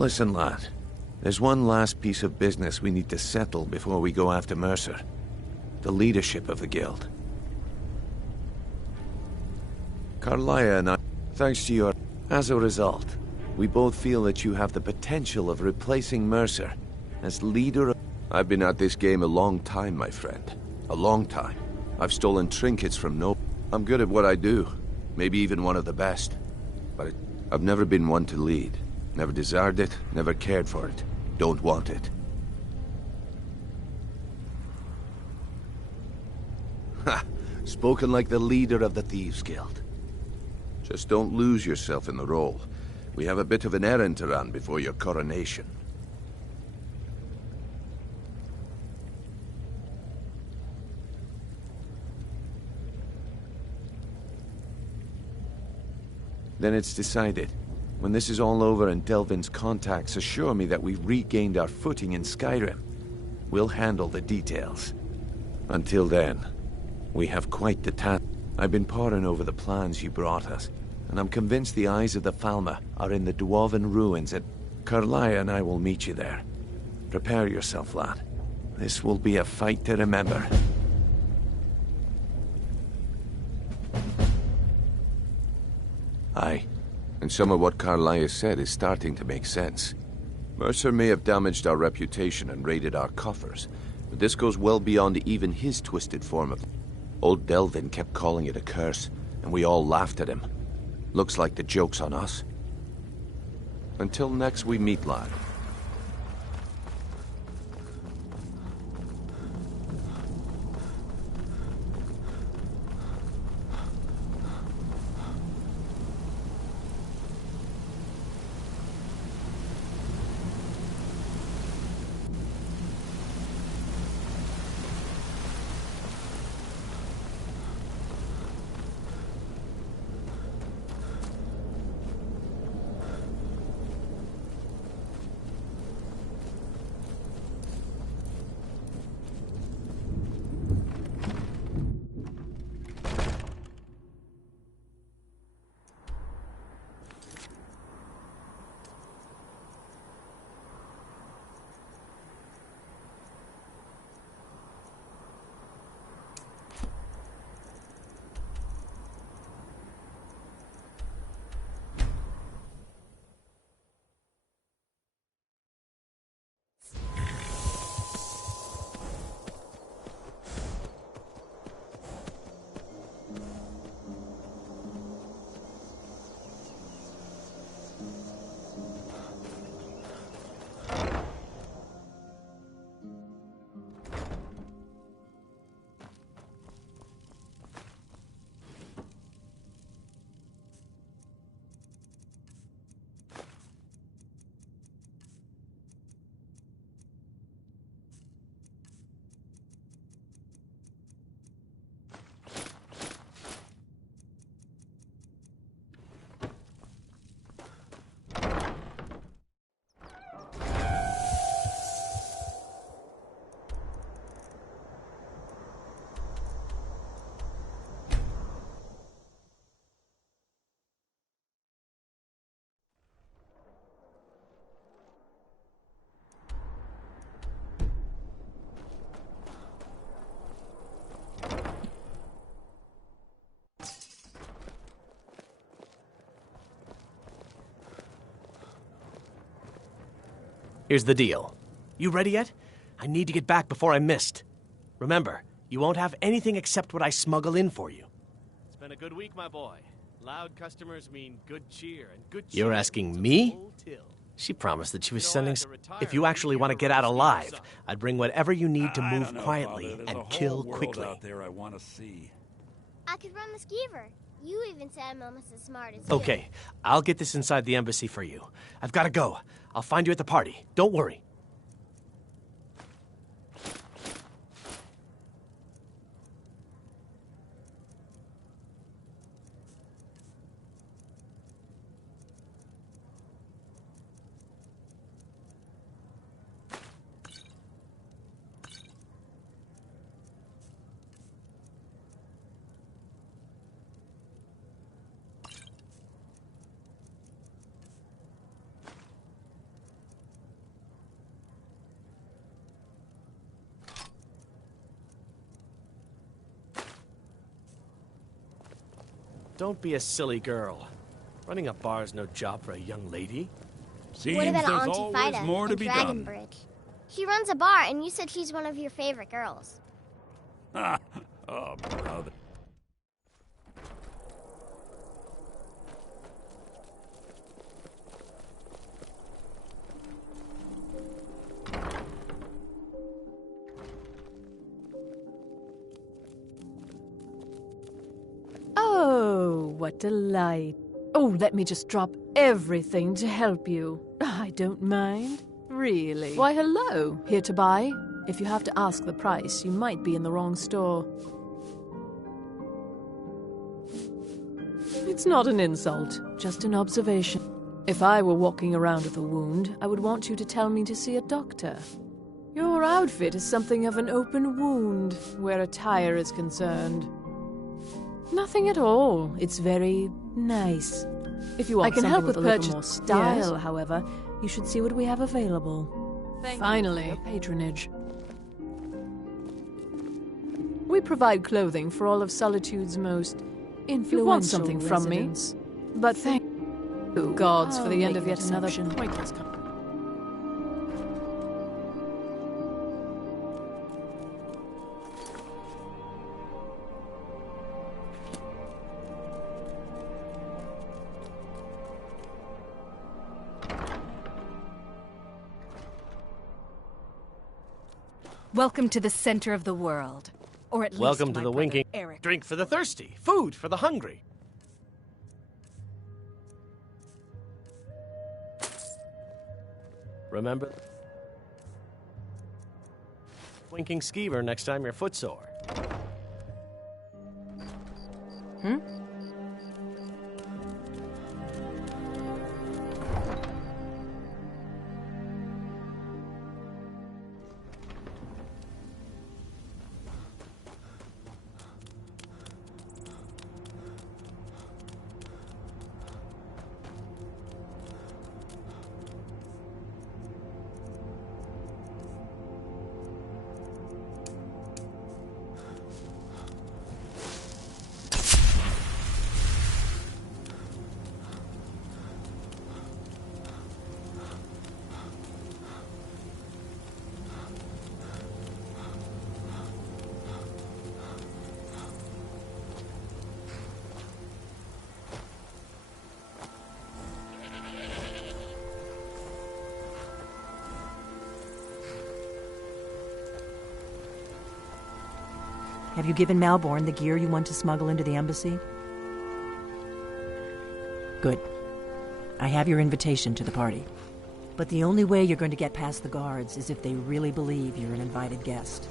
Listen, lad. There's one last piece of business we need to settle before we go after Mercer. The leadership of the guild. Carlia and I, thanks to your... As a result, we both feel that you have the potential of replacing Mercer as leader of... I've been at this game a long time, my friend. A long time. I've stolen trinkets from no... I'm good at what I do. Maybe even one of the best. But I've never been one to lead. Never desired it, never cared for it. Don't want it. Ha! Spoken like the leader of the Thieves' Guild. Just don't lose yourself in the role. We have a bit of an errand to run before your coronation. Then it's decided. When this is all over and Delvin's contacts assure me that we've regained our footing in Skyrim, we'll handle the details. Until then, we have quite the task. I've been poring over the plans you brought us, and I'm convinced the eyes of the Falmer are in the Dwarven ruins at... Carlia and I will meet you there. Prepare yourself, lad. This will be a fight to remember. Aye. And some of what Carlia said is starting to make sense. Mercer may have damaged our reputation and raided our coffers, but this goes well beyond even his twisted form of... Old Delvin kept calling it a curse, and we all laughed at him. Looks like the joke's on us. Until next we meet, lad. Here's the deal. You ready yet? I need to get back before I'm missed. Remember, you won't have anything except what I smuggle in for you. It's been a good week, my boy. Loud customers mean good cheer, and good cheer... You're asking me? She promised that she was sending... If you actually want to get out alive, I'd bring whatever you need to move quietly and kill quickly. Out there I want to see. I could run the skeever. You even said I'm almost as smart as you. Okay, I'll get this inside the embassy for you. I've got to go. I'll find you at the party. Don't worry. Don't be a silly girl. Running a bar's no job for a young lady. Seems What about there's Auntie always Fida more to in be Dragon done. Bridge? She runs a bar, and you said she's one of your favorite girls. Oh, brother. Oh, what delight. Oh, let me just drop everything to help you. I don't mind. Really. Why, hello. Here to buy? If you have to ask the price, you might be in the wrong store. It's not an insult, just an observation. If I were walking around with a wound, I would want you to tell me to see a doctor. Your outfit is something of an open wound, where attire is concerned. Nothing at all. It's very nice. If you want something with a little more style, however, you should see what we have available. Finally, your patronage. We provide clothing for all of Solitude's most influential You want something from me, but thank you, gods, for the end of yet another pointless conversation. Welcome to the center of the world. Or at least Welcome to my the brother winking. Eric. Drink for the thirsty, food for the hungry. Remember? Winking skeever next time you're footsore. Have you given Malborn the gear you want to smuggle into the embassy? Good. I have your invitation to the party. But the only way you're going to get past the guards is if they really believe you're an invited guest.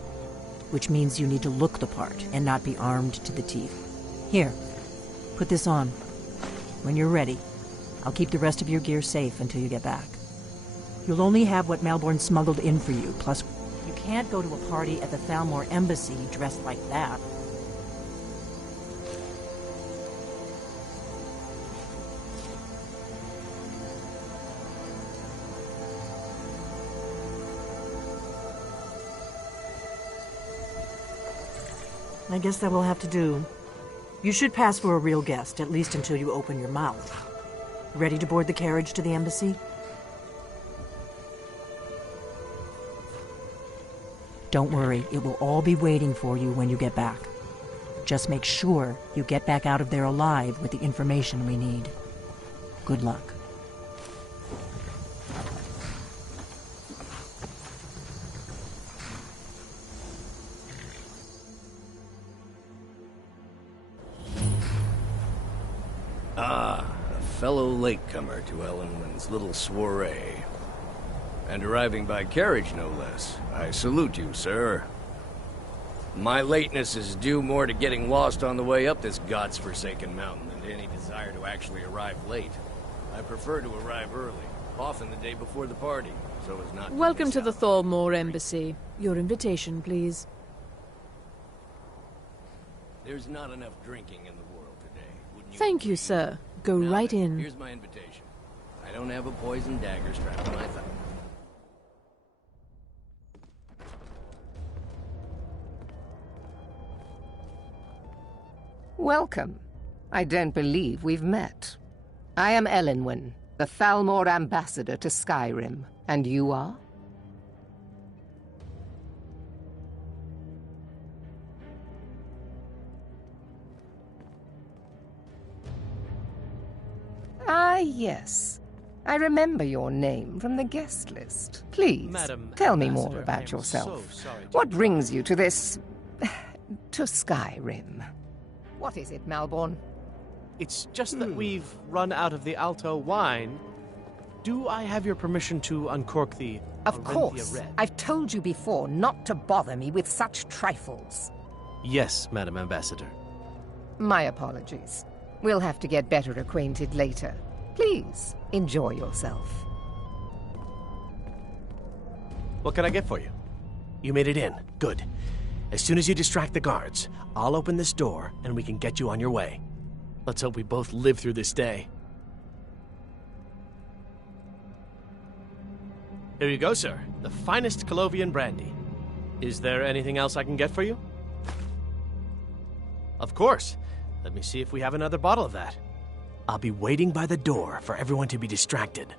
Which means you need to look the part and not be armed to the teeth. Here, put this on. When you're ready, I'll keep the rest of your gear safe until you get back. You'll only have what Malborn smuggled in for you, plus you can't go to a party at the Thalmor embassy dressed like that. I guess that will have to do. You should pass for a real guest, at least until you open your mouth. Ready to board the carriage to the embassy? Don't worry, it will all be waiting for you when you get back. Just make sure you get back out of there alive with the information we need. Good luck. A fellow latecomer to Ellenman's little soiree. And arriving by carriage, no less. I salute you, sir. My lateness is due more to getting lost on the way up this god's-forsaken mountain than to any desire to actually arrive late. I prefer to arrive early, often the day before the party, so as not to Welcome miss to the out. Thalmor embassy. Your invitation, please. There's not enough drinking in the world today, wouldn't you Thank you, agree? sir. Go Now right then, in. Here's my invitation. I don't have a poison dagger strapped to my thigh. Welcome. I don't believe we've met. I am Elenwen, the Thalmor ambassador to Skyrim. And you are? Ah, yes. I remember your name from the guest list. Please, Madam tell me Ambassador, more I about am yourself. so sorry to What interrupt. brings you to this... to Skyrim? What is it, Malborn? It's just that we've run out of the Alto wine. Do I have your permission to uncork the Of Arenthia course. Red? I've told you before not to bother me with such trifles. Yes, Madam Ambassador. My apologies. We'll have to get better acquainted later. Please, enjoy yourself. What can I get for you? You made it in. Good. As soon as you distract the guards, I'll open this door and we can get you on your way. Let's hope we both live through this day. Here you go, sir. The finest Colovian brandy. Is there anything else I can get for you? Of course. Let me see if we have another bottle of that. I'll be waiting by the door for everyone to be distracted.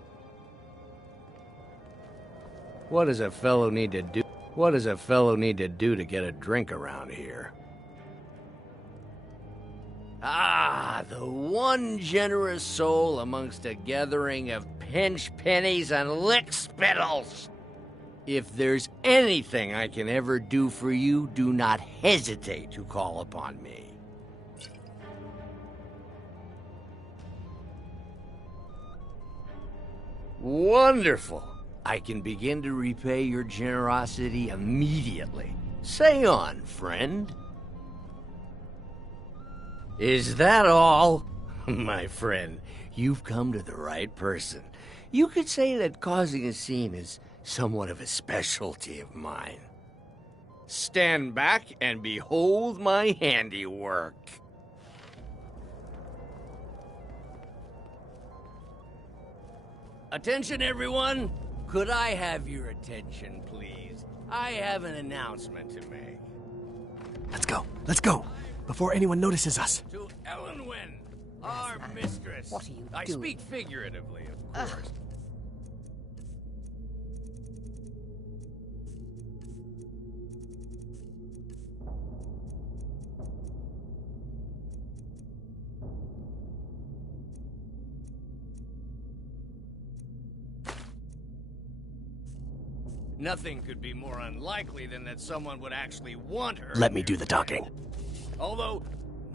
What does a fellow need to do? What does a fellow need to do to get a drink around here? Ah, the one generous soul amongst a gathering of pinch pennies and lick spittles. If there's anything I can ever do for you, do not hesitate to call upon me. Wonderful. I can begin to repay your generosity immediately. Say on, friend. Is that all? My friend, you've come to the right person. You could say that causing a scene is somewhat of a specialty of mine. Stand back and behold my handiwork. Attention, everyone! Could I have your attention, please? I have an announcement to make. Let's go. Let's go. Before anyone notices us. To Elenwen, our mistress. What are you I doing? speak figuratively, of course. Nothing could be more unlikely than that someone would actually want her. Let me do the talking. Although,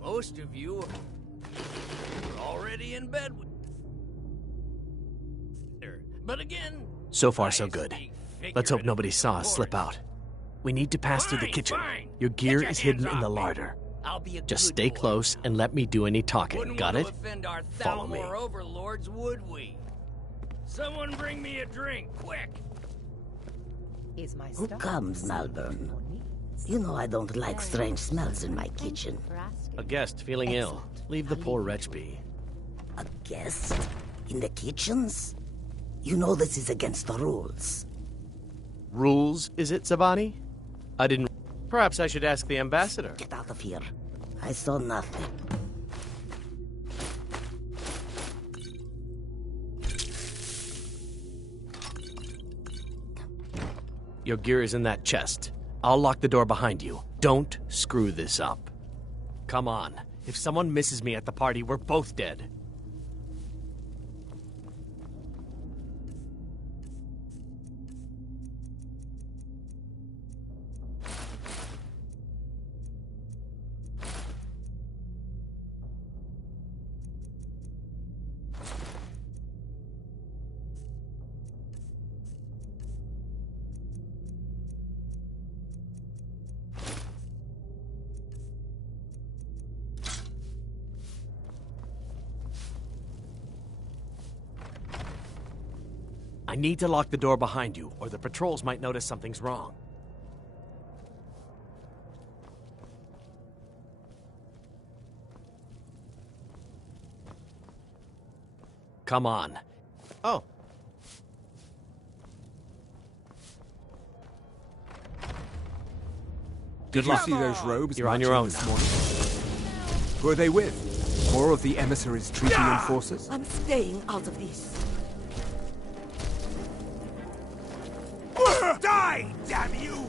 most of you are already in bed with her. But again... So far, so I good. speak Let's hope nobody figuratively, saw of us slip course. out. We need to pass through the Fine, kitchen. fine. Your Get gear your is hidden hands in the off me. larder. I'll be a Just good stay boy. close and let me do any talking. Wouldn't Got want it? to offend our Follow me. Thalmor overlords, would we? Someone bring me a drink, quick! Is my Who stuff comes, Malvern? You know I don't like strange smells in my kitchen. A guest feeling ill. Leave the poor wretch be. A guest? In the kitchens? You know this is against the rules. Rules, is it, Zavani? I didn't... Perhaps I should ask the ambassador. Get out of here. I saw nothing. Your gear is in that chest. I'll lock the door behind you. Don't screw this up. Come on. If someone misses me at the party, we're both dead. I need to lock the door behind you, or the patrols might notice something's wrong. Come on. Oh. Did you see those robes? You're on your own marching now. this morning? Who are they with? More of the emissaries' treaty enforcers? I'm staying out of this. Die, damn you!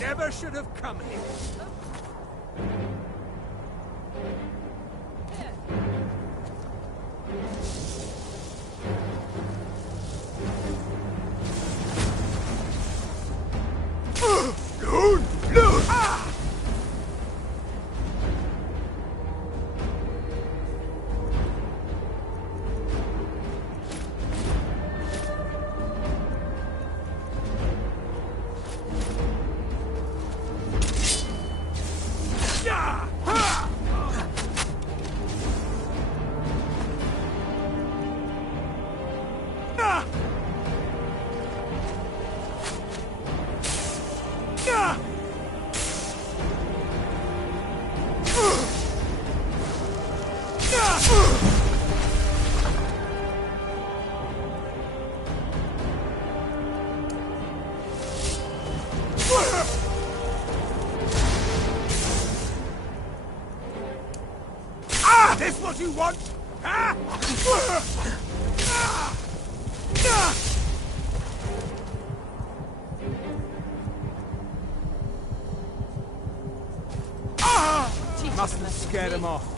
Never should have come here. This what you want? Huh? Must have scared him off.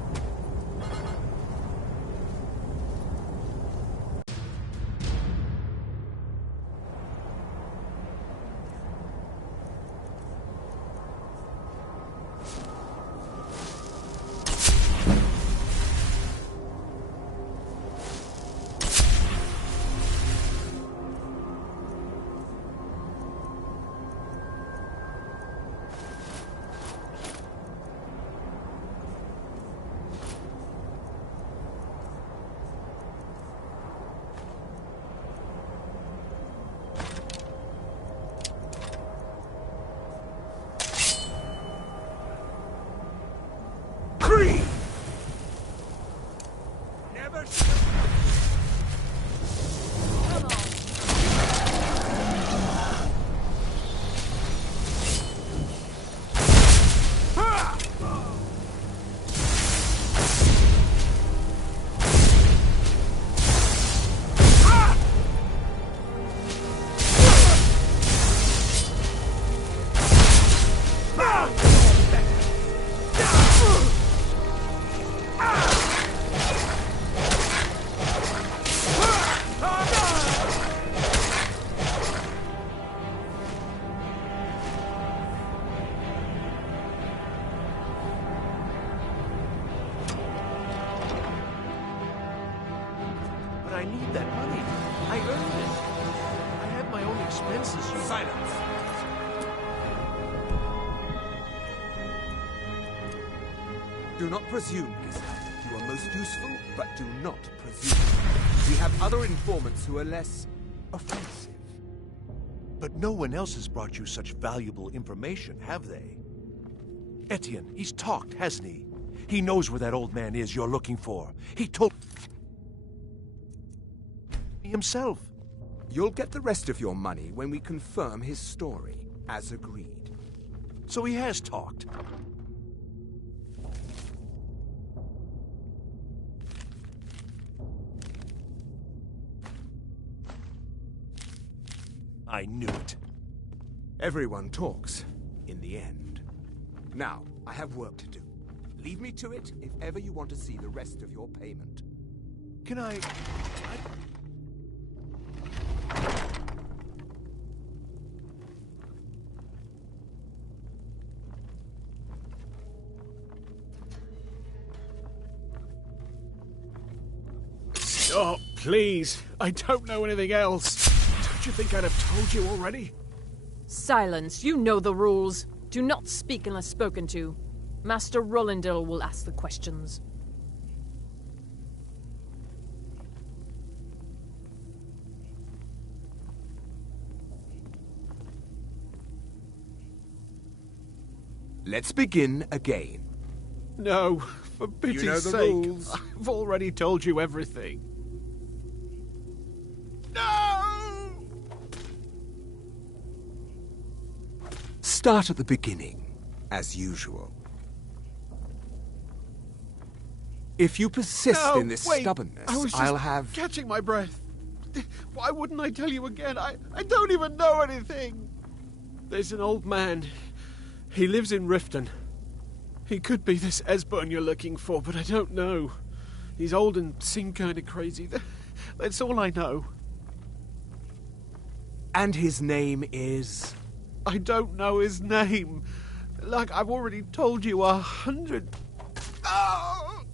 I need that money. I earned it. I have my own expenses. Silence. Do not presume, Gizmo. You are most useful, but do not presume. We have other informants who are less offensive. But no one else has brought you such valuable information, have they? Etienne, he's talked, hasn't he? He knows where that old man is you're looking for. He told me himself. You'll get the rest of your money when we confirm his story, as agreed. So he has talked. I knew it. Everyone talks, in the end. Now, I have work to do. Leave me to it if ever you want to see the rest of your payment. Can I... Stop, please. I don't know anything else. Don't you think I'd have told you already? Silence. You know the rules. Do not speak unless spoken to. Master Rollindale will ask the questions. Let's begin again. No, for pity's You know the sake. rules. I've already told you everything. Start at the beginning, as usual. If you persist No, in this wait. stubbornness, I was just I'll have... catching my breath. Why wouldn't I tell you again? I don't even know anything. There's an old man. He lives in Riften. He could be this Esbern you're looking for, but I don't know. He's old and seemed kind of crazy. That's all I know. And his name is... I don't know his name. Like I've already told you 100... Oh!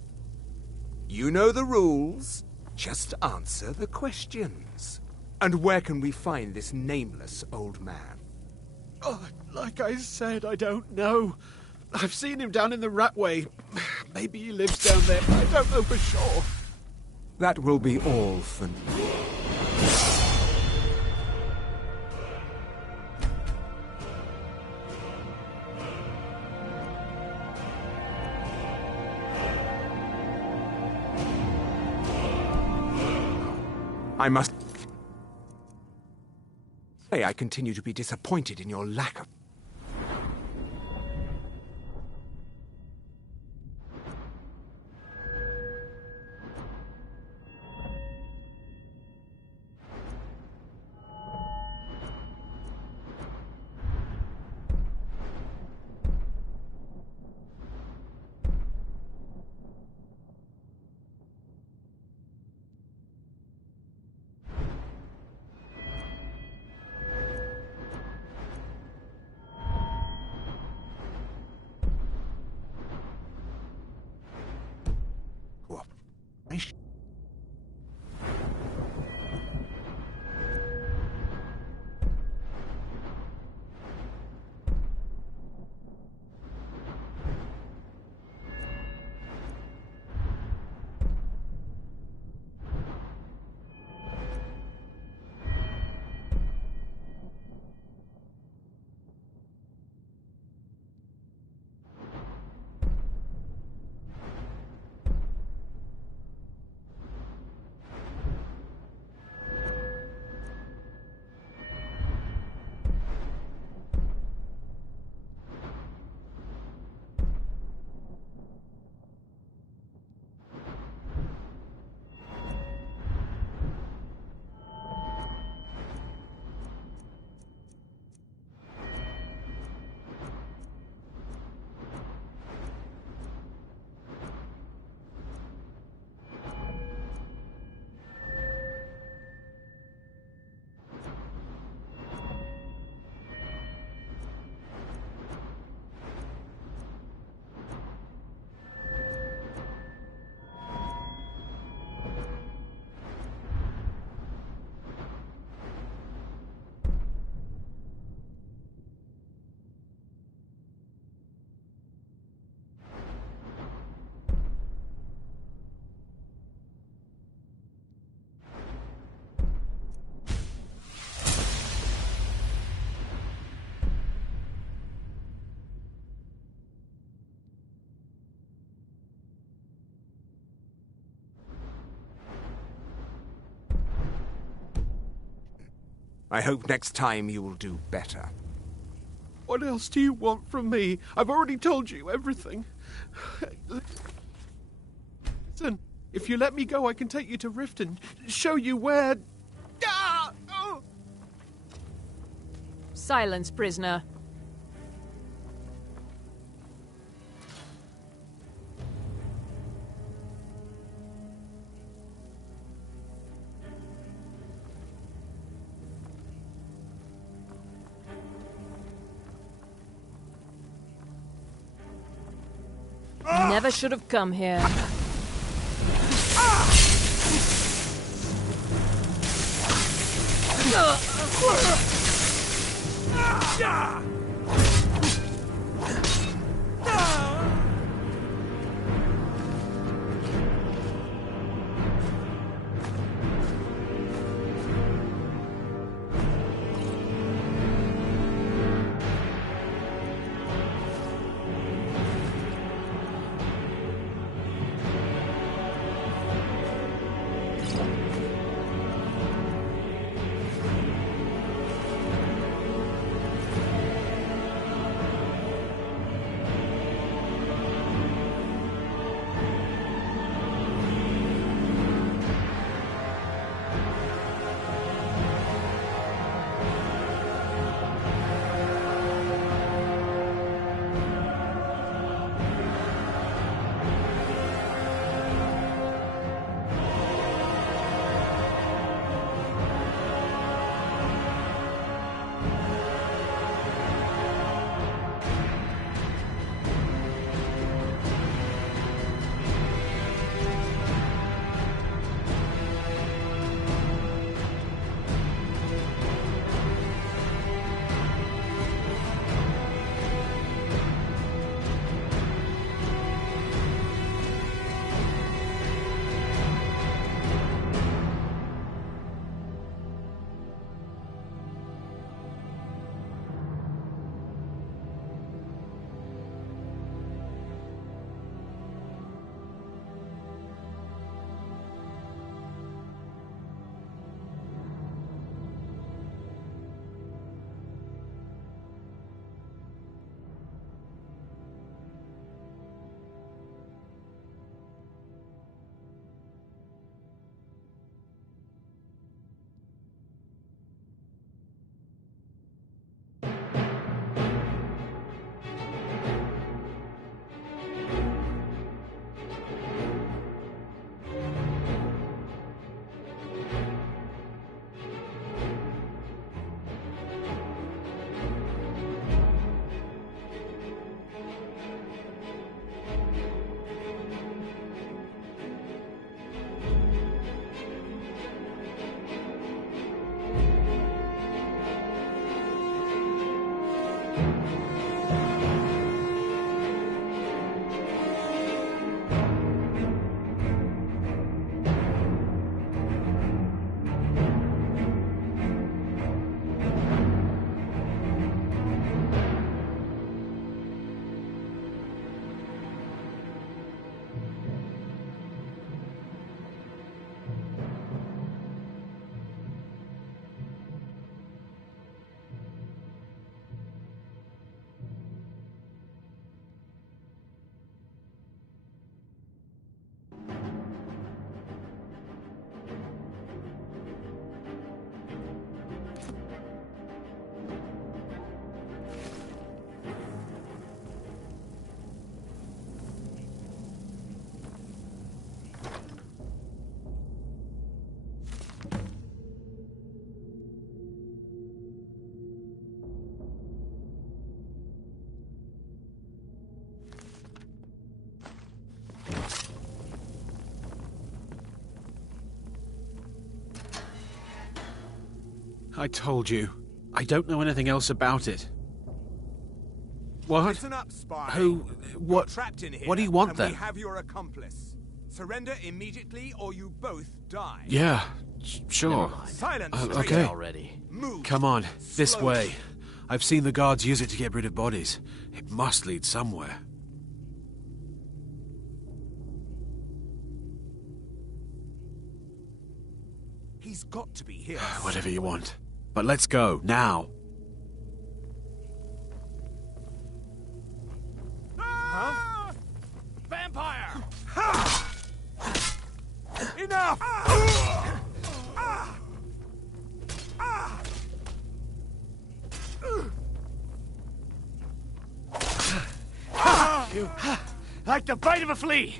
You know the rules. Just answer the questions. And where can we find this nameless old man? Oh, like I said, I don't know. I've seen him down in the Ratway. Maybe he lives down there, but I don't know for sure. That will be all for now. I must say I continue to be disappointed in your lack of... I hope next time you will do better. What else do you want from me? I've already told you everything. Listen, if you let me go, I can take you to Riften, show you where... Ah! Oh! Silence, prisoner. Never should have come here. I told you. I don't know anything else about it. What? Listen up, spy. Who? What? You're trapped in here, What do you want and then? we have your accomplice. Surrender immediately, or you both die. Yeah, sure. Silence. Okay. Already. Move. Come on, this Slowly. way. I've seen the guards use it to get rid of bodies. It must lead somewhere. He's got to be here. Whatever you want. But let's go, now. Huh? Vampire! Enough! You, like the bite of a flea.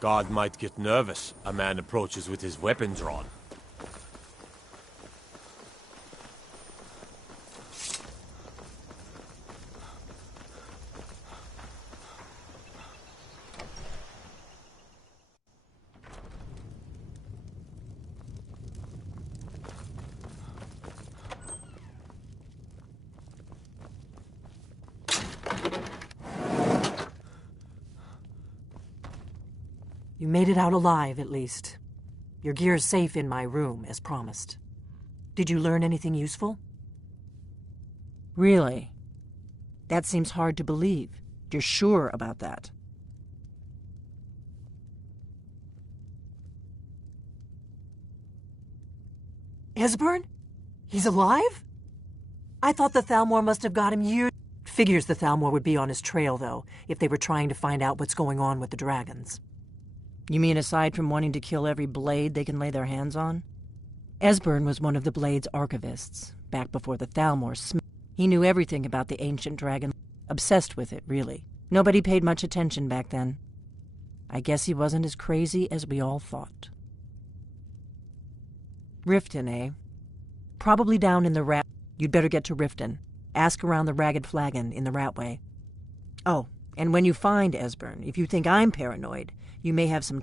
Guard might get nervous. A man approaches with his weapon drawn. You made it out alive, at least. Your gear's safe in my room, as promised. Did you learn anything useful? Really? That seems hard to believe. You're sure about that? Esbern? He's alive? I thought the Thalmor must have got him years... Figures the Thalmor would be on his trail, though, if they were trying to find out what's going on with the dragons. You mean aside from wanting to kill every blade they can lay their hands on? Esbern was one of the Blade's archivists, back before the Thalmor He knew everything about the ancient dragon, obsessed with it, really. Nobody paid much attention back then. I guess he wasn't as crazy as we all thought. Riften, eh? Probably down in the rat... You'd better get to Riften. Ask around the Ragged Flagon in the Ratway. Oh, and when you find Esbern, if you think I'm paranoid, you may have some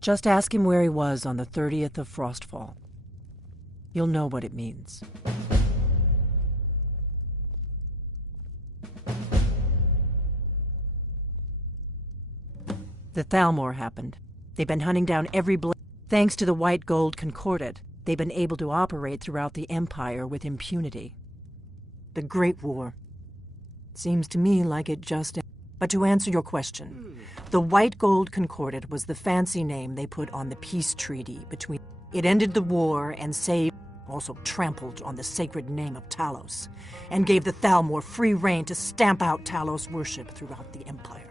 just ask him where he was on the 30th of Frostfall. You'll know what it means. The Thalmor happened. They've been hunting down every blade. Thanks to the White Gold Concordat, they've been able to operate throughout the Empire with impunity. The Great War. Seems to me like it just... But to answer your question, the White Gold Concordat was the fancy name they put on the peace treaty between... It ended the war and saved... Also trampled on the sacred name of Talos, and gave the Thalmor free rein to stamp out Talos worship throughout the Empire.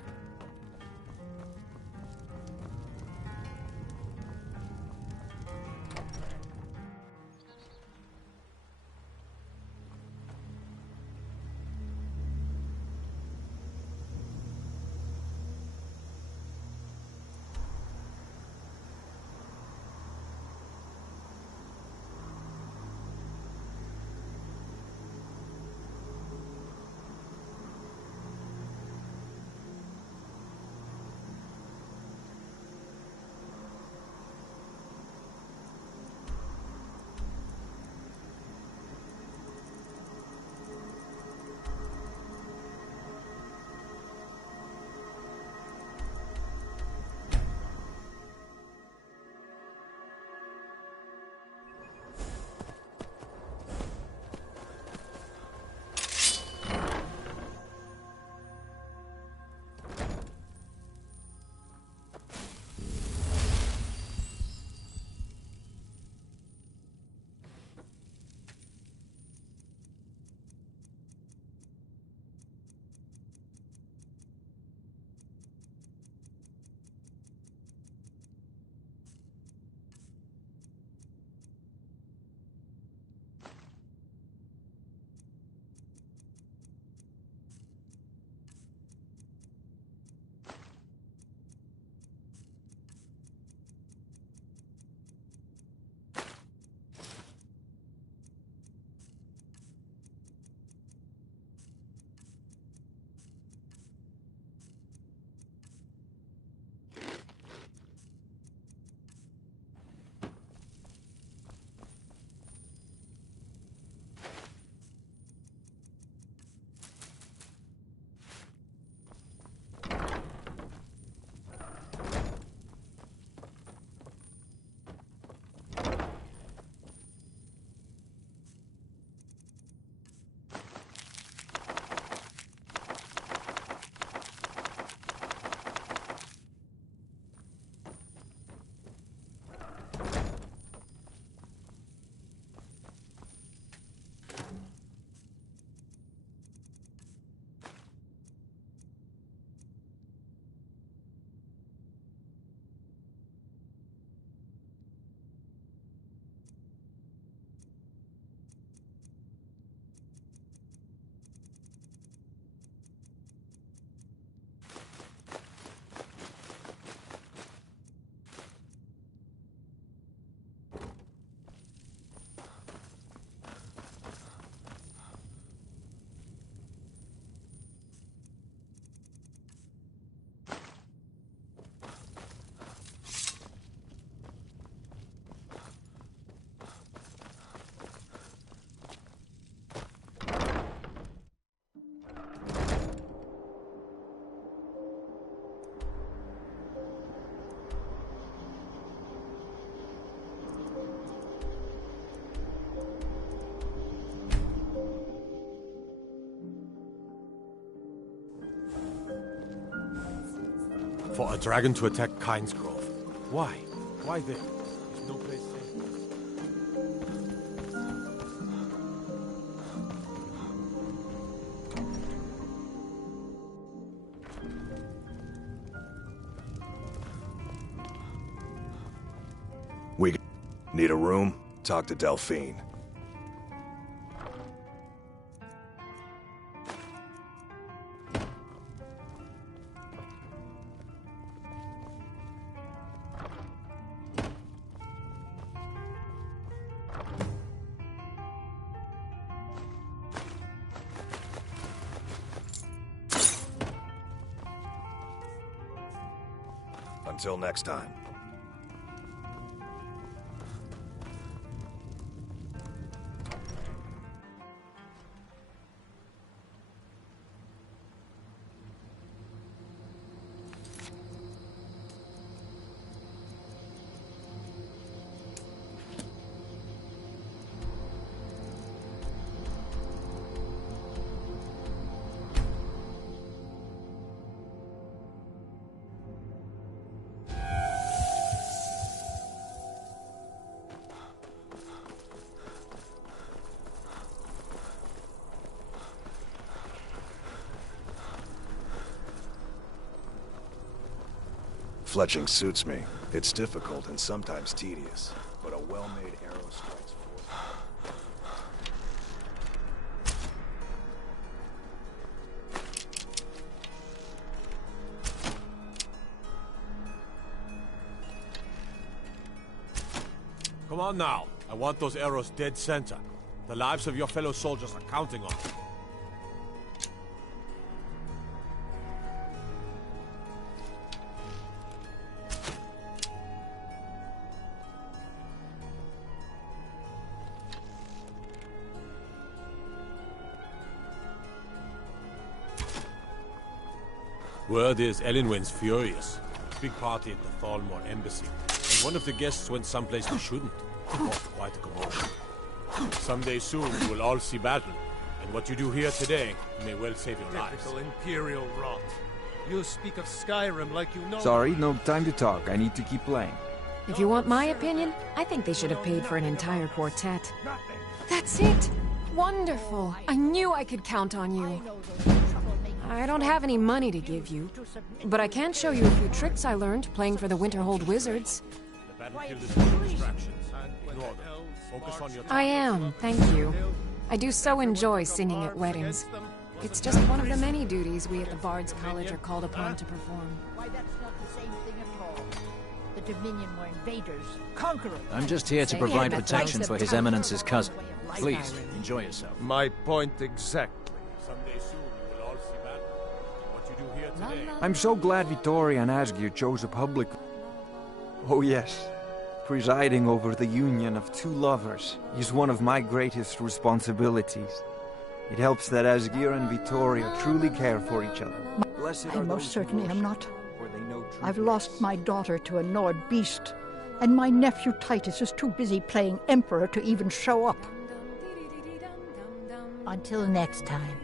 For a dragon to attack Kyne's Grove. Why? Why there? There's no place safe. We need a room? Talk to Delphine. Until next time. Fletching suits me. It's difficult and sometimes tedious, but a well-made arrow strikes force. Come on now. I want those arrows dead center. The lives of your fellow soldiers are counting on it. Word is Elenwen's furious. Big party at the Thalmor embassy. And one of the guests went someplace they shouldn't. Caused quite a commotion. Someday soon you will all see battle. And what you do here today may well save your lives. Typical Imperial rot. You speak of Skyrim like you know... Sorry, no time to talk. I need to keep playing. If you want my opinion, I think they should have paid for an entire quartet. That's it! Wonderful! I knew I could count on you. I don't have any money to give you, but I can show you a few tricks I learned playing for the Winterhold Wizards. The battlefield is full of distractions. Ignore them. Focus on your I am, thank you. I do so enjoy singing at weddings. It's just one of the many duties we at the Bard's College are called upon to perform. Why, that's not the same thing at all. The Dominion were invaders, conquerors. I'm just here to provide protection for His Eminence's cousin. Please, enjoy yourself. My point exactly. Someday soon you will all see battle. What you do here today... I'm so glad Vittoria and Asgeir chose a public... Oh yes. Presiding over the union of two lovers is one of my greatest responsibilities. It helps that Asgeir and Vittoria truly care for each other. I most certainly am not. I've lost my daughter to a Nord beast, and my nephew Titus is too busy playing Emperor to even show up. Until next time.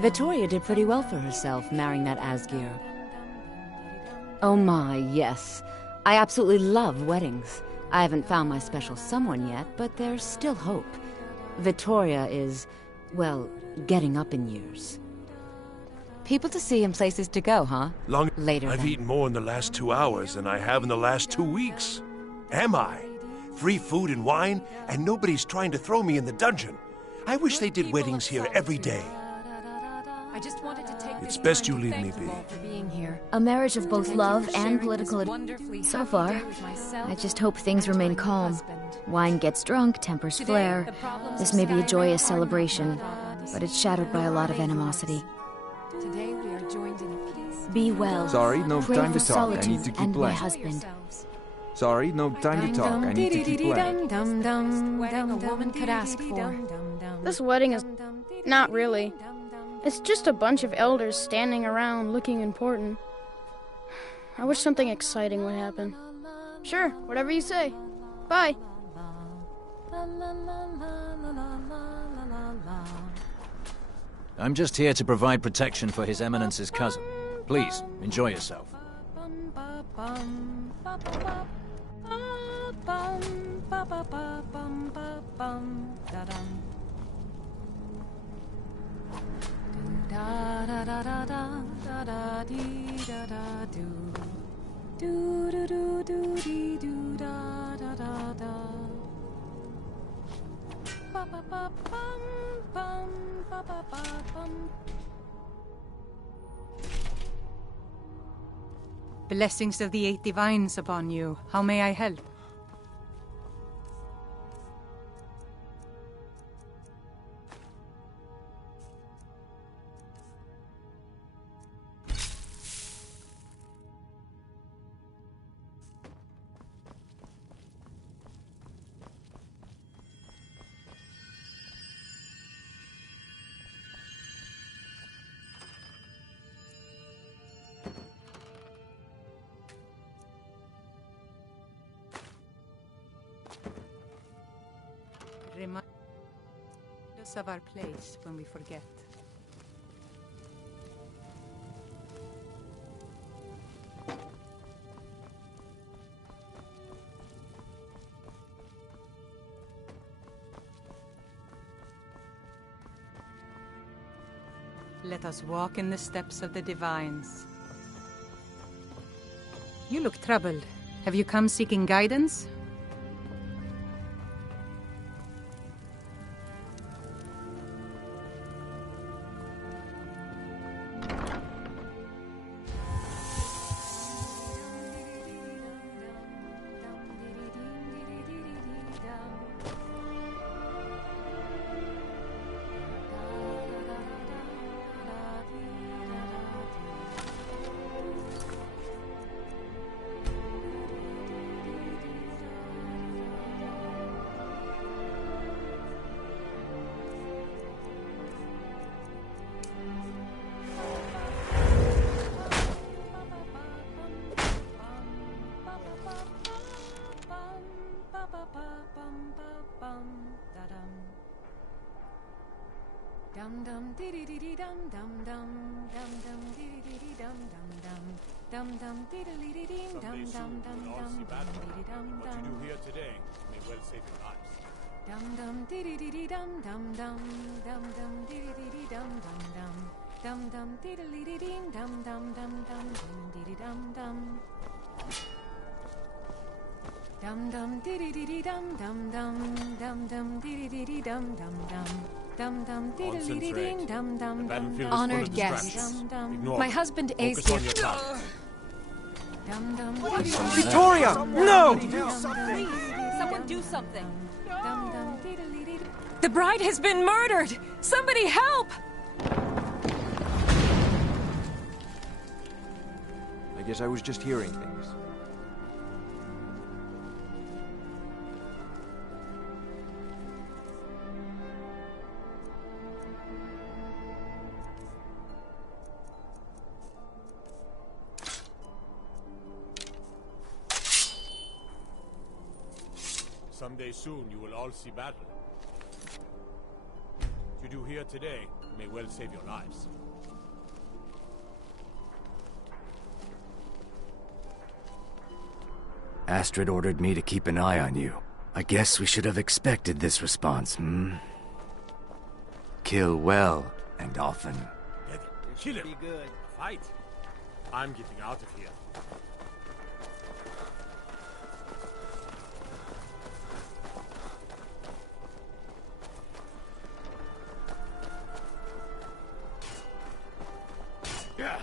Vittoria did pretty well for herself, marrying that Asgeir. Oh my, yes. I absolutely love weddings. I haven't found my special someone yet, but there's still hope. Vittoria is, well, getting up in years. People to see and places to go, huh? Later I've then. eaten more in the last 2 hours than I have in the last 2 weeks. Am I? Free food and wine, and nobody's trying to throw me in the dungeon. I wish they did weddings here every day. I just wanted to take It's best you leave me be. A marriage of both love and political... So far, I just hope things remain calm. Wine gets drunk, tempers flare. This may be a joyous celebration, but it's shadowed by a lot of animosity. Today we are joined in peace. Be well. Sorry, no Pray time for to talk. I need solitude to keep and my playing. husband. Sorry, no time to talk. I need to keep playing. Wedding a woman could ask for. This wedding is not really. It's just a bunch of elders standing around looking important. I wish something exciting would happen. Sure, whatever you say. Bye. I'm just here to provide protection for His Eminence's cousin. Please, enjoy yourself. Blessings of the Eight Divines upon you. How may I help? Remind us of our place when we forget. Let us walk in the steps of the divines. You look troubled. Have you come seeking guidance? Dum dum diddy diddy dum dum dum dum dum diddy diddy dum dum dum dum dum diddly diddy dum dum dum dum diddy dum dum. What you do here today may well save your lives. Dum dum diddy diddy dum dum dum dum dum diddy diddy dum dum dum dum dum diddly diddy dum dum dum dum diddy dum dum. Dum dum diddy diddy dum dum dum dum dum diddy diddy dum dum dum. Dum dum diddly ding dum dum dum. Honored guests, my husband Asgir. Dum dum Victoria, no! Please, someone do something. The bride has been murdered. Somebody help! I guess I was just hearing things. Someday soon you will all see battle. What you do here today may well save your lives. Astrid ordered me to keep an eye on you. I guess we should have expected this response, hmm? Kill well and often. Kill him. Be good. Fight. I'm getting out of here. Yeah.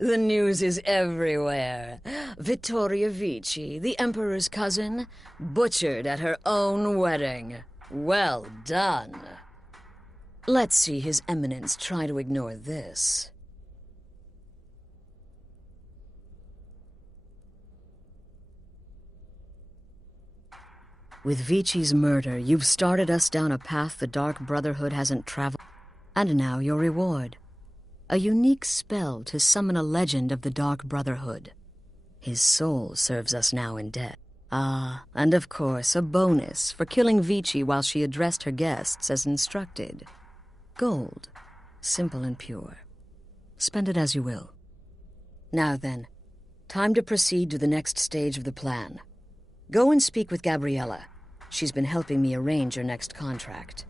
The news is everywhere. Vittoria Vici, the Emperor's cousin, butchered at her own wedding. Well done. Let's see His Eminence try to ignore this. With Vici's murder, you've started us down a path the Dark Brotherhood hasn't traveled. And now your reward. A unique spell to summon a legend of the Dark Brotherhood. His soul serves us now in debt. Ah, and of course, a bonus for killing Vici while she addressed her guests as instructed. Gold. Simple and pure. Spend it as you will. Now then, time to proceed to the next stage of the plan. Go and speak with Gabriella. She's been helping me arrange your next contract.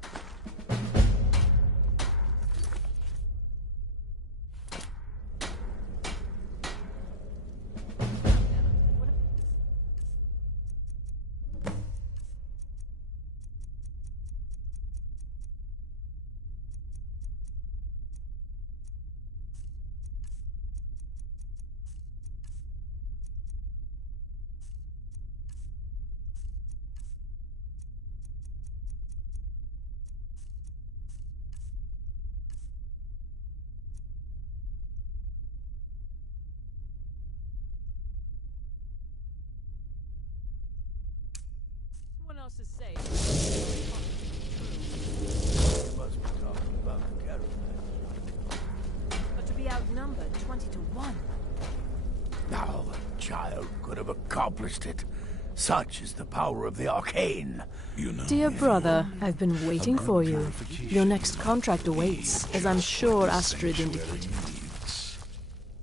To say. You must be talking about the caravan. But to be outnumbered 20-1. Now a child could have accomplished it. Such is the power of the arcane. You know. Dear brother, I've been waiting for you. Your next contract awaits, as I'm sure Astrid indicated.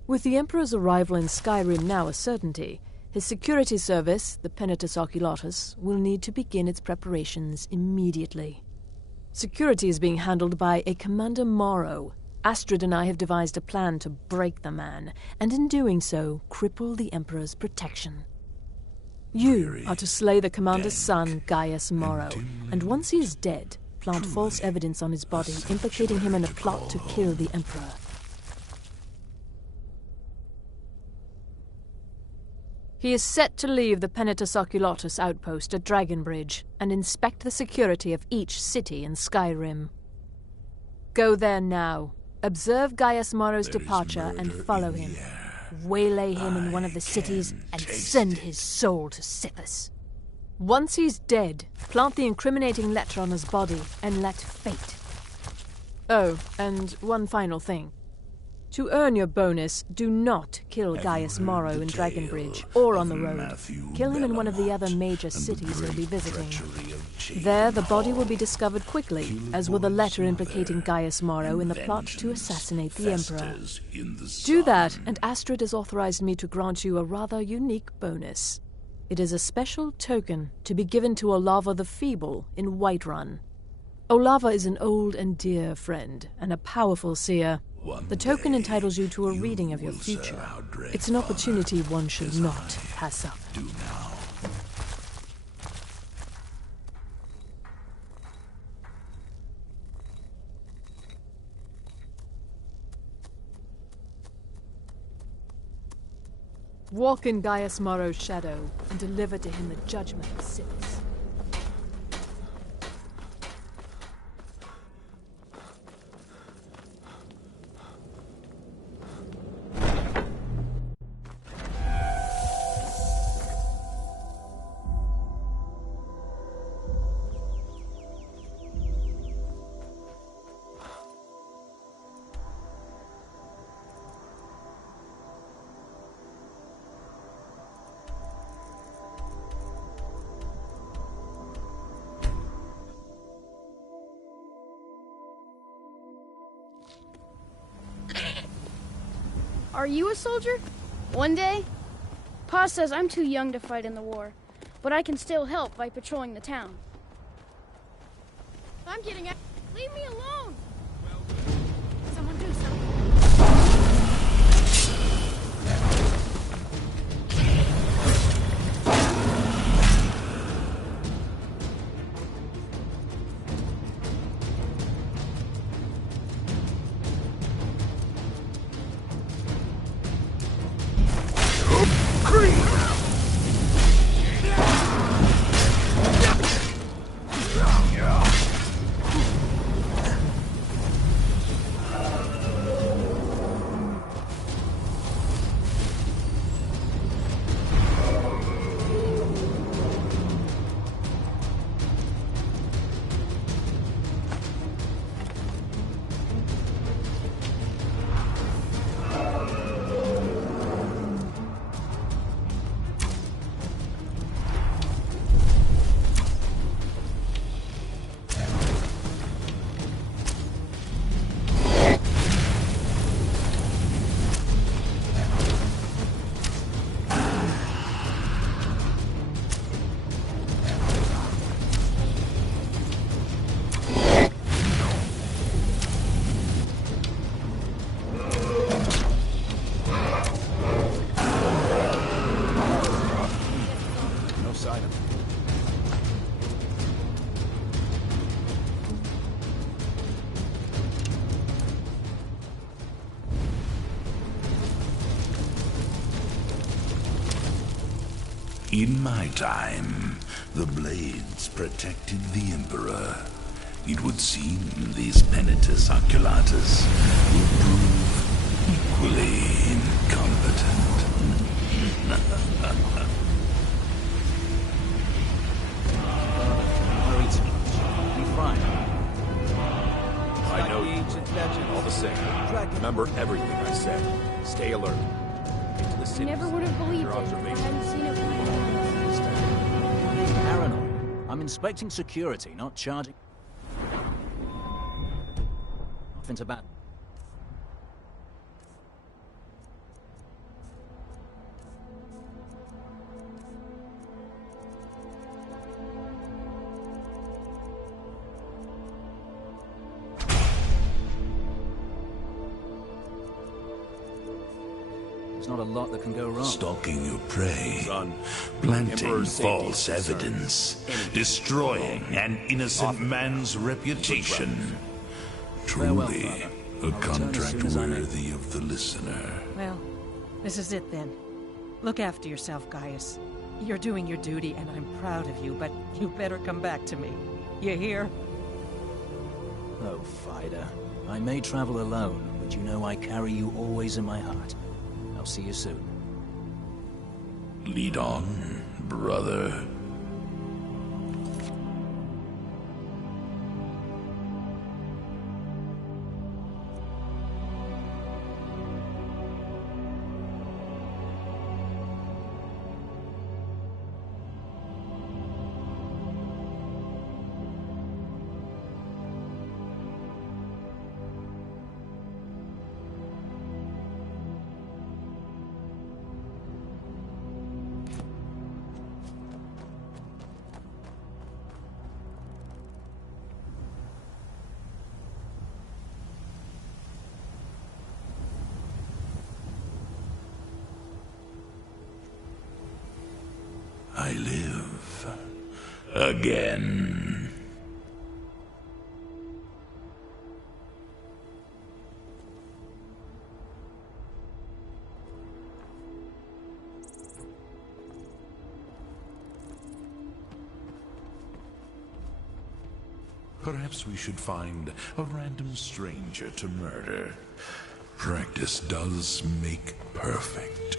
With the Emperor's arrival in Skyrim now a certainty, his security service, the Penitus Oculatus, will need to begin its preparations immediately. Security is being handled by a Commander Morrow. Astrid and I have devised a plan to break the man, and in doing so, cripple the Emperor's protection. You are to slay the Commander's son, Gaius Morrow, and once he is dead, plant false evidence on his body, implicating him in a plot to kill the Emperor. He is set to leave the Penitus Oculatus outpost at Dragonbridge and inspect the security of each city in Skyrim. Go there now, observe Gaius Morrow's departure and follow him. Waylay him in one of the cities and send his soul to Sithis. Once he's dead, plant the incriminating letter on his body and let fate. Oh, and one final thing. To earn your bonus, do not kill Gaius Morrow in Dragonbridge or on the road. Kill him in one of the other major cities he'll be visiting. There, the body will be discovered quickly, as will the letter implicating Gaius Morrow in the plot to assassinate the Emperor. Do that, and Astrid has authorized me to grant you a rather unique bonus. It is a special token to be given to Olava the Feeble in Whiterun. Olava is an old and dear friend, and a powerful seer. The token entitles you to a reading of your future. It's an opportunity one should not pass up. Do now. Walk in Gaius Morrow's shadow and deliver to him the judgment of Sithis. Are you a soldier? One day? Pa says I'm too young to fight in the war, but I can still help by patrolling the town. I'm getting out. Leave me alone! Someone do something. In my time, the blades protected the Emperor. It would seem these Penitus Oculatus will prove equally incompetent. Worry too much. Be fine. I know you. All the same, remember everything I said. Stay alert. Get to the city. Never would have believed it if I hadn't seen it before. Paranoid. I'm inspecting security, not charging. Off into bat. There's not a lot that can go wrong. Stalking your prey, Son, planting Emperor's safety false is concerned. evidence, destroying an innocent man's reputation. Truly, a contract worthy of the listener. Well, this is it then. Look after yourself, Gaius. You're doing your duty, and I'm proud of you, but you better come back to me. You hear? Oh, Fida. I may travel alone, but you know I carry you always in my heart. I'll see you soon. Lead on, brother. I live again. Perhaps we should find a random stranger to murder. Practice does make perfect.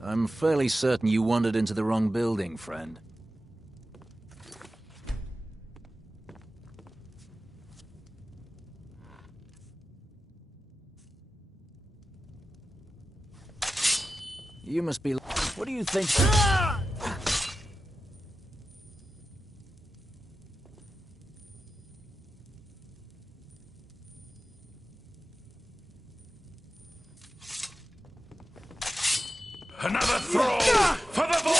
I'm fairly certain you wandered into the wrong building, friend. You must be... What do you think... Another throw for the boy!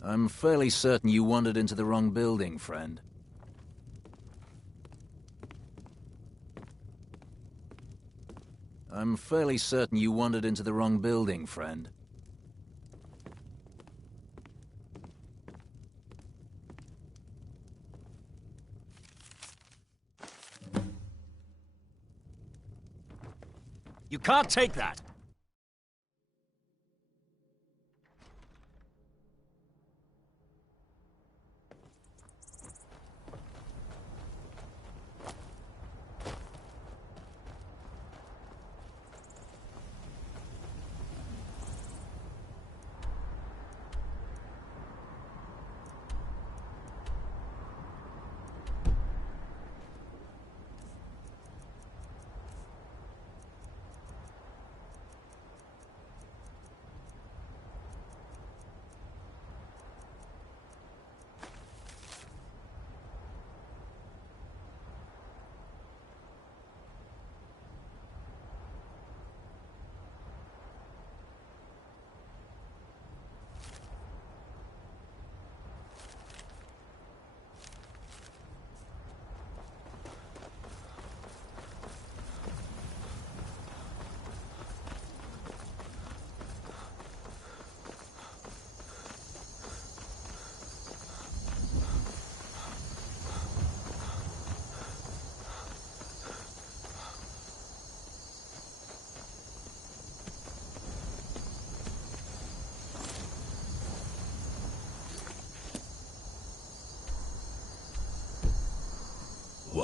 I'm fairly certain you wandered into the wrong building, friend. I'm fairly certain you wandered into the wrong building, friend. You can't take that!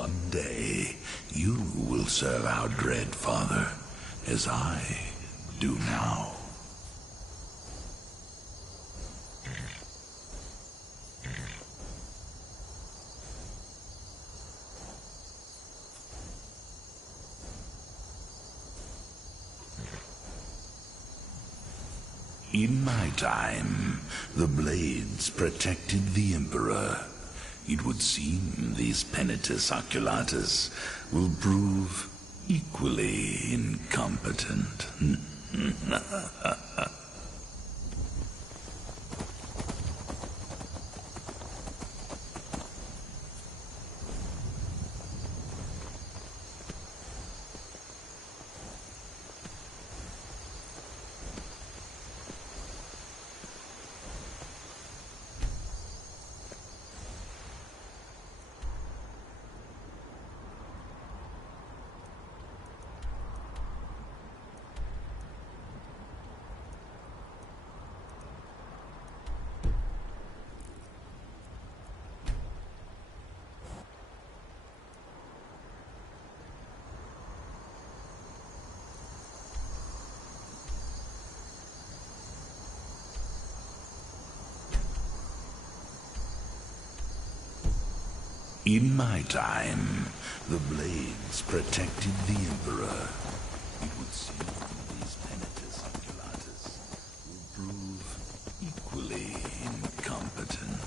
One day, you will serve our dread father, as I do now. In my time, the blades protected the Emperor. It would seem these Penitus Oculatus will prove equally incompetent. In my time, the blades protected the Emperor. It would seem these Penitus Oculatus will prove equally incompetent.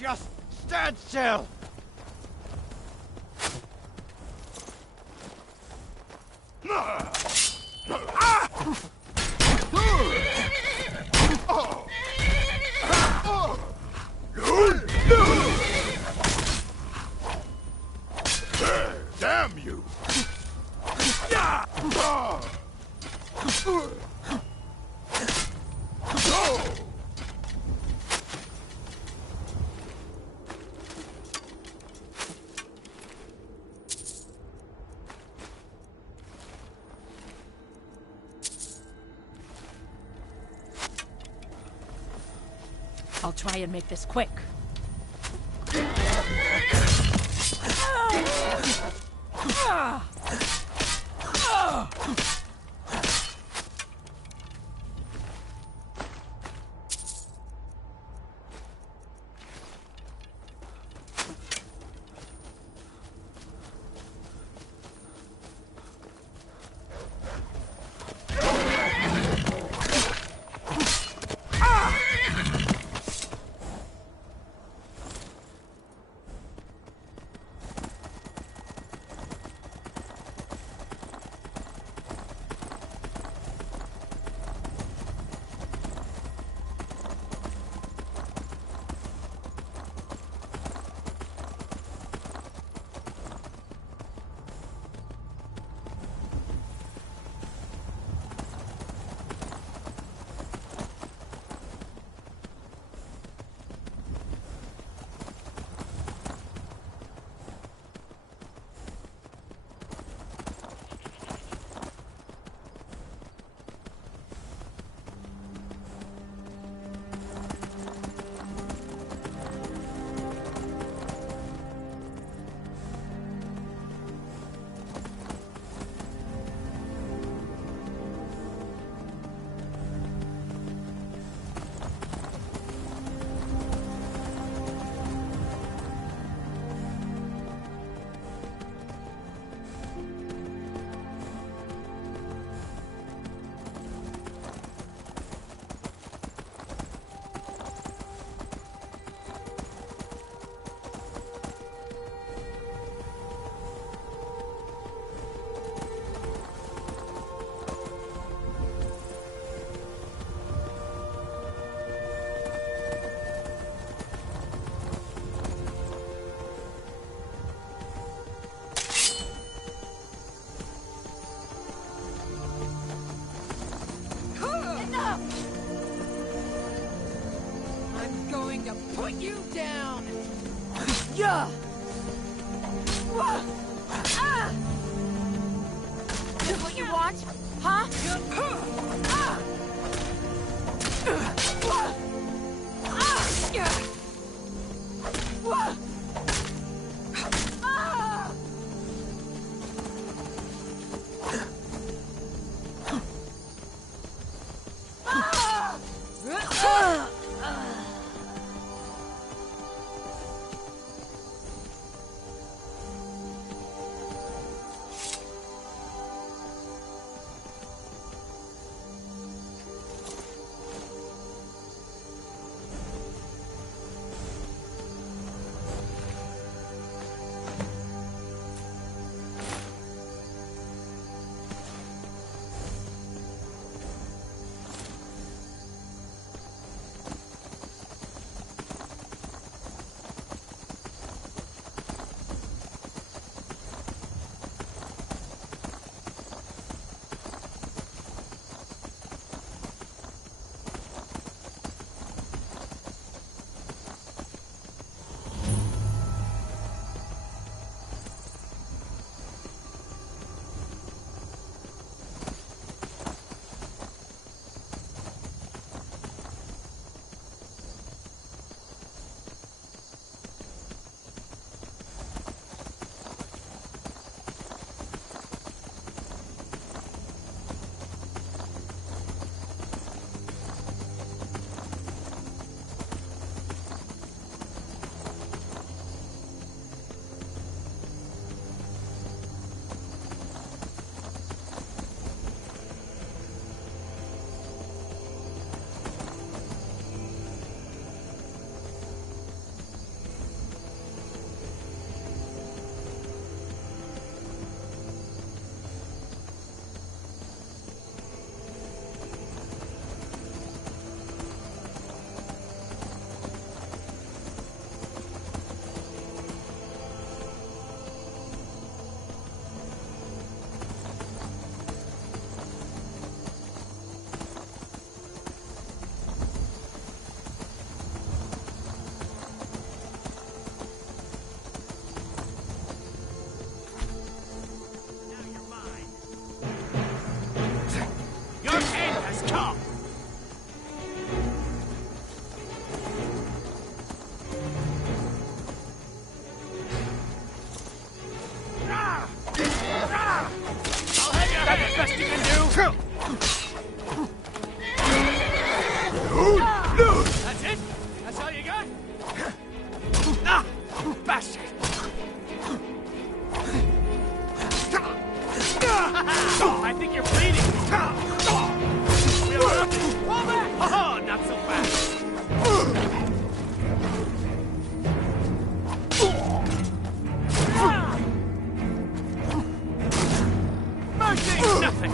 Just stand still! Damn you! I'll try and make this quick. you down! Yeah! Is what you want? Huh? That's it? That's all you got? Ah! Bastard! I think you're bleeding. Fall back! Oh, not so fast. Mercy! Nothing!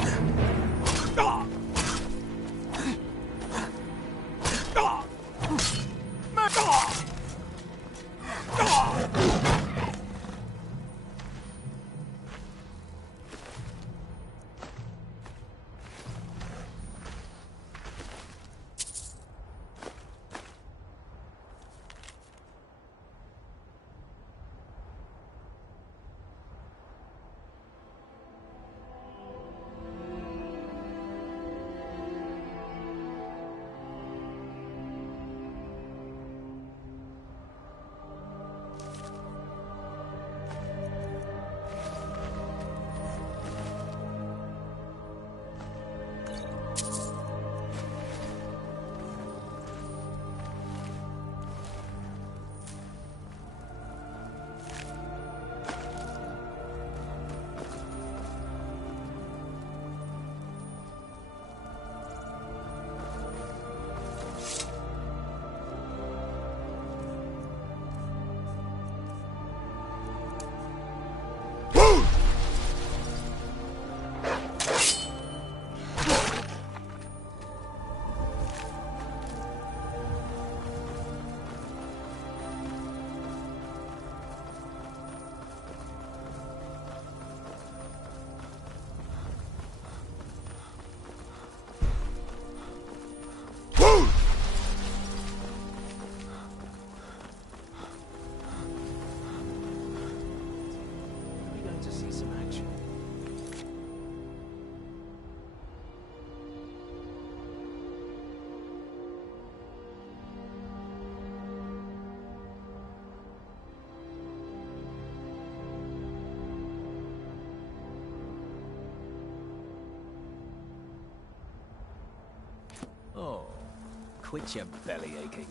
quit your belly aching.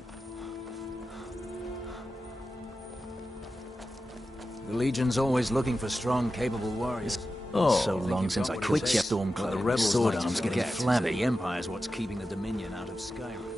The Legion's always looking for strong, capable warriors. Oh, It's so long since I quit your Stormcloak. The rebel sword arm's getting flabby. The Empire's what's keeping the Dominion out of Skyrim.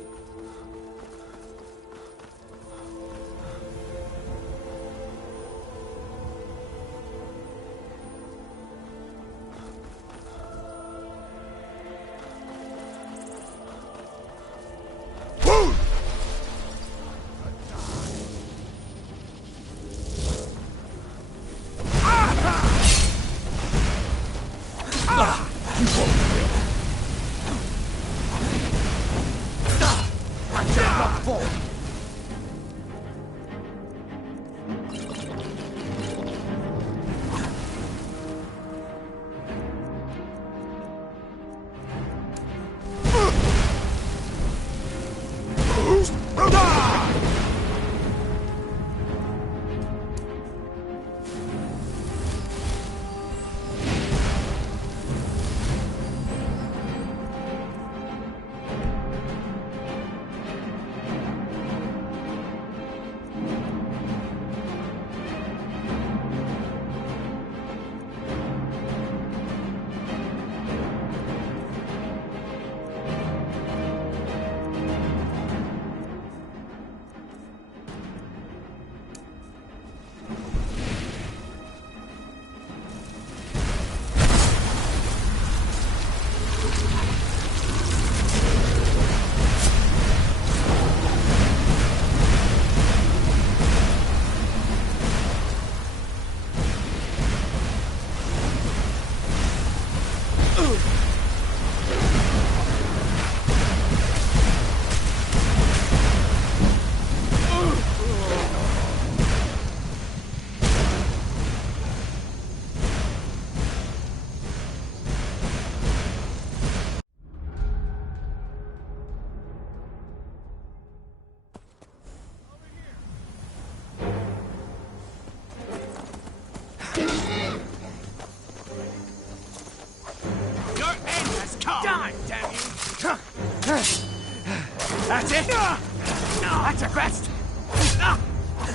That's it? That's your best?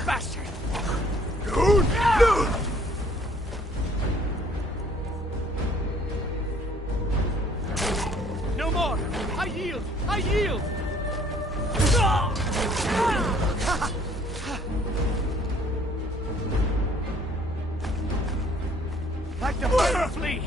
Bastard! No more! I yield! I yield! Like the bird flee!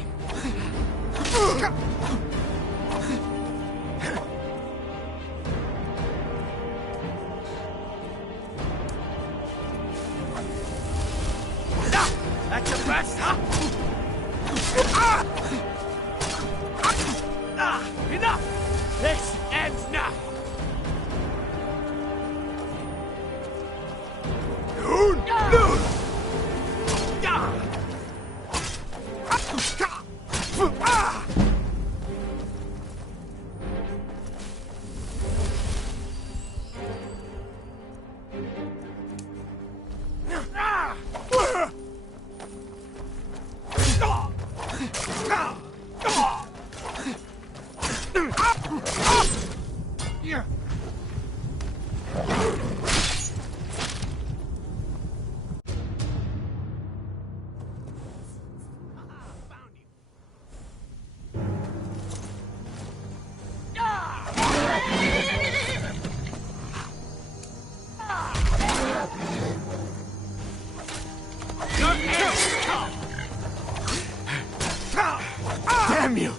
That's your best, huh? Enough! This ends now! Damn you!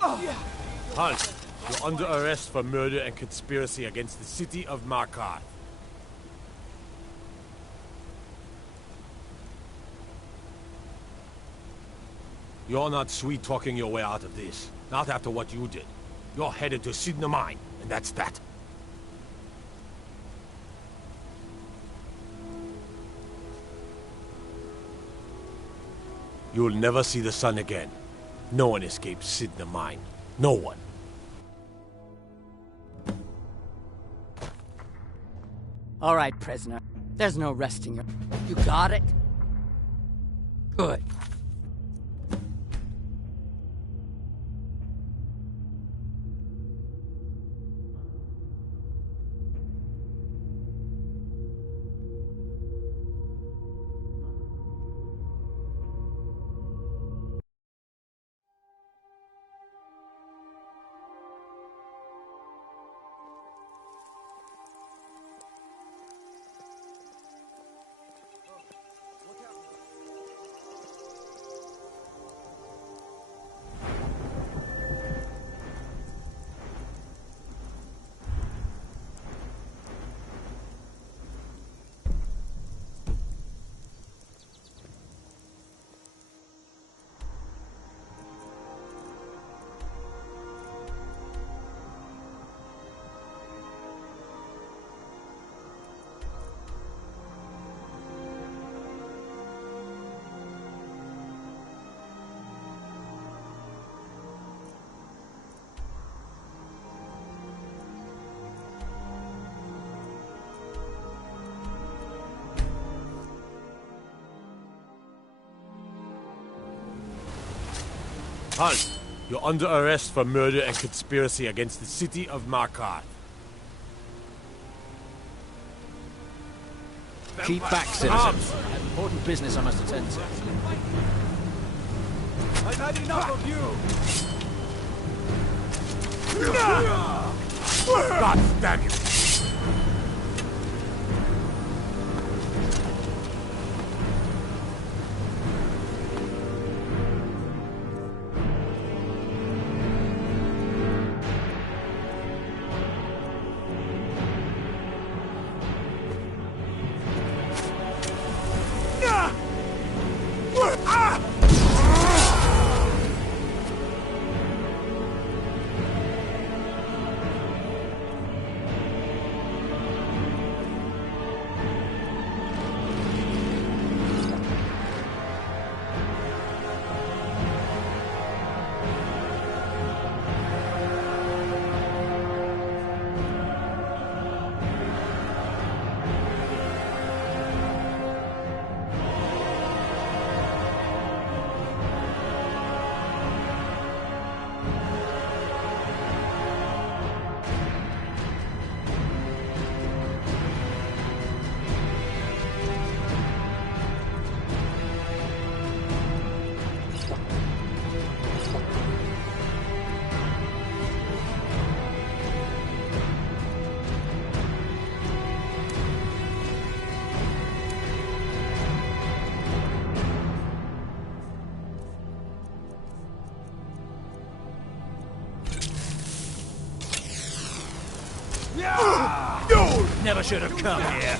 Halt! You're under arrest for murder and conspiracy against the city of Markarth. You're not sweet-talking your way out of this. Not after what you did. You're headed to Sidna Mine, and that's that. You'll never see the sun again. No one escapes Sidna Mine. No one. All right, prisoner. There's no resting you. You got it? Good. Halt! You're under arrest for murder and conspiracy against the city of Markarth. Keep back, citizens. I have important business I must attend to. I've had enough of you! God damn you! Never should have come here.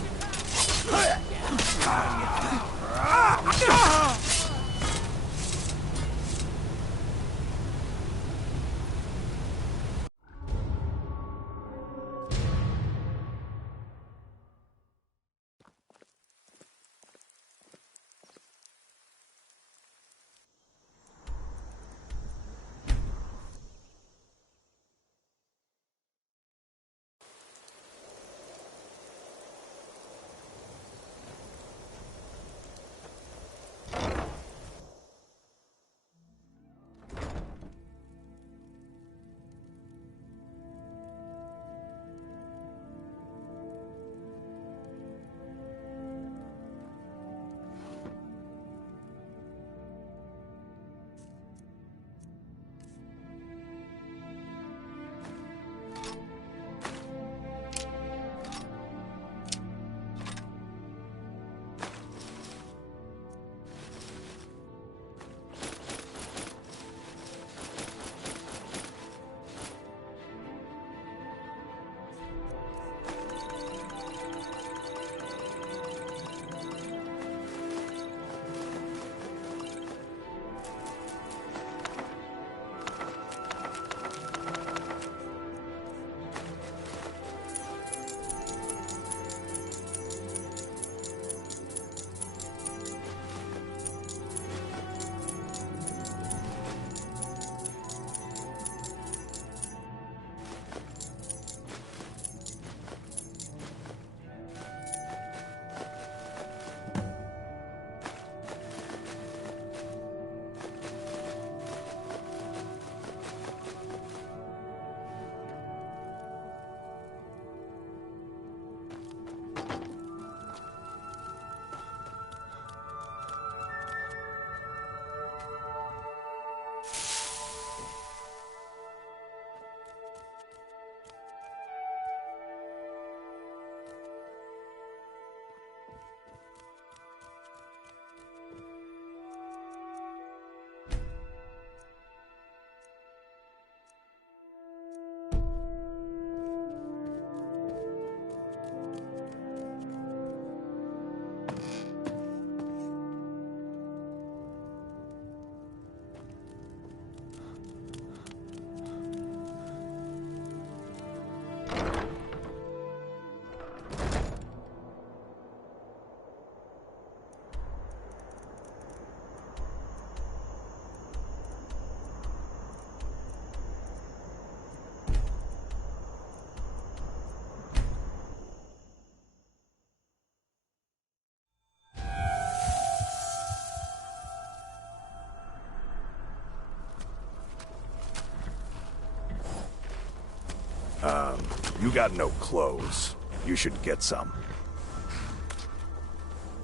You got no clothes. You should get some.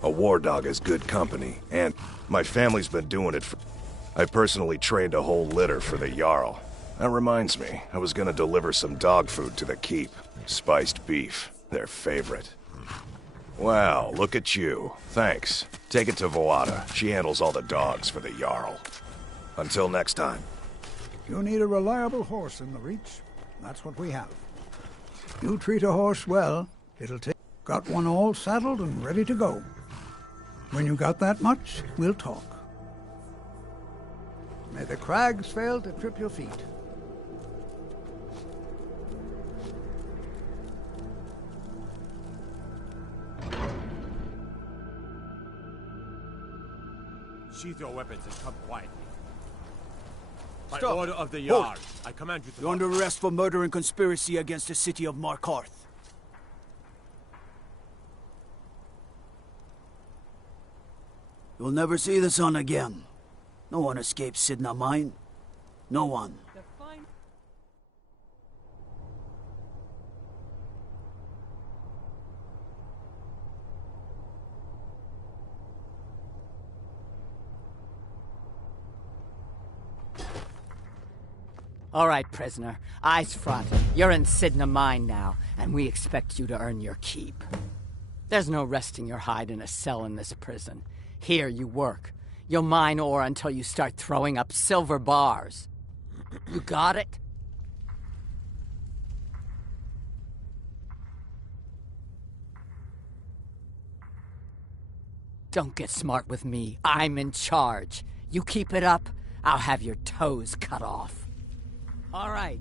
A war dog is good company, and my family's been doing it for... I personally trained a whole litter for the Jarl. That reminds me, I was gonna deliver some dog food to the keep. Spiced beef, their favorite. Wow, look at you. Thanks. Take it to Voada. She handles all the dogs for the Jarl. Until next time. You need a reliable horse in the Reach. That's what we have. You treat a horse well, it'll take... Got one all saddled and ready to go. When you got that much, we'll talk. May the crags fail to trip your feet. Sheath your weapons and come quietly. By Stop. order of the Halt. Jarl, I command you to... You're under arrest for murder and conspiracy against the city of Markarth. You'll never see the sun again. No one escapes Sidna Mine. No one. All right, prisoner. Eyes front. You're in Sidna Mine now, and we expect you to earn your keep. There's no resting your hide in a cell in this prison. Here you work. You'll mine ore until you start throwing up silver bars. You got it? Don't get smart with me. I'm in charge. You keep it up, I'll have your toes cut off. All right.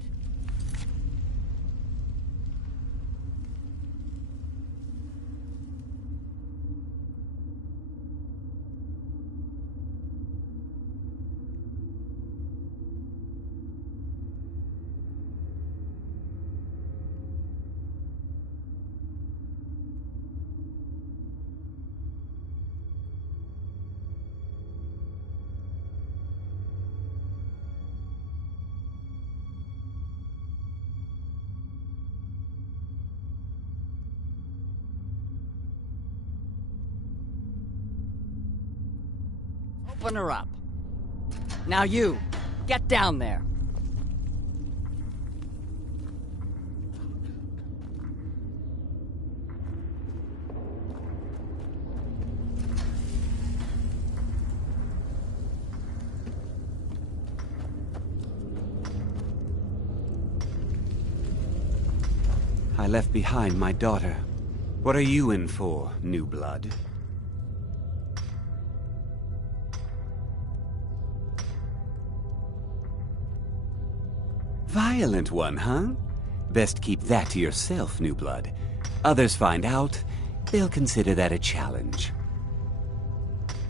Open her up. Now you, get down there. I left behind my daughter. What are you in for, new blood? Violent one, huh? Best keep that to yourself, new blood. Others find out, they'll consider that a challenge.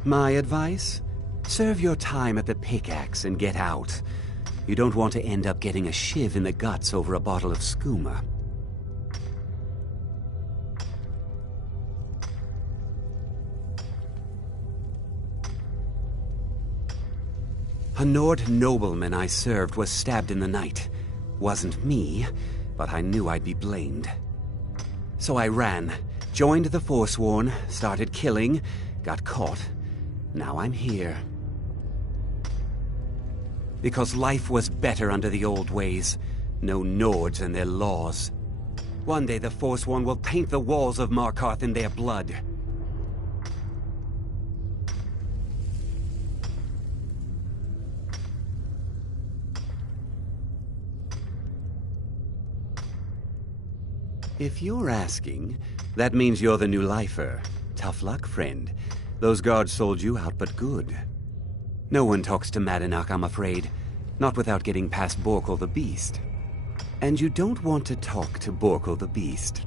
My advice? Serve your time at the pickaxe and get out. You don't want to end up getting a shiv in the guts over a bottle of skooma. A Nord nobleman I served was stabbed in the night. Wasn't me, but I knew I'd be blamed. So I ran, joined the Forsworn, started killing, got caught. Now I'm here. Because life was better under the old ways. No Nords and their laws. One day the Forsworn will paint the walls of Markarth in their blood. If you're asking, that means you're the new lifer. Tough luck, friend. Those guards sold you out, but good. No one talks to Madanach, I'm afraid. Not without getting past Borkul the Beast. And you don't want to talk to Borkul the Beast.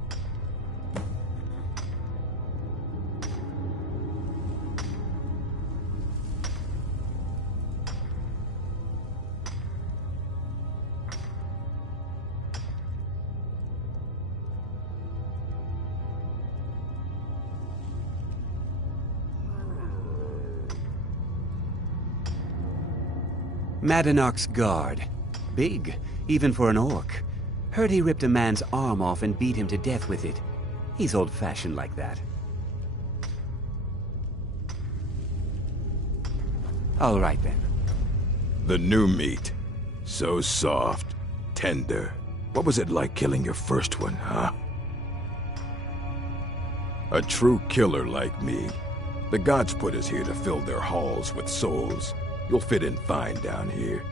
Madanach's guard. Big, even for an orc. Heard he ripped a man's arm off and beat him to death with it. He's old-fashioned like that. All right, then. The new meat. So soft, tender. What was it like killing your first one, huh? A true killer like me. The gods put us here to fill their halls with souls. You'll fit in fine down here.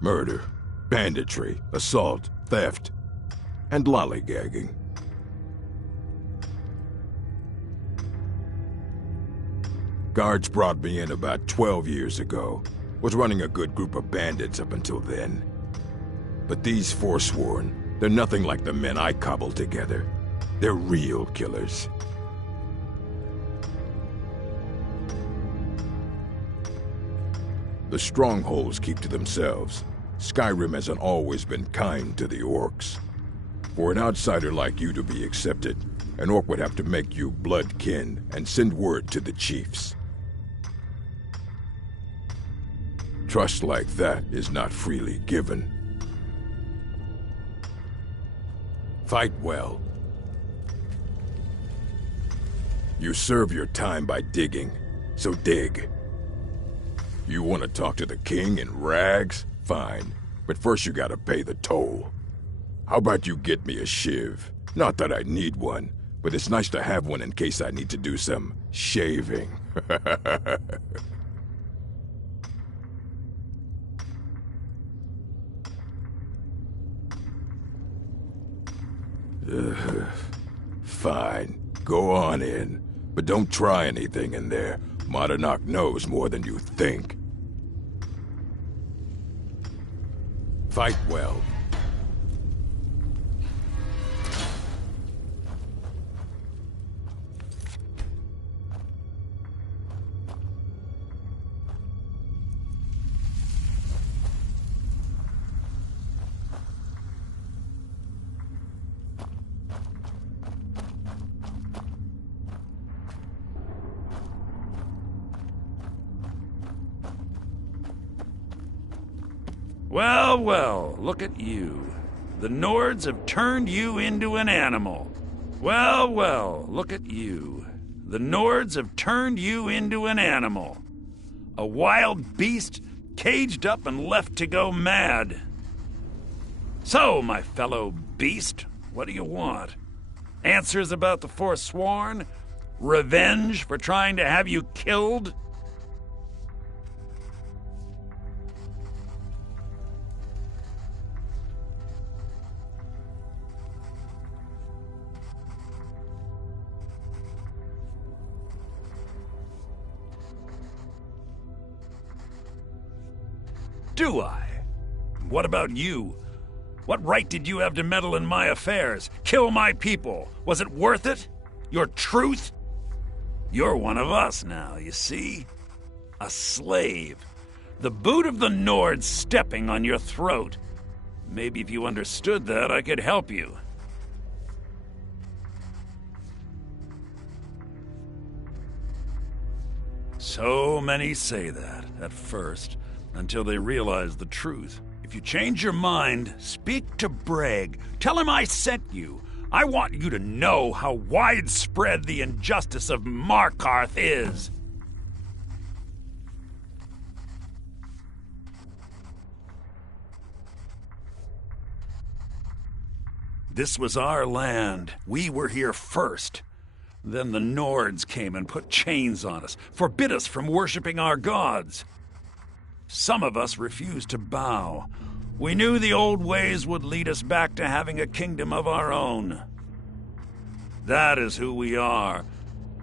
Murder, banditry, assault, theft, and lollygagging. Guards brought me in about 12 years ago. Was running a good group of bandits up until then. But these Forsworn, they're nothing like the men I cobbled together. They're real killers. The strongholds keep to themselves. Skyrim hasn't always been kind to the orcs. For an outsider like you to be accepted, an orc would have to make you blood kin and send word to the chiefs. Trust like that is not freely given. Fight well. You serve your time by digging, so dig. You want to talk to the king in rags? Fine, but first you gotta pay the toll. How about you get me a shiv? Not that I need one, but it's nice to have one in case I need to do some shaving. Fine, go on in, but don't try anything in there. Monarch knows more than you think. Fight well. Well, well, look at you. The Nords have turned you into an animal. Well, well, look at you. The Nords have turned you into an animal. A wild beast caged up and left to go mad. So, my fellow beast, what do you want? Answers about the Forsworn? Revenge for trying to have you killed? Do I? What about you? What right did you have to meddle in my affairs? Kill my people? Was it worth it? Your truth? You're one of us now, you see? A slave. The boot of the Nords stepping on your throat. Maybe if you understood that, I could help you. So many say that, at first, until they realize the truth. If you change your mind, speak to Breg. Tell him I sent you. I want you to know how widespread the injustice of Markarth is. This was our land. We were here first. Then the Nords came and put chains on us, forbid us from worshipping our gods. Some of us refused to bow. We knew the old ways would lead us back to having a kingdom of our own. That is who we are,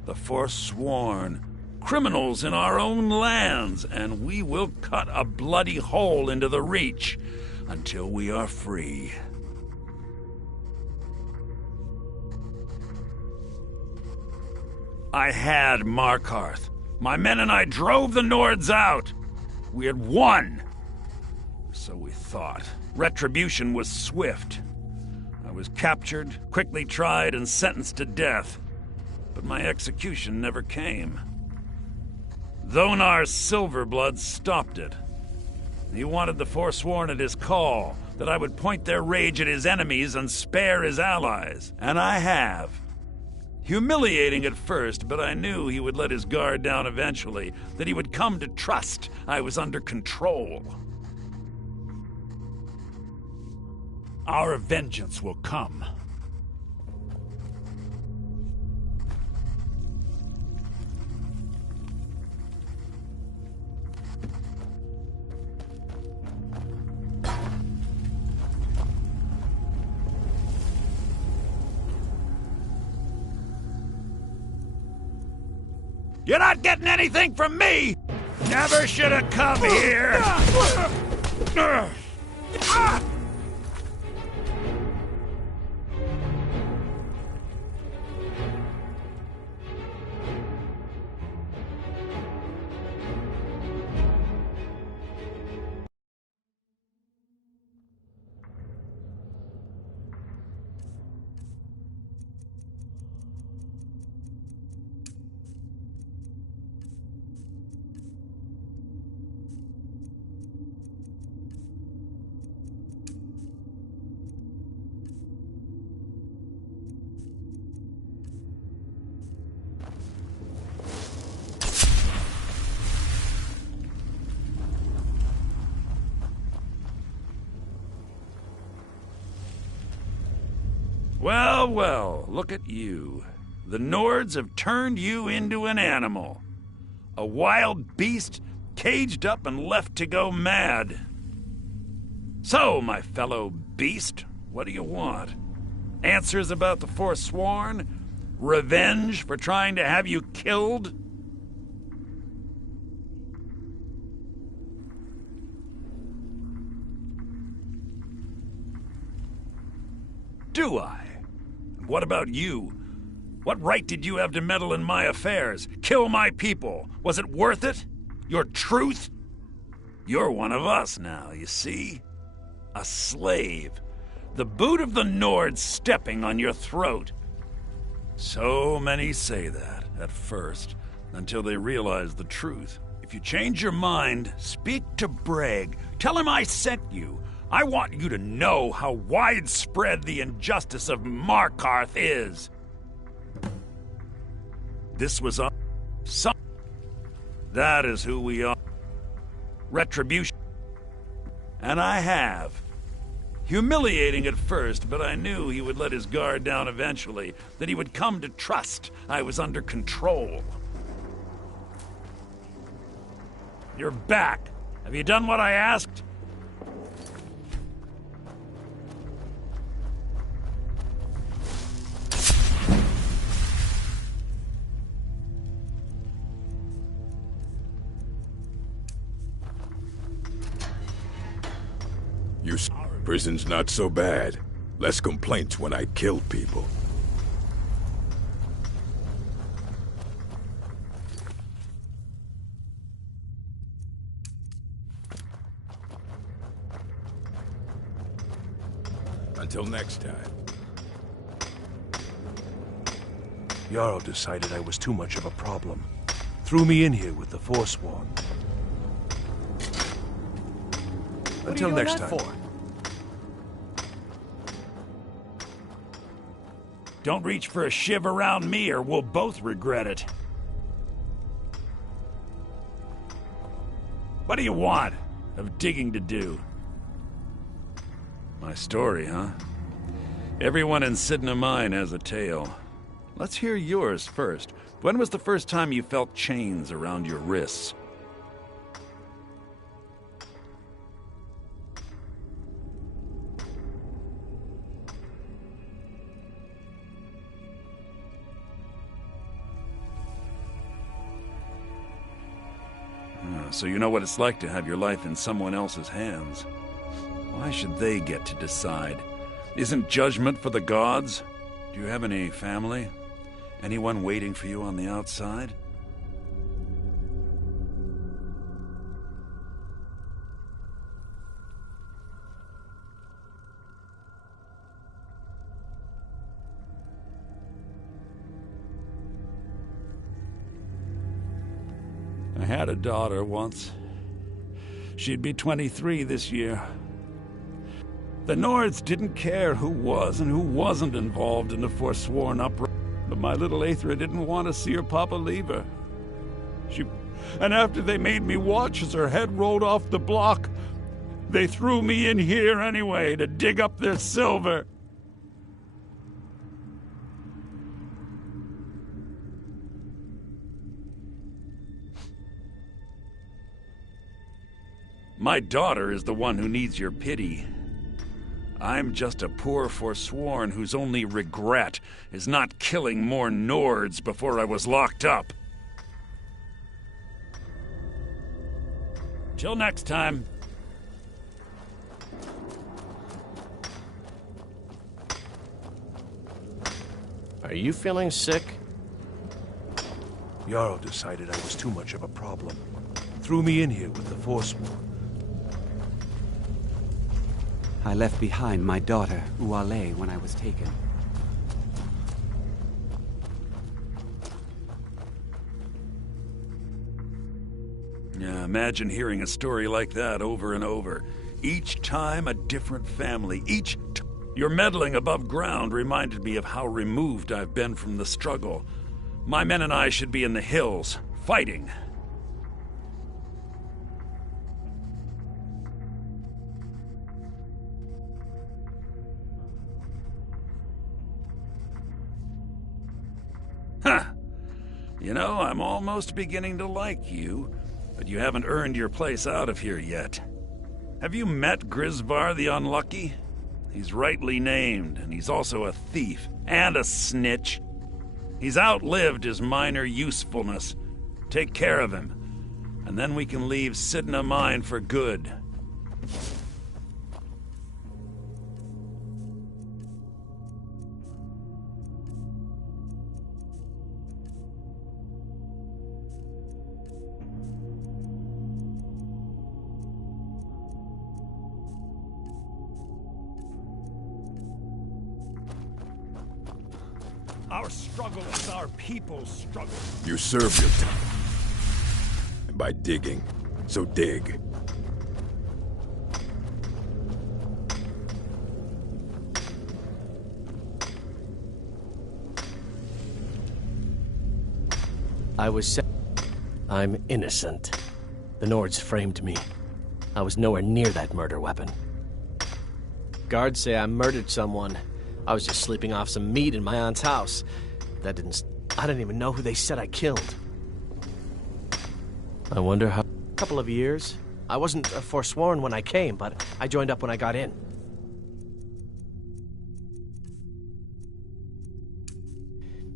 the Forsworn, criminals in our own lands, and we will cut a bloody hole into the Reach until we are free. I had Markarth. My men and I drove the Nords out. We had won. So we thought. Retribution was swift. I was captured, quickly tried, and sentenced to death. but my execution never came. Dhonar's Silverblood stopped it. He wanted the Forsworn at his call, that I would point their rage at his enemies and spare his allies. And I have. Humiliating at first, but I knew he would let his guard down eventually, that he would come to trust I was under control. Our vengeance will come. You're not getting anything from me! Never should have come here! Well, well, look at you. The Nords have turned you into an animal. A wild beast caged up and left to go mad. So, my fellow beast, what do you want? Answers about the Forsworn? Revenge for trying to have you killed? Do I? What about you? What right did you have to meddle in my affairs? Kill my people? Was it worth it? Your truth? You're one of us now, you see? A slave. The boot of the Nords stepping on your throat. So many say that, at first, until they realize the truth. If you change your mind, speak to Breg. Tell him I sent you. I want you to know how widespread the injustice of Markarth is. This was some. That is who we are. Retribution. And I have. Humiliating at first, but I knew he would let his guard down eventually, that he would come to trust I was under control. You're back. Have you done what I asked? Prison's not so bad. Less complaints when I kill people. Until next time. Jarl decided I was too much of a problem. Threw me in here with the Forsworn. Until next time. Don't reach for a shiv around me or we'll both regret it. What do you want? Of digging to do? My story, huh? Everyone in Sidna Mine has a tale. Let's hear yours first. When was the first time you felt chains around your wrists? So you know what it's like to have your life in someone else's hands. Why should they get to decide? Isn't judgment for the gods? Do you have any family? Anyone waiting for you on the outside? I had a daughter once. She'd be 23 this year. The Nords didn't care who was and who wasn't involved in the Forsworn uprising, but my little Aethra didn't want to see her papa leave her. And after they made me watch as her head rolled off the block, they threw me in here anyway to dig up their silver. My daughter is the one who needs your pity. I'm just a poor Forsworn whose only regret is not killing more Nords before I was locked up. Till next time. Are you feeling sick? Jarl decided I was too much of a problem. Threw me in here with the Forsworn. I left behind my daughter, Uale, when I was taken. Yeah, imagine hearing a story like that over and over. Each time a different family. Your meddling above ground reminded me of how removed I've been from the struggle. My men and I should be in the hills, fighting. You know, I'm almost beginning to like you, but you haven't earned your place out of here yet. Have you met Grisvar the Unlucky? He's rightly named, and he's also a thief and a snitch. He's outlived his minor usefulness. Take care of him, and then we can leave Sidna Mine for good. Our struggle is our people's struggle. You serve your time by digging, so dig. I'm innocent. The Nords framed me. I was nowhere near that murder weapon. Guards say I murdered someone. I was just sleeping off some meat in my aunt's house. I didn't even know who they said I killed. I wonder how... A couple of years. I wasn't forsworn when I came, but I joined up when I got in.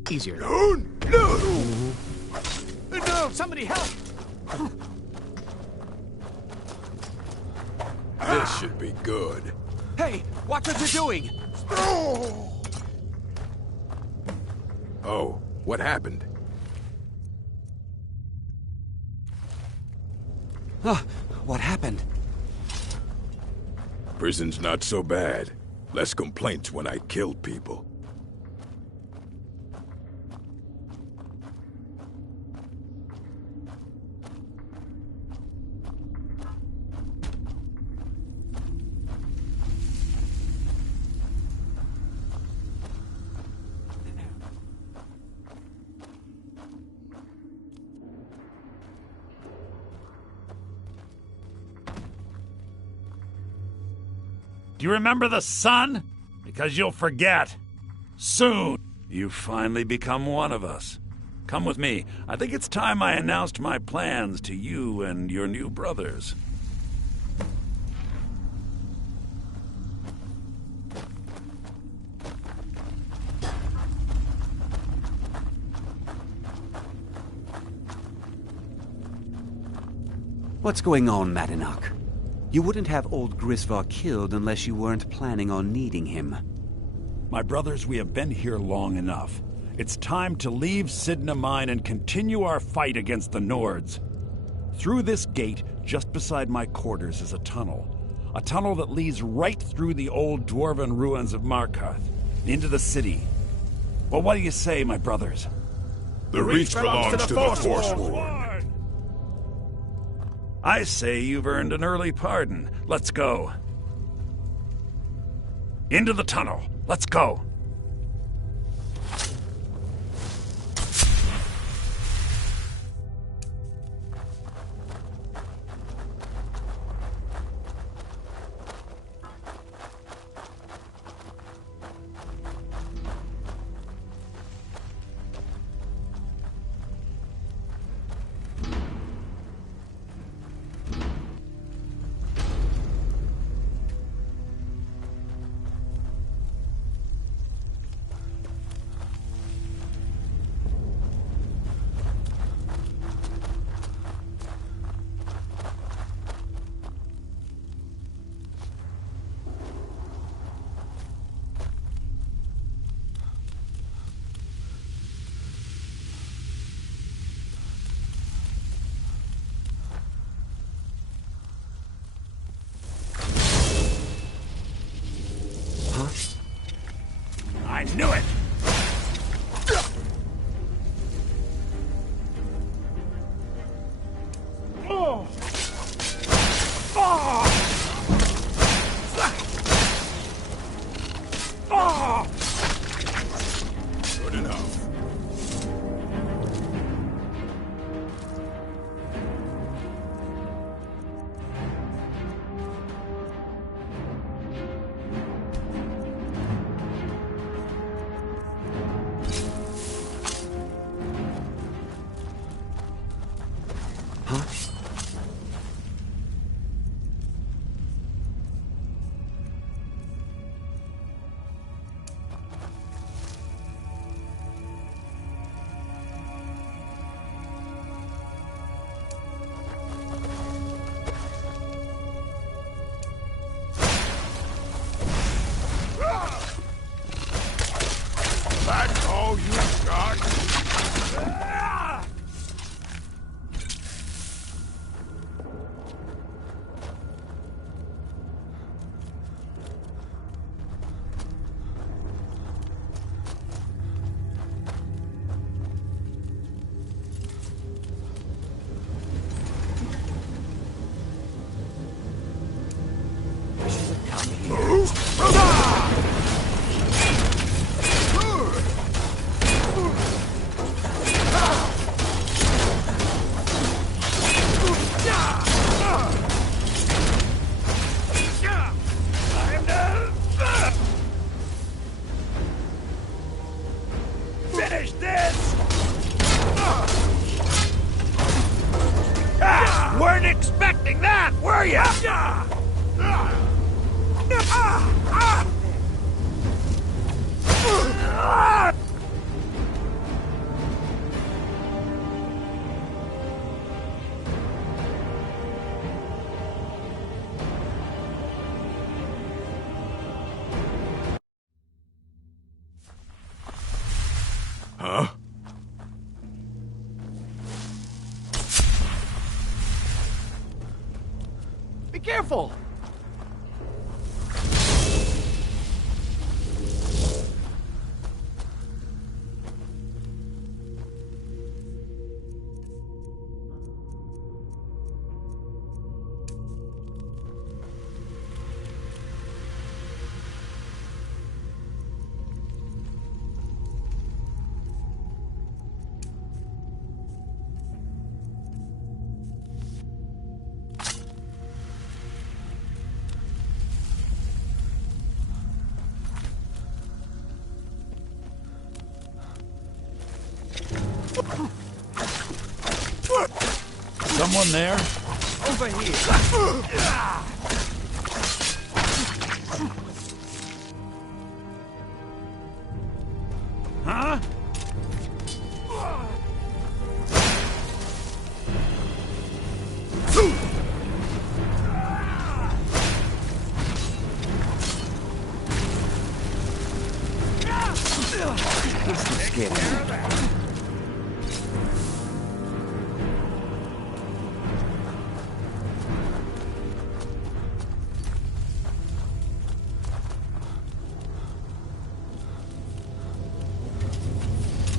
Easier. No! No! Somebody help! This should be good. Hey! Watch what you're doing! Oh, what happened? What happened? Prison's not so bad. Less complaints when I killed people. Do you remember the sun? Because you'll forget. Soon. You've finally become one of us. Come with me. I think it's time I announced my plans to you and your new brothers. What's going on, Madanach? You wouldn't have old Grisvar killed unless you weren't planning on needing him. My brothers, we have been here long enough. It's time to leave Sidna Mine and continue our fight against the Nords. Through this gate, just beside my quarters, is a tunnel. A tunnel that leads right through the old dwarven ruins of Markarth, into the city. Well, what do you say, my brothers? The Reach belongs to the Forsworn. I say you've earned an early pardon. Let's go. Into the tunnel. Let's go. I knew it! Oh! Oh! Oh! Good enough. That's all you got? Finish this! Weren't expecting that, were you? Huh? Be careful! Someone there? Over here! Huh?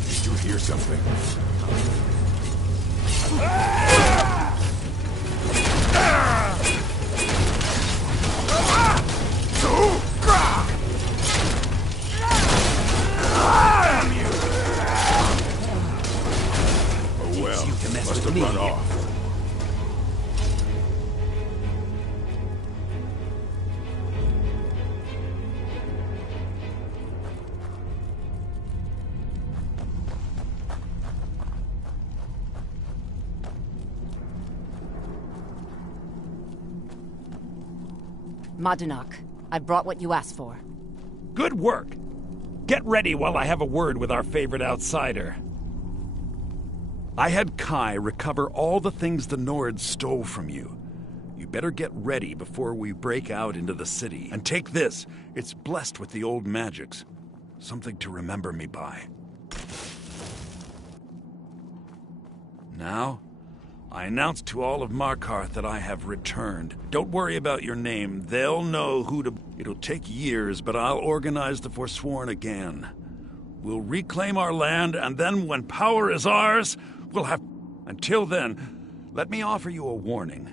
Did you hear something? to run off. Madanak, I brought what you asked for. Good work. Get ready while I have a word with our favorite outsider. I had Kai recover all the things the Nords stole from you. You better get ready before we break out into the city. And take this. It's blessed with the old magics. Something to remember me by. Now, I announce to all of Markarth that I have returned. Don't worry about your name. They'll know who to... It'll take years, but I'll organize the Forsworn again. We'll reclaim our land, and then when power is ours, we'll have... Until then, let me offer you a warning.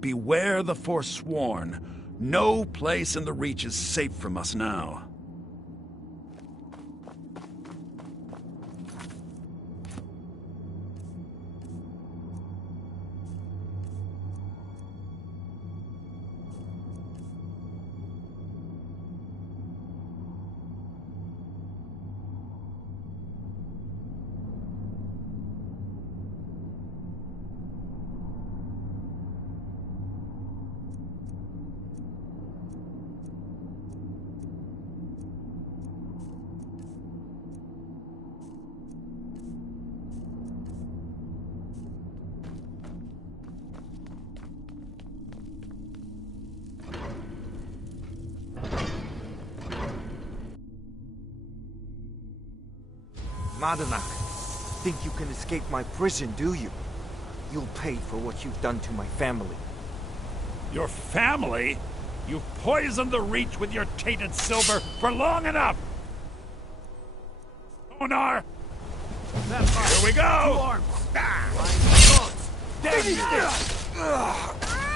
Beware the Forsworn. No place in the Reach is safe from us now. Madanak, think you can escape my prison, do you? You'll pay for what you've done to my family. Your family? You've poisoned the Reach with your tainted silver for long enough! Onar! Here we go!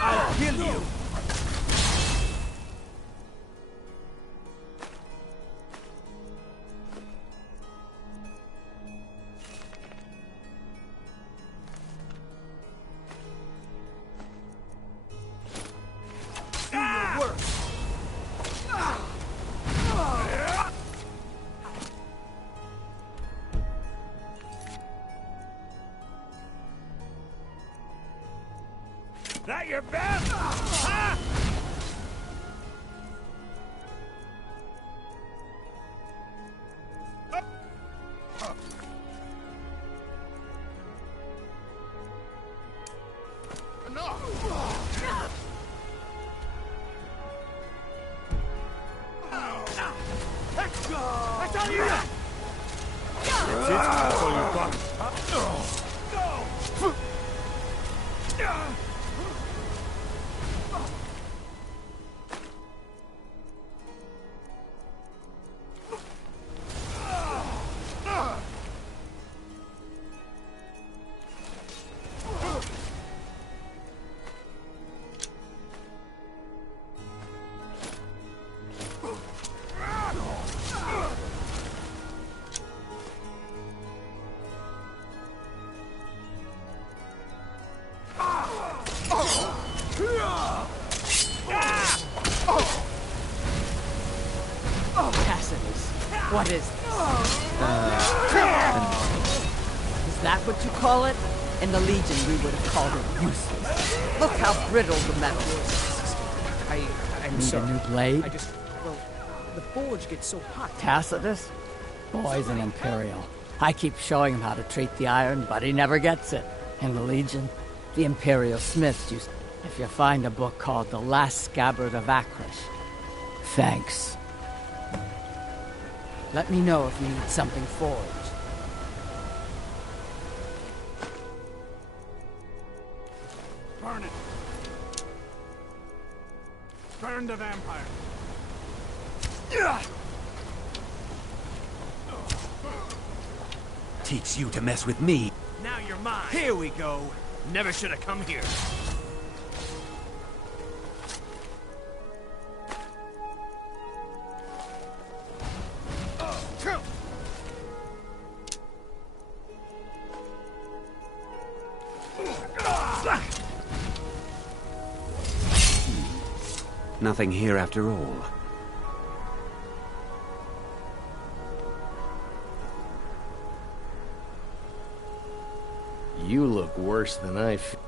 I'll kill you! That your best? Huh? That's all you got! That's it? That's all you've got? What is this? Is that what you call it? In the Legion, we would have called it useless. Look how brittle the metal is. I'm Need sorry. a new blade? Well, the forge gets so hot. Tacitus? Boy's an Imperial. I keep showing him how to treat the iron, but he never gets it. In the Legion, the Imperial Smiths used... If you find a book called The Last Scabbard of Akrish, thanks. Let me know if you need something forged. Burn it. Burn the vampire. Teach you to mess with me. Now you're mine. Here we go. Never should have come here. Nothing here after all. You look worse than I feel.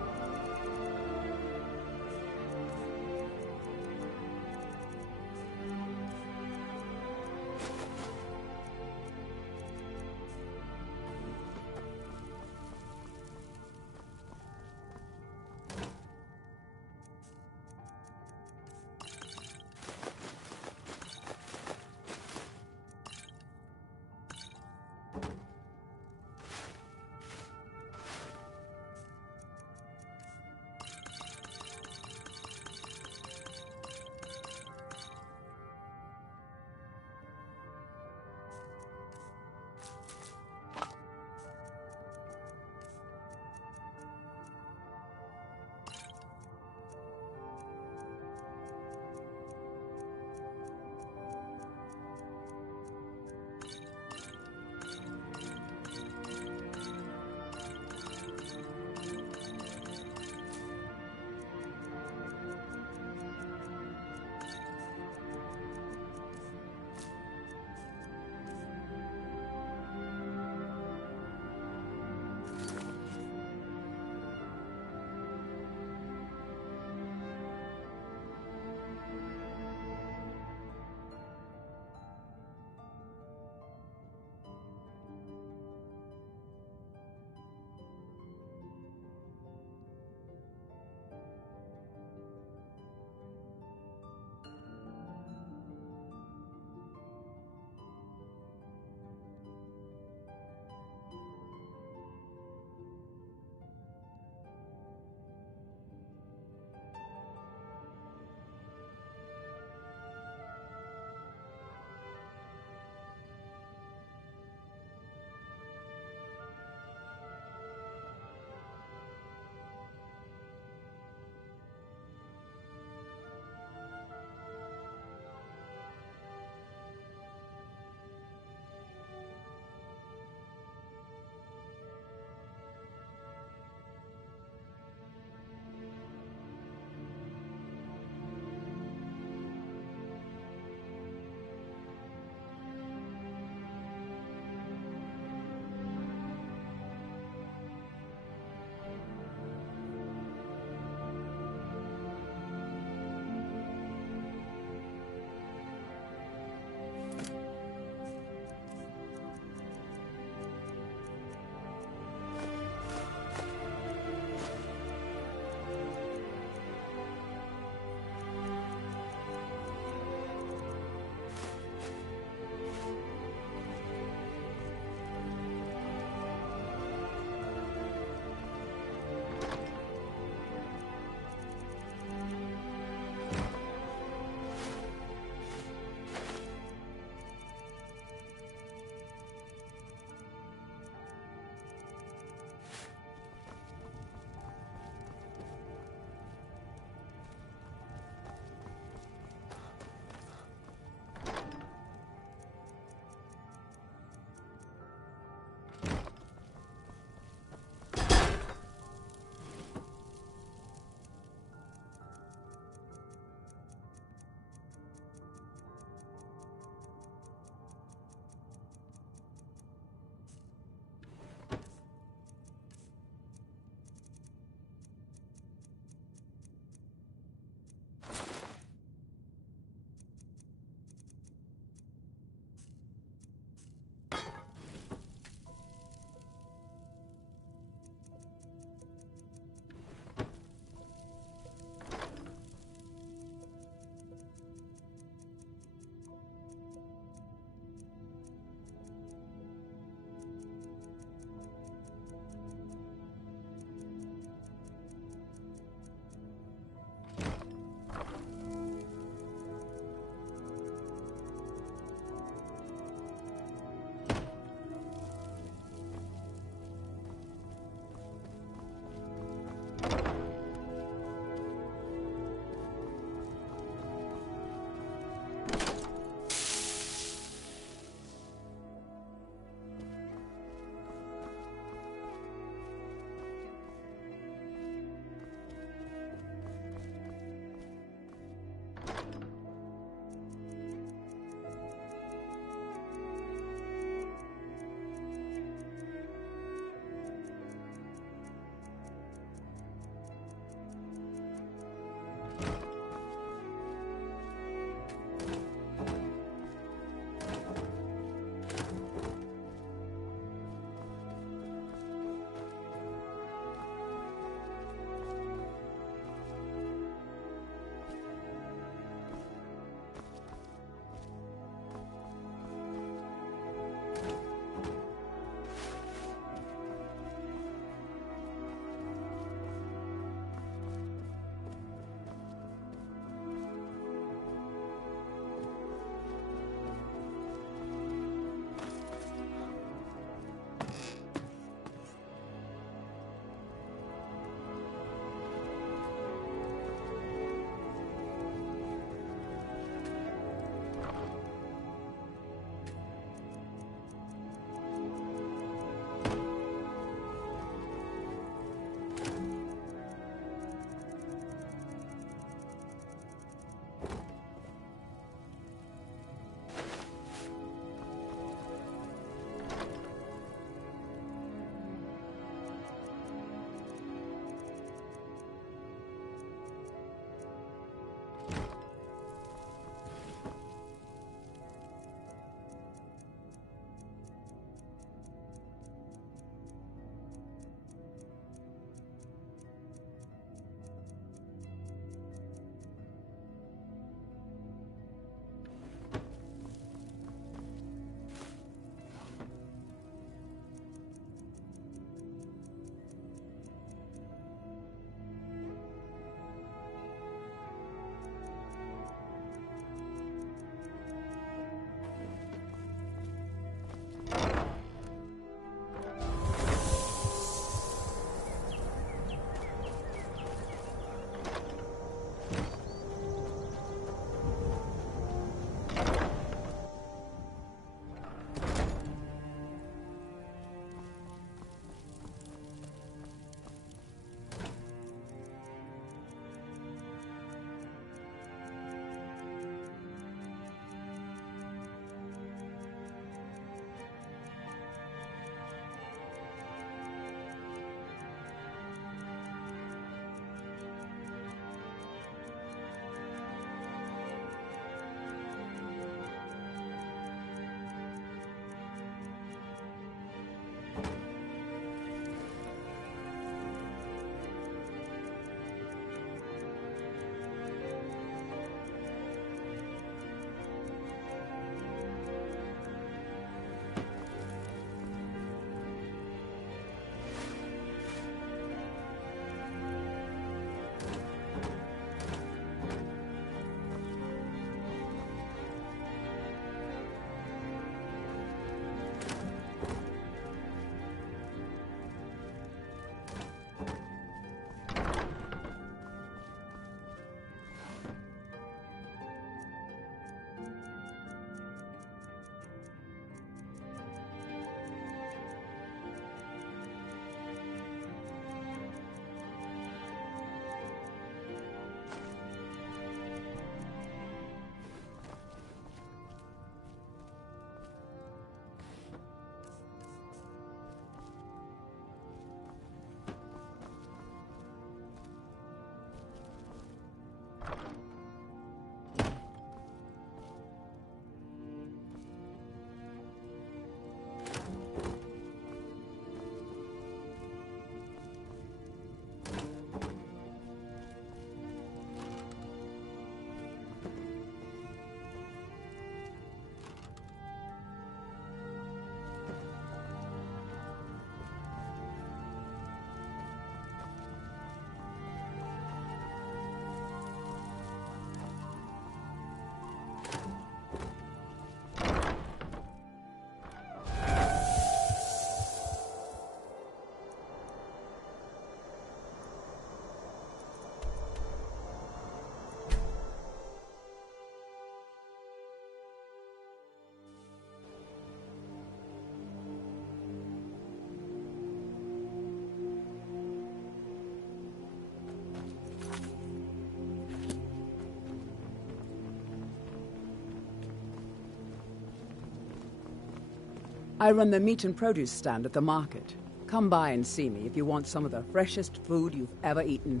I run the meat and produce stand at the market. Come by and see me if you want some of the freshest food you've ever eaten.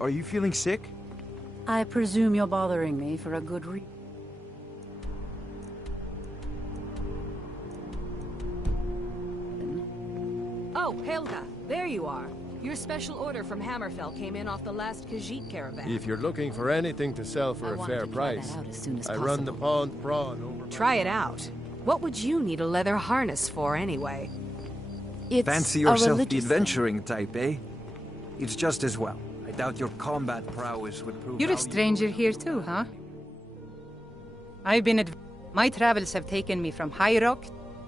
Are you feeling sick? I presume you're bothering me for a good reason. Oh, Helga, there you are. Your special order from Hammerfell came in off the last Khajiit caravan. If you're looking for anything to sell for a fair price, I run the pond prawn over. Try it out. What would you need a leather harness for, anyway? It's Fancy yourself the adventuring type, eh? It's just as well. I doubt your combat prowess would prove. You're a stranger here too, huh? I've been my travels have taken me from High Rock.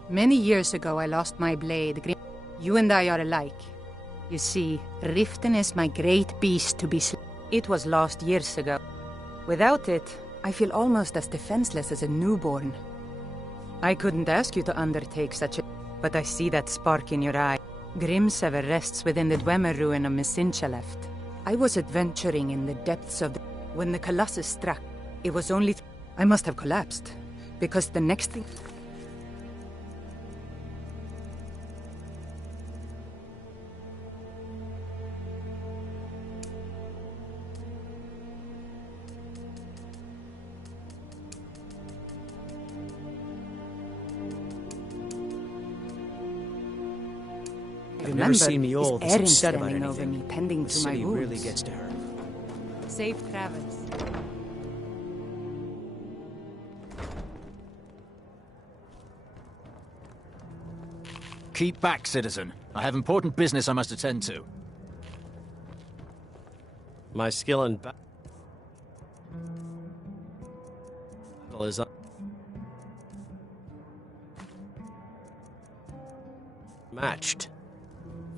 Many years ago I lost my blade. You and I are alike. You see, Riften is my great beast to be It was lost years ago. Without it, I feel almost as defenseless as a newborn. I couldn't ask you to undertake such a... But I see that spark in your eye. Grimsever rests within the Dwemer ruin of Messincha. I was adventuring in the depths of the... When the Colossus struck, it was only... I must have collapsed. Because the next thing... You've never seen me all this upset about standing anything. over me, tending The to my city wounds. really gets to her. Safe travels. Keep back, citizen. I have important business I must attend to. My skill in battle is matched.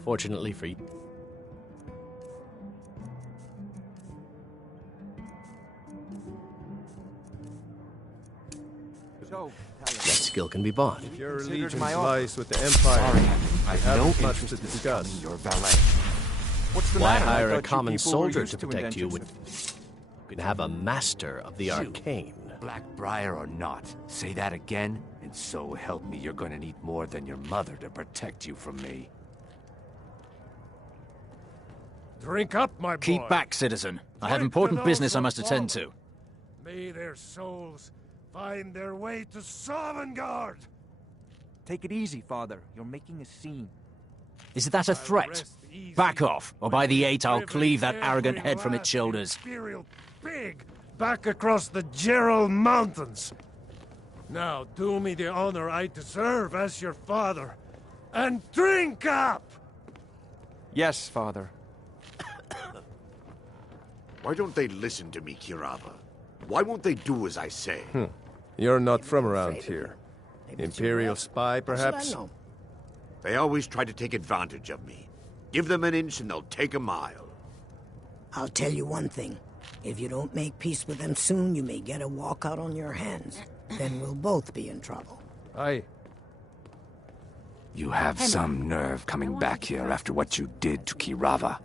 Fortunately for you. That skill can be bought. If your Considered allegiance my offer. lies with the Empire, I I've have no much interest to in discuss. becoming your valet. What's the Why matter? I hire a thought you common people were soldier used to to protect you when indentions. you can have a master of the arcane? Blackbriar or not, say that again, and so help me, you're gonna need more than your mother to protect you from me. Drink up, my boy. Keep back, citizen. I have Drink important to business those I must who've attend fallen. to. May their souls find their way to Sovngarde. Take it easy, Father. You're making a scene. Is that a threat? Back off, or by the 8 I'll cleave that arrogant head from its shoulders. Imperial pig back across the Gerald Mountains. Now do me the honor I deserve as your father, and drink up! Yes, Father. Why don't they listen to me, Kirava? Why won't they do as I say? You're not from around here. Imperial spy, perhaps? They always try to take advantage of me. Give them an inch and they'll take a mile. I'll tell you one thing. If you don't make peace with them soon, you may get a walkout on your hands. Then we'll both be in trouble. Aye. You have some nerve coming back here after what you did to Kirava.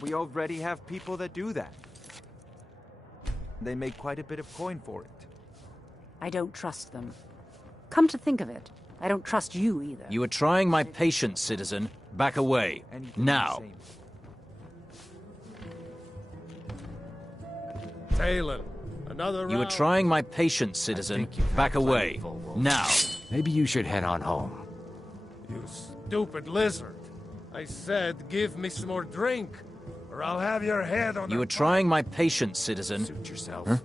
We already have people that do that. They make quite a bit of coin for it. I don't trust them. Come to think of it, I don't trust you either. You are trying my patience, citizen. Back away. Now. Talon, another You are round. trying my patience, citizen. Back away. Now. Maybe you should head on home. You stupid lizard. I said give me some more drink, or I'll have your head on You the are trying my patience, citizen. Suit yourself.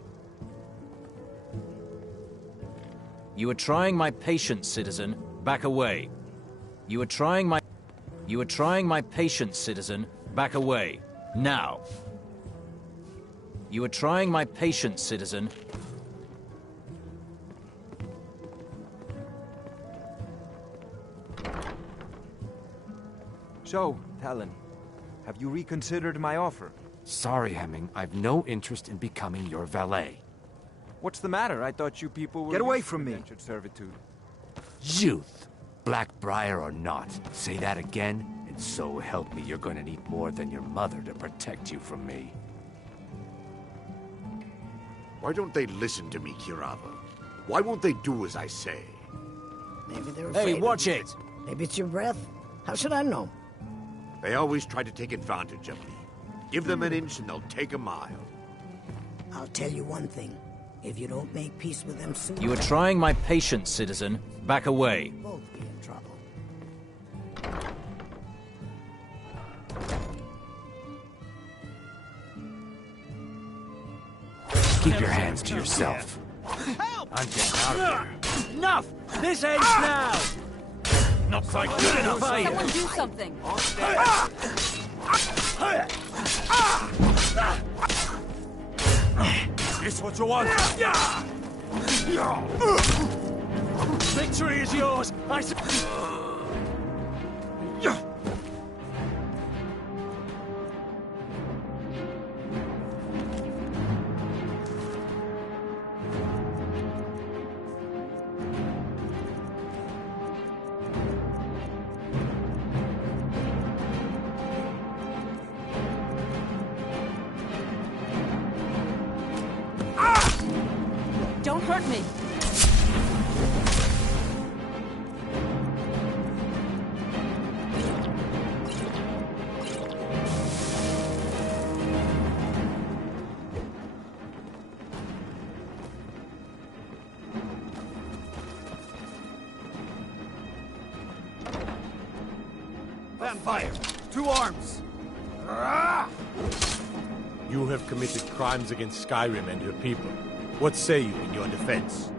You are trying my patience, citizen. Back away. You are trying my patience, citizen. Back away. Now. You are trying my patience, citizen. So, Talon, have you reconsidered my offer? Sorry, Hemming. I've no interest in becoming your valet. What's the matter? I thought you people were... Get away from me! ...indentured servitude. Youth! Blackbriar or not, say that again, and so help me, you're gonna need more than your mother to protect you from me. Why don't they listen to me, Kirava? Why won't they do as I say? Maybe they're afraid. Hey, watch it! Maybe it's your breath. How should I know? They always try to take advantage of me. Give them an inch and they'll take a mile. I'll tell you one thing. If you don't make peace with them soon... You are trying my patience, citizen. Back away. Both be in trouble. Keep your hands to yourself. Help! I'm getting out of here. Enough! This ends now! Not quite good enough, are you? Someone do something! This what you want? Victory is yours! Don't hurt me! Vampire! 2 arms! You have committed crimes against Skyrim and her people. What say you in your defense?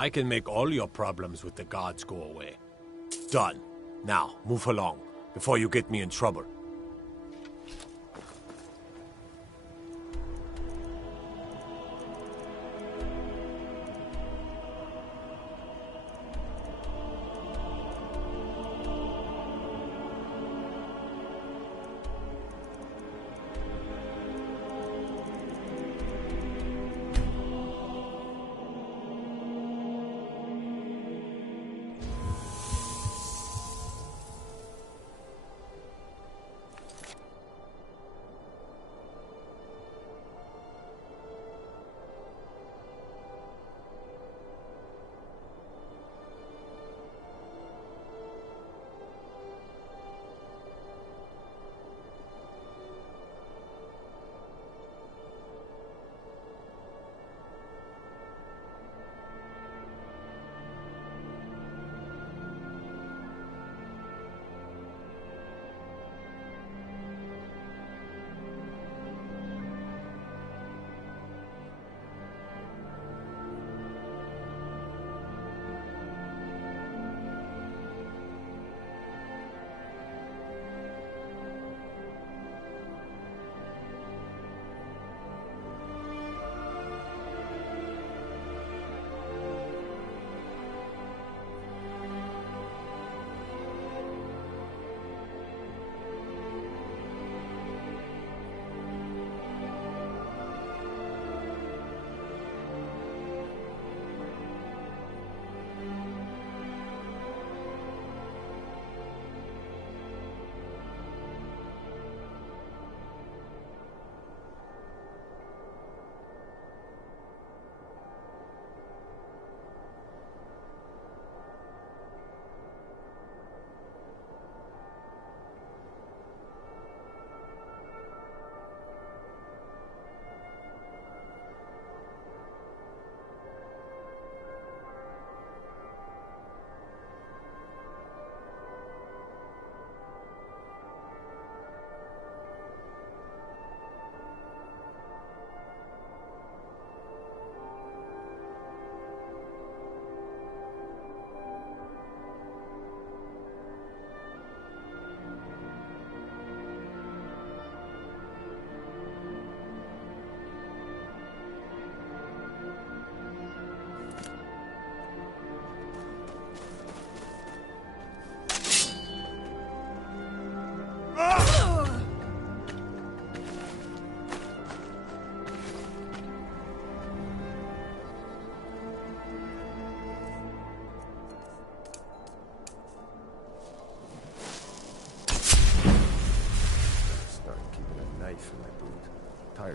I can make all your problems with the gods go away. Done. Now, move along, before you get me in trouble.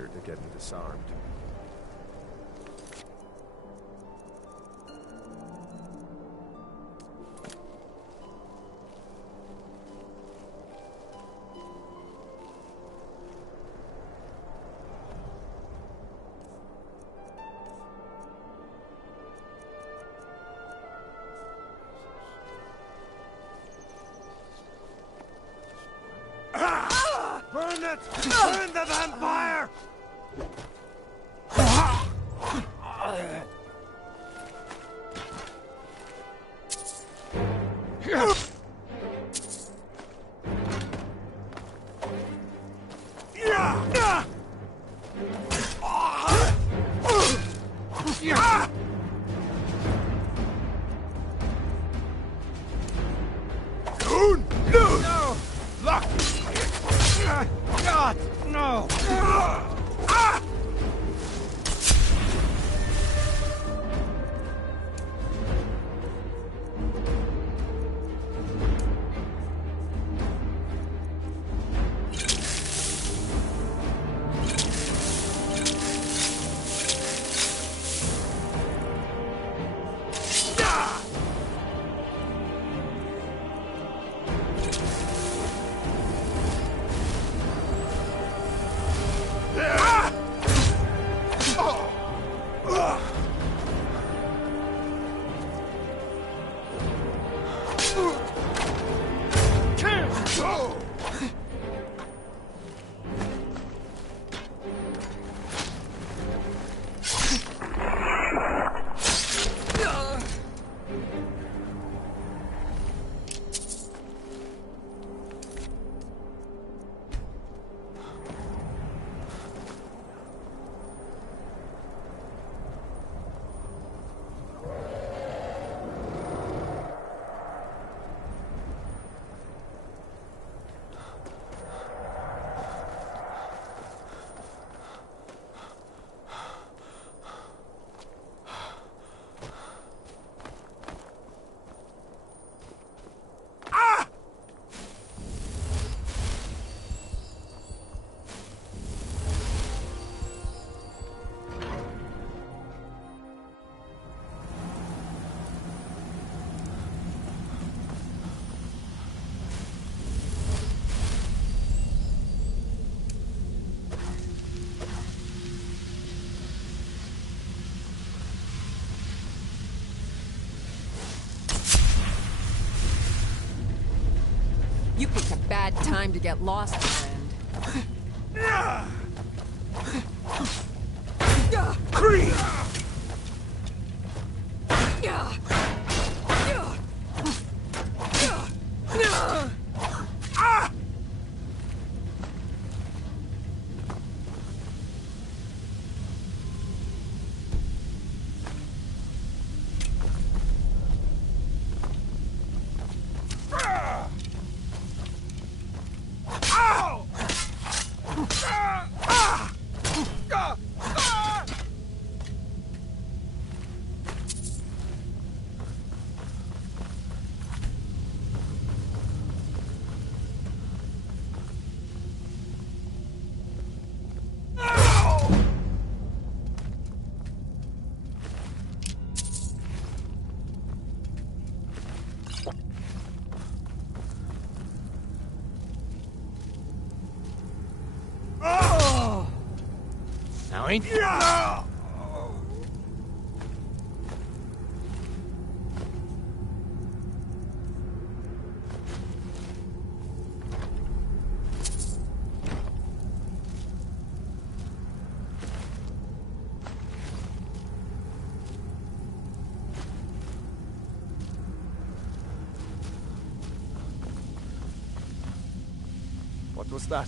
tired of getting disarmed. Burn it! Burn the vampire! No! Lock! God, no! You picked a bad time to get lost, friend. Creed! Now ain't... What was that?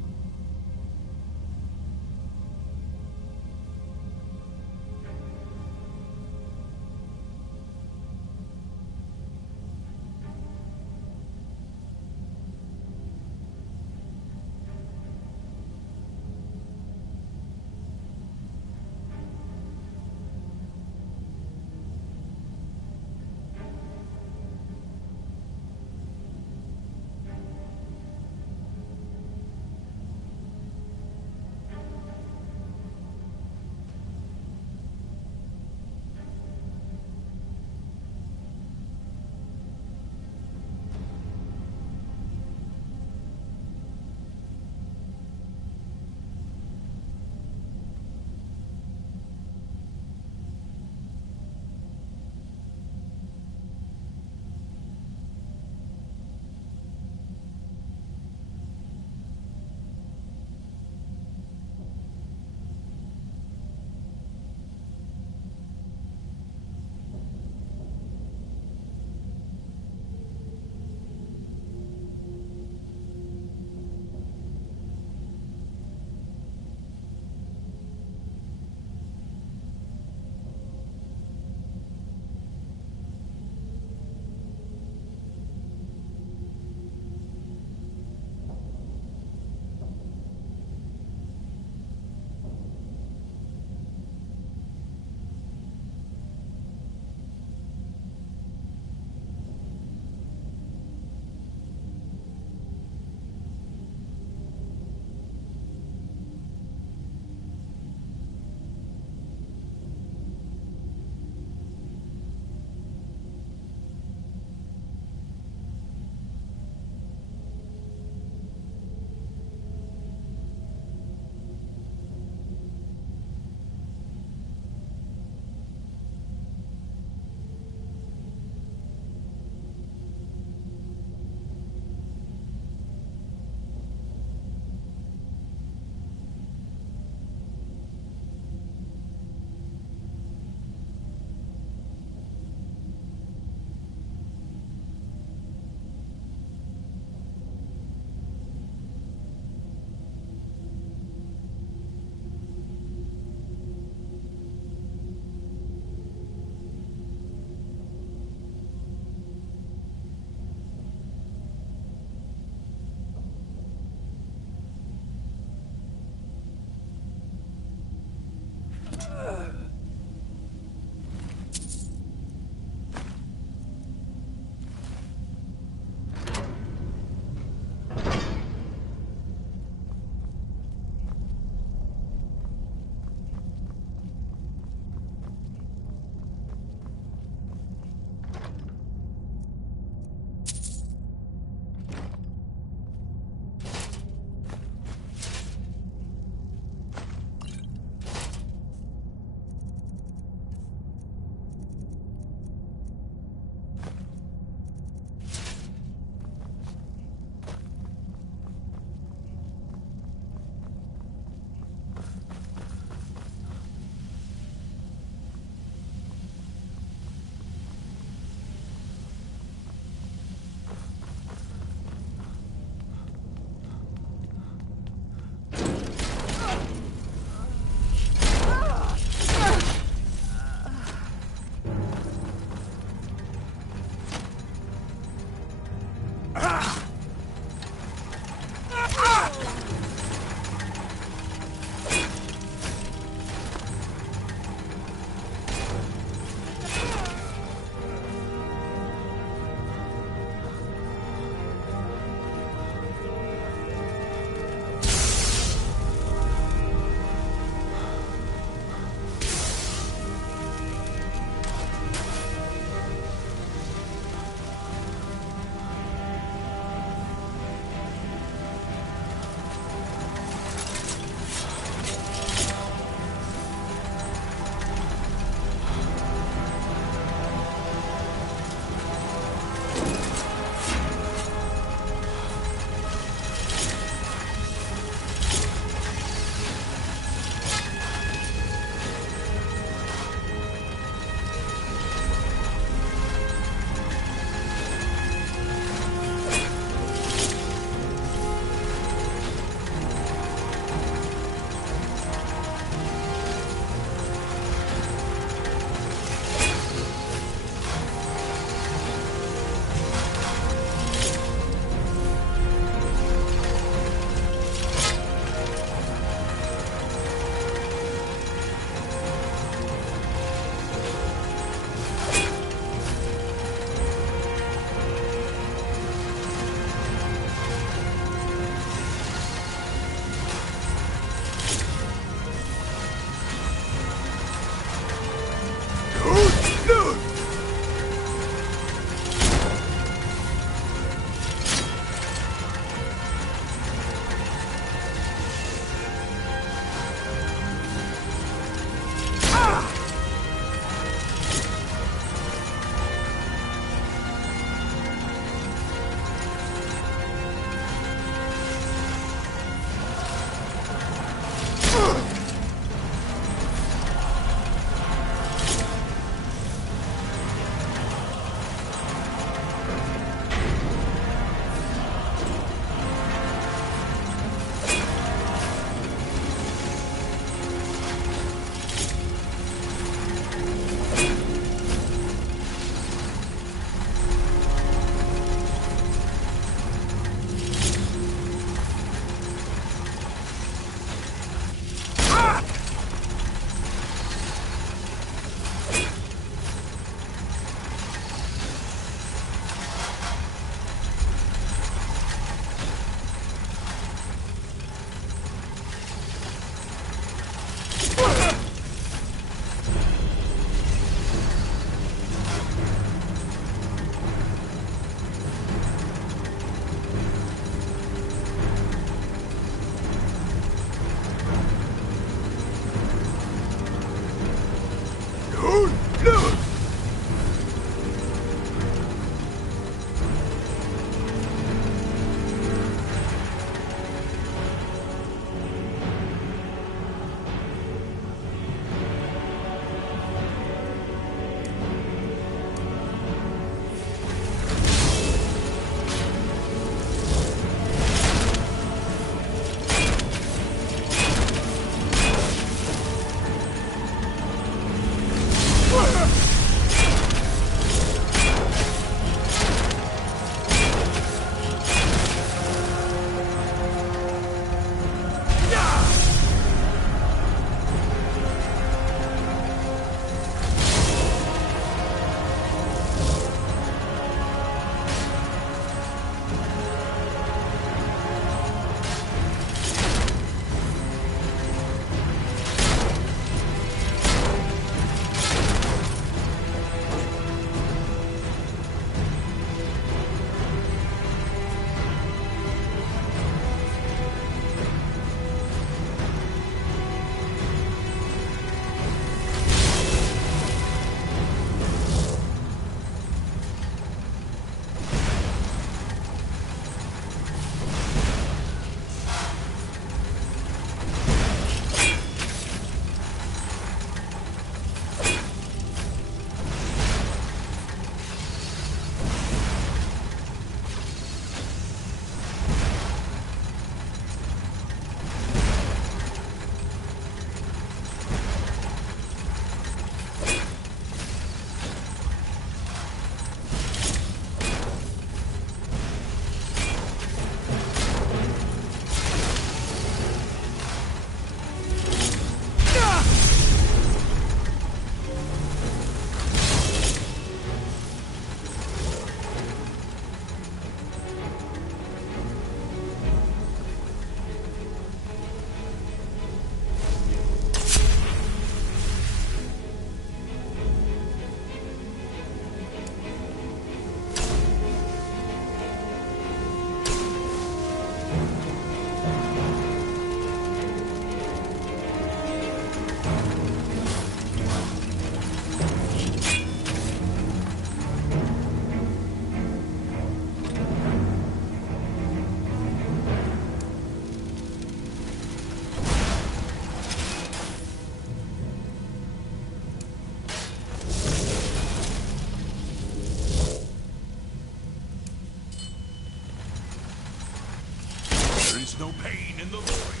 is no pain in the void.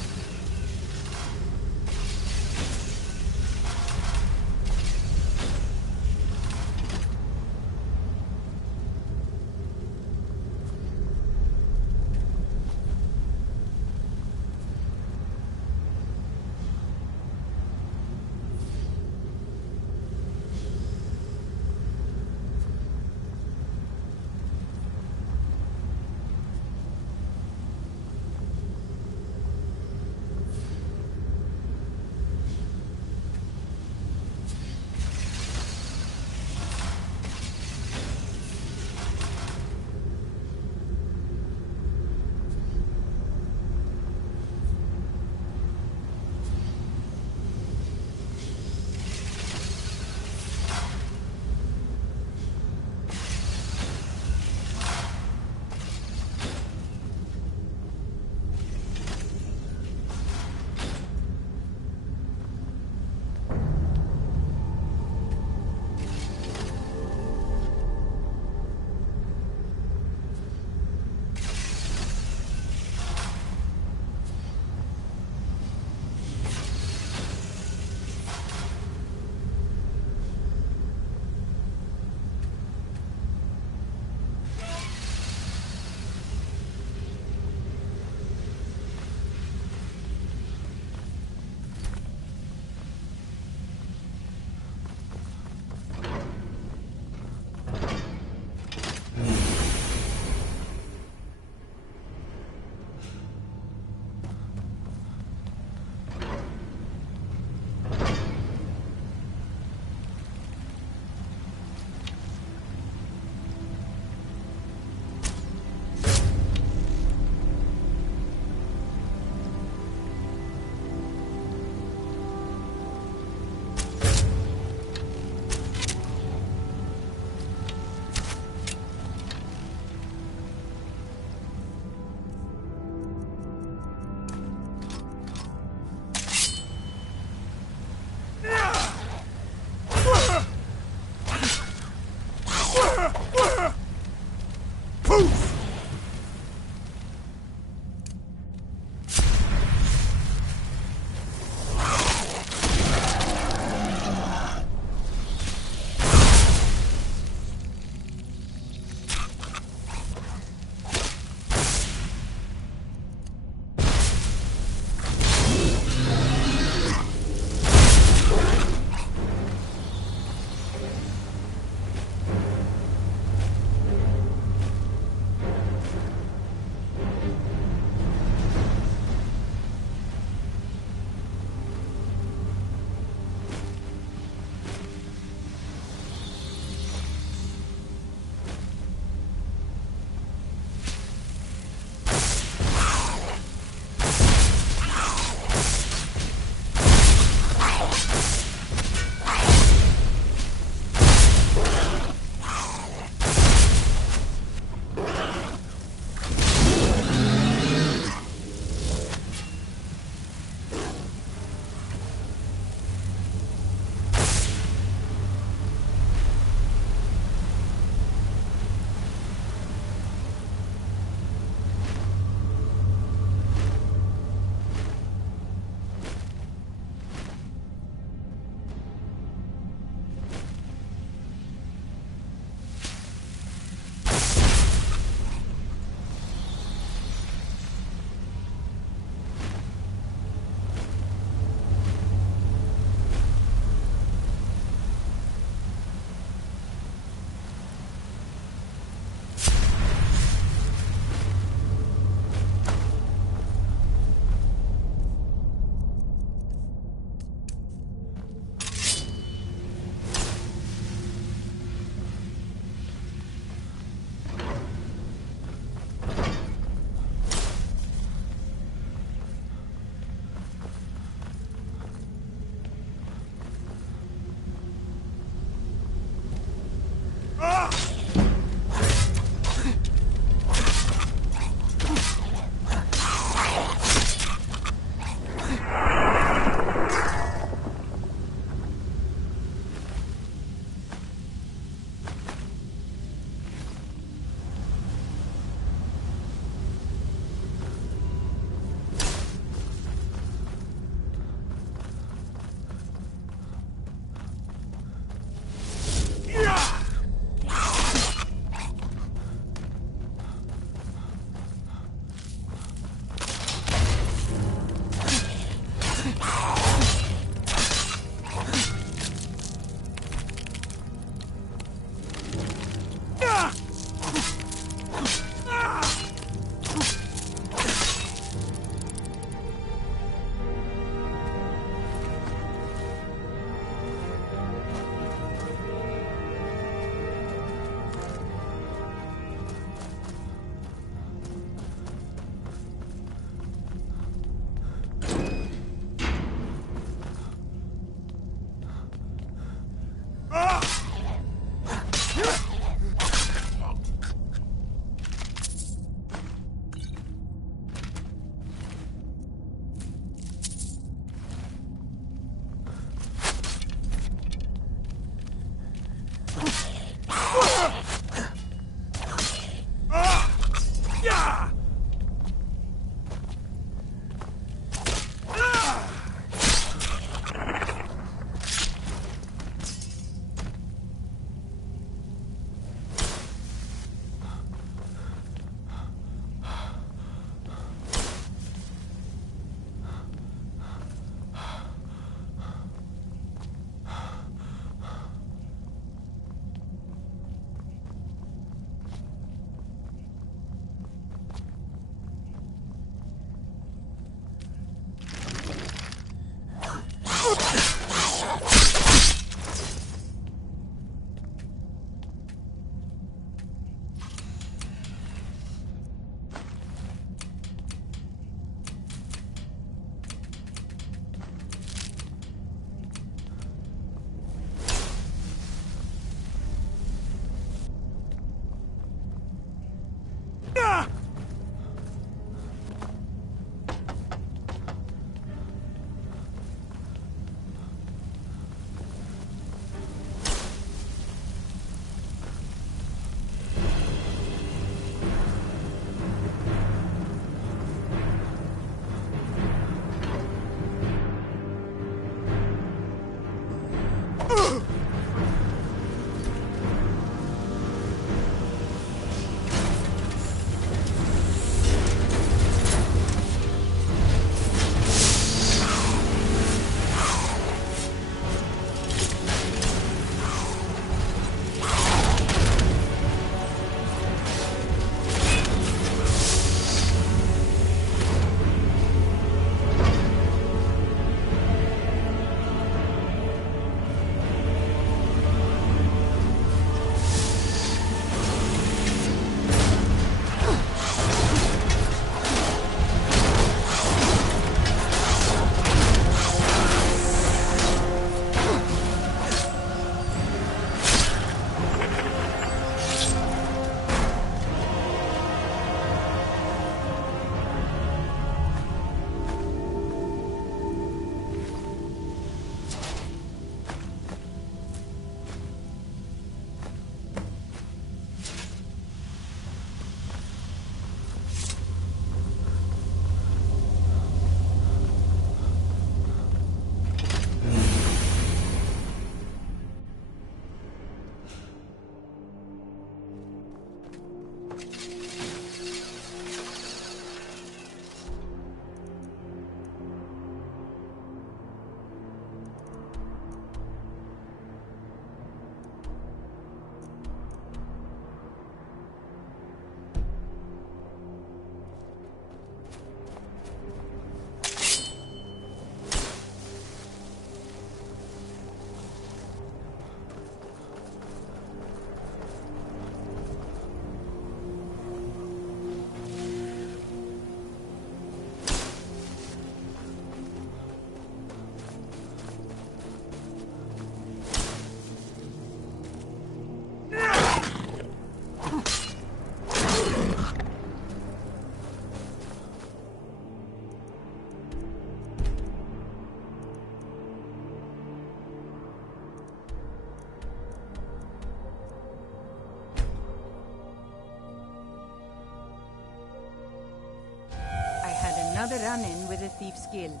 had a run-in with the Thieves' Guild.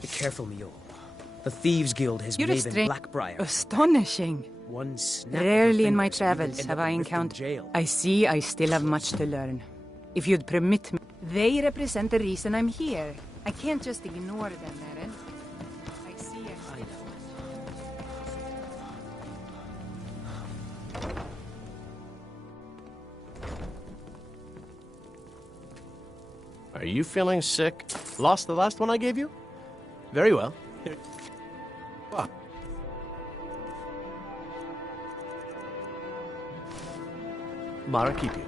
Be careful, Mule. The Thieves' Guild has You're a Raven strange... Blackbriar. Astonishing. One snap Rarely of in my fingers, and you travels end have up I in Riften encountered... jail. I see I still have much to learn. If you'd permit me... They represent the reason I'm here. I can't just ignore them, Eren. I see I know. Are you feeling sick? Lost the last one I gave you? Very well. Here. Ah. Mara, keep you.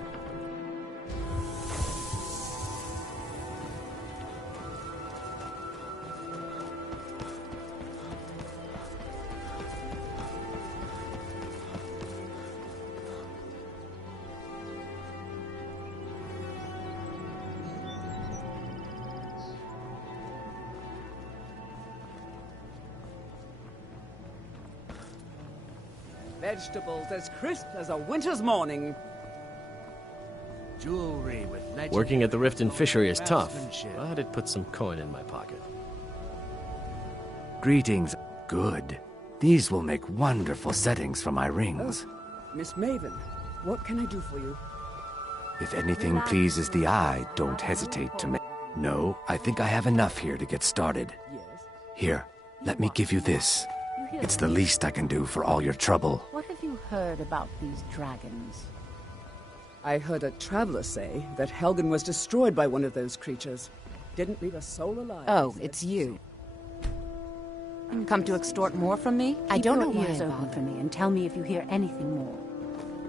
Vegetables as crisp as a winter's morning. Jewelry with legend. Working at the Riften fishery is tough, but it put some coin in my pocket. Greetings. Good. These will make wonderful settings for my rings. Miss Maven, what can I do for you? If anything pleases the eye, don't hesitate to make... No, I think I have enough here to get started. Here, let me give you this. It's the least I can do for all your trouble. What have you heard about these dragons? I heard a traveler say that Helgen was destroyed by one of those creatures. Didn't leave a soul alive. Oh, it's you. Come to extort more from me? I don't know why. Keep your ears open for me and tell me if you hear anything more.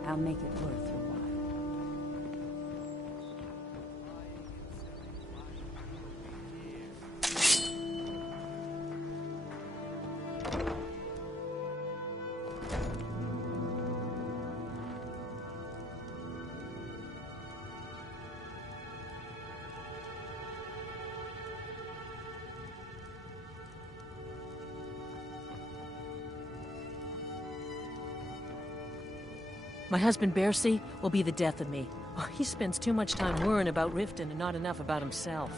I'll make it worth your while. My husband, Bercy, will be the death of me. Oh, he spends too much time worrying about Riften and not enough about himself.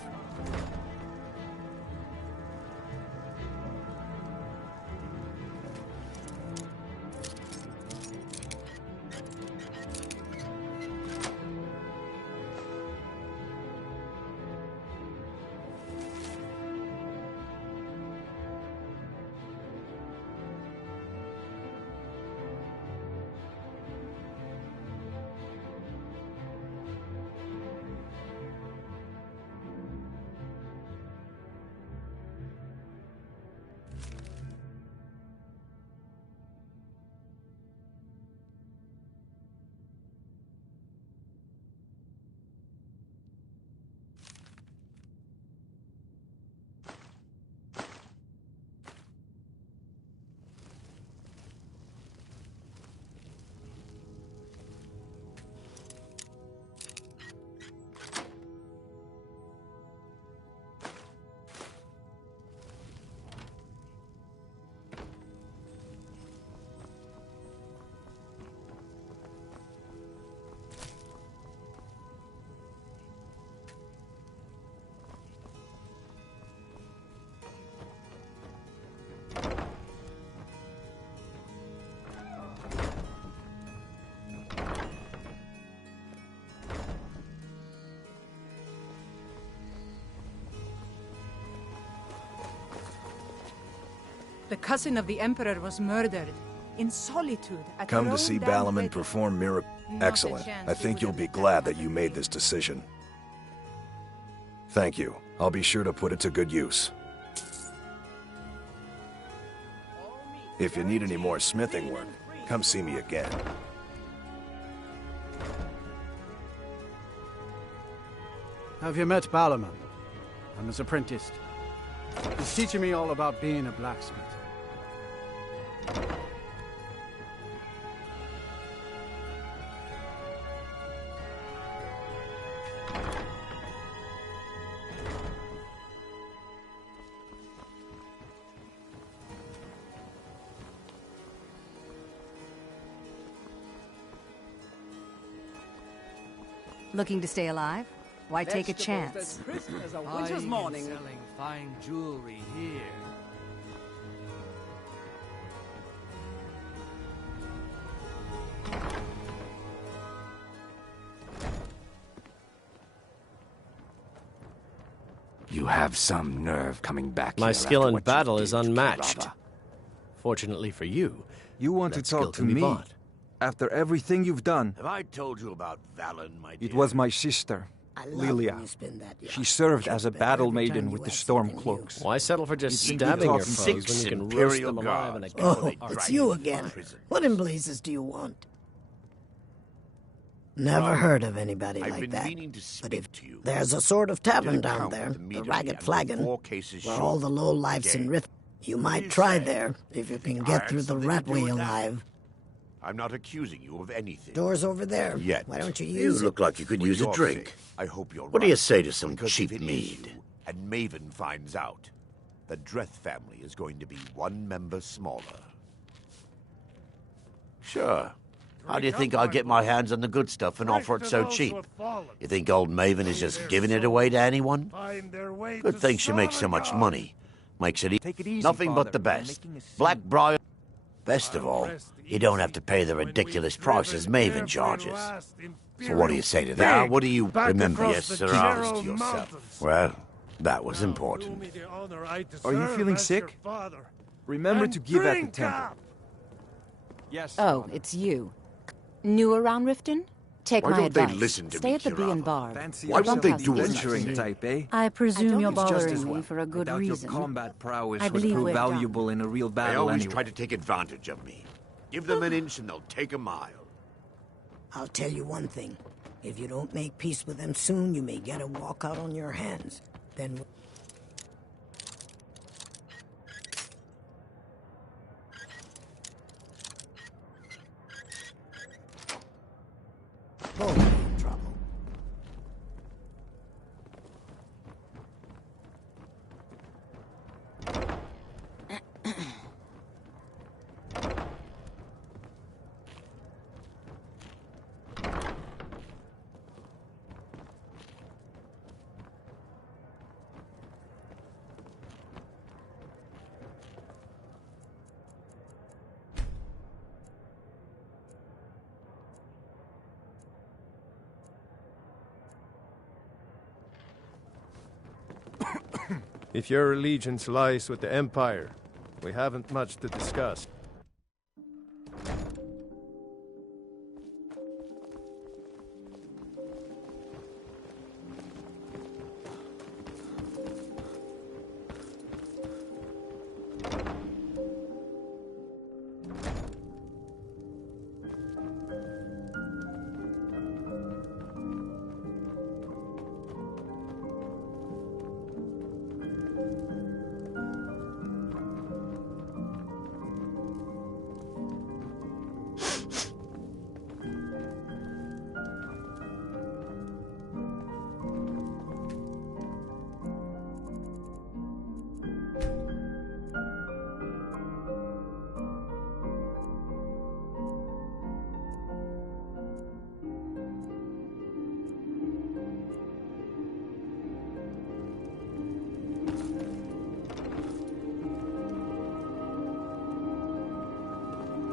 The cousin of the Emperor was murdered. In solitude. At Come her to see own Balaam damn perform miracles. Not a Excellent. chance I he think would you'll have be let that glad that happen. you made this decision. Thank you. I'll be sure to put it to good use. If you need any more smithing work, come see me again. Have you met Balaam? I'm his apprentice. He's teaching me all about being a blacksmith. Looking to stay alive? Why take a chance? As crisp as a winter's morning. Selling fine jewelry here. You have some nerve coming back My here skill after in what you battle did is to unmatched. Kirava. Fortunately for you, You want to that skill talk to can be me? bought. After everything you've done? Have I told you about Valen, my dear? It was my sister, I love Lilia. when you spin that yarn. She served as a Chip battle every time maiden you with the add storm something cloaks. Why settle for just It's been stabbing your talking foes when six you can roast Imperial them alive in a guards. gun? Oh, it's you again. What in blazes do you want? Never heard of anybody I've like been that. meaning to But speak if to you. there's a sort of tavern Did down account there, with the immediately Ragged and with Flagon, 4 cases where short. all the lowlifes in Game. Rift. You What do might you try say? there if you can I get had through the something to rat do way with that. alive. I'm not accusing you of anything. Door's over there. Yet. Why don't you You use it? look like you could For use a your drink. sake, I hope you're What do you right, say to some because cheap if it is mead? you, and Maven finds out, the Dreth family is going to be 1 member smaller. Sure. How do you think I'll get my hands on the good stuff and offer it so cheap? You think old Maven is just giving it away to anyone? Good thing she makes so much money. Makes it easy. Nothing but the best. Blackbriar. Best of all, you don't have to pay the ridiculous prices Maven charges. So what do you say to that? What do you remember? Yes, sir. Keep this to yourself. Well, that was important. Are you feeling sick? Remember to give at the temple. Yes. Oh, it's you. New around Riften? Take Why my don't they advice. listen to Stay me, at the Bee and Kirava? Bar. Why won't they do Venturing it? type, eh? I presume you're It's just as bothering me well. for a good I doubt reason. Your combat prowess I would believe prove we're done. valuable in a real They battle always anyway. try to take advantage of me. Give them an inch and they'll take a mile. I'll tell you one thing. If you don't make peace with them soon, you may get a walkout on your hands. Then... both be in trouble. If your allegiance lies with the Empire, we haven't much to discuss.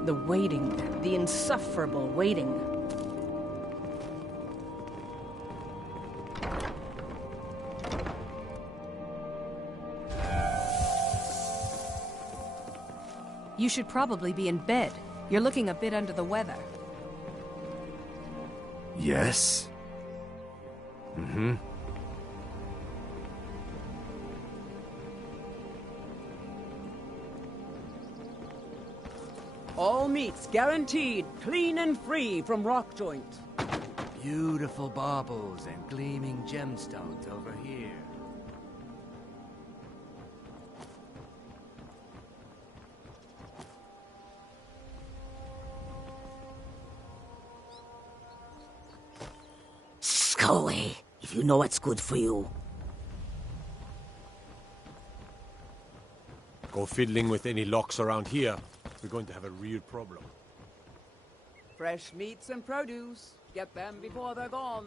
The waiting. The insufferable waiting. You should probably be in bed. You're looking a bit under the weather. Yes? Mm-hmm. All meats guaranteed, clean and free from rock joint. Beautiful baubles and gleaming gemstones over here. Go away, if you know what's good for you. Go fiddling with any locks around here. We're going to have a real problem. Fresh meats and produce. Get them before they're gone.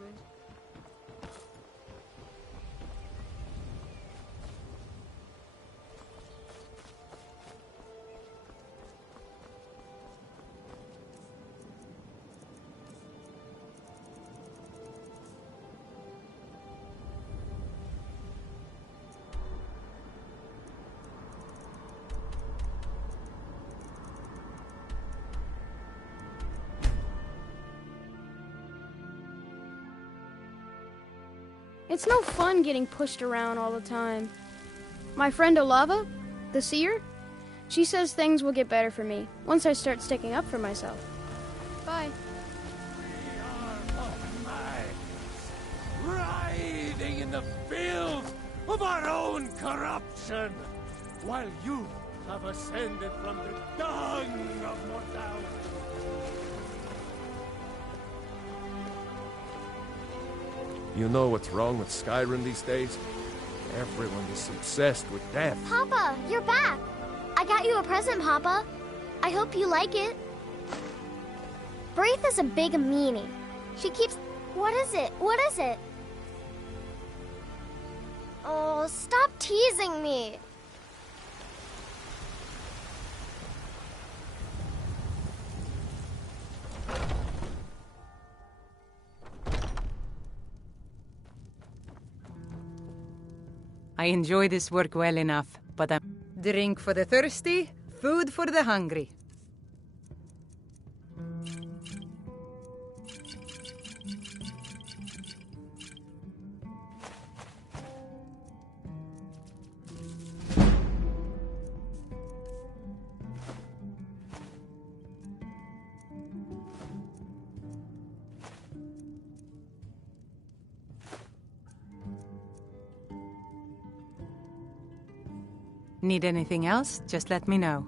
It's no fun getting pushed around all the time. My friend Olava, the seer, she says things will get better for me once I start sticking up for myself. Bye. Riding in the fields of our own corruption, while you have ascended from the dung of mortality. You know what's wrong with Skyrim these days? Everyone is obsessed with death. Papa, you're back. I got you a present, Papa. I hope you like it. Braith is a big meanie. She keeps... What is it? What is it? Oh, stop teasing me. I enjoy this work well enough, but drink for the thirsty, food for the hungry. Need anything else? Just let me know.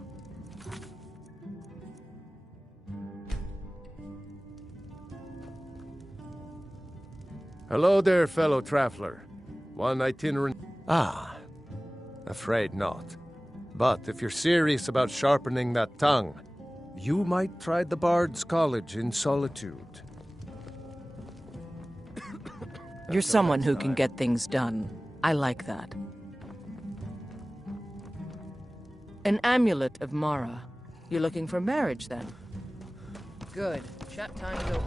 Hello there, fellow traveler. One itinerant... Ah, afraid not. But if you're serious about sharpening that tongue, you might try the Bard's College in Solitude. You're someone who can get things done. I like that. An amulet of Mara. You're looking for marriage, then? Good. Chat time's over.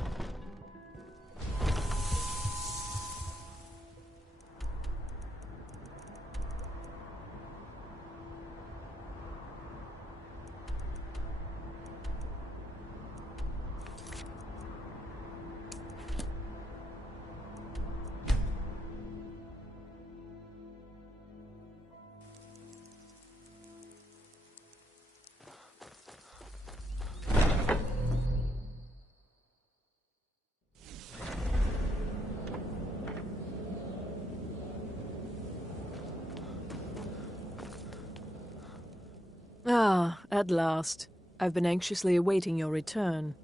Ah, at last. I've been anxiously awaiting your return.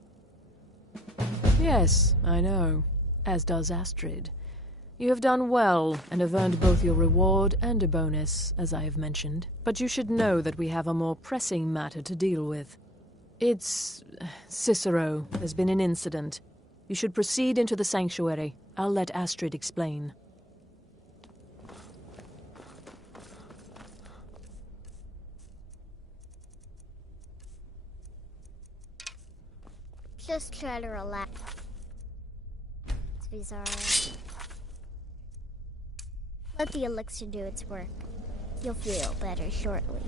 Yes, I know. As does Astrid. You have done well, and have earned both your reward and a bonus, as I have mentioned. But you should know that we have a more pressing matter to deal with. It's... Cicero. There's been an incident. You should proceed into the sanctuary. I'll let Astrid explain. Just try to relax. It's bizarre. Let the elixir do its work. You'll feel better shortly.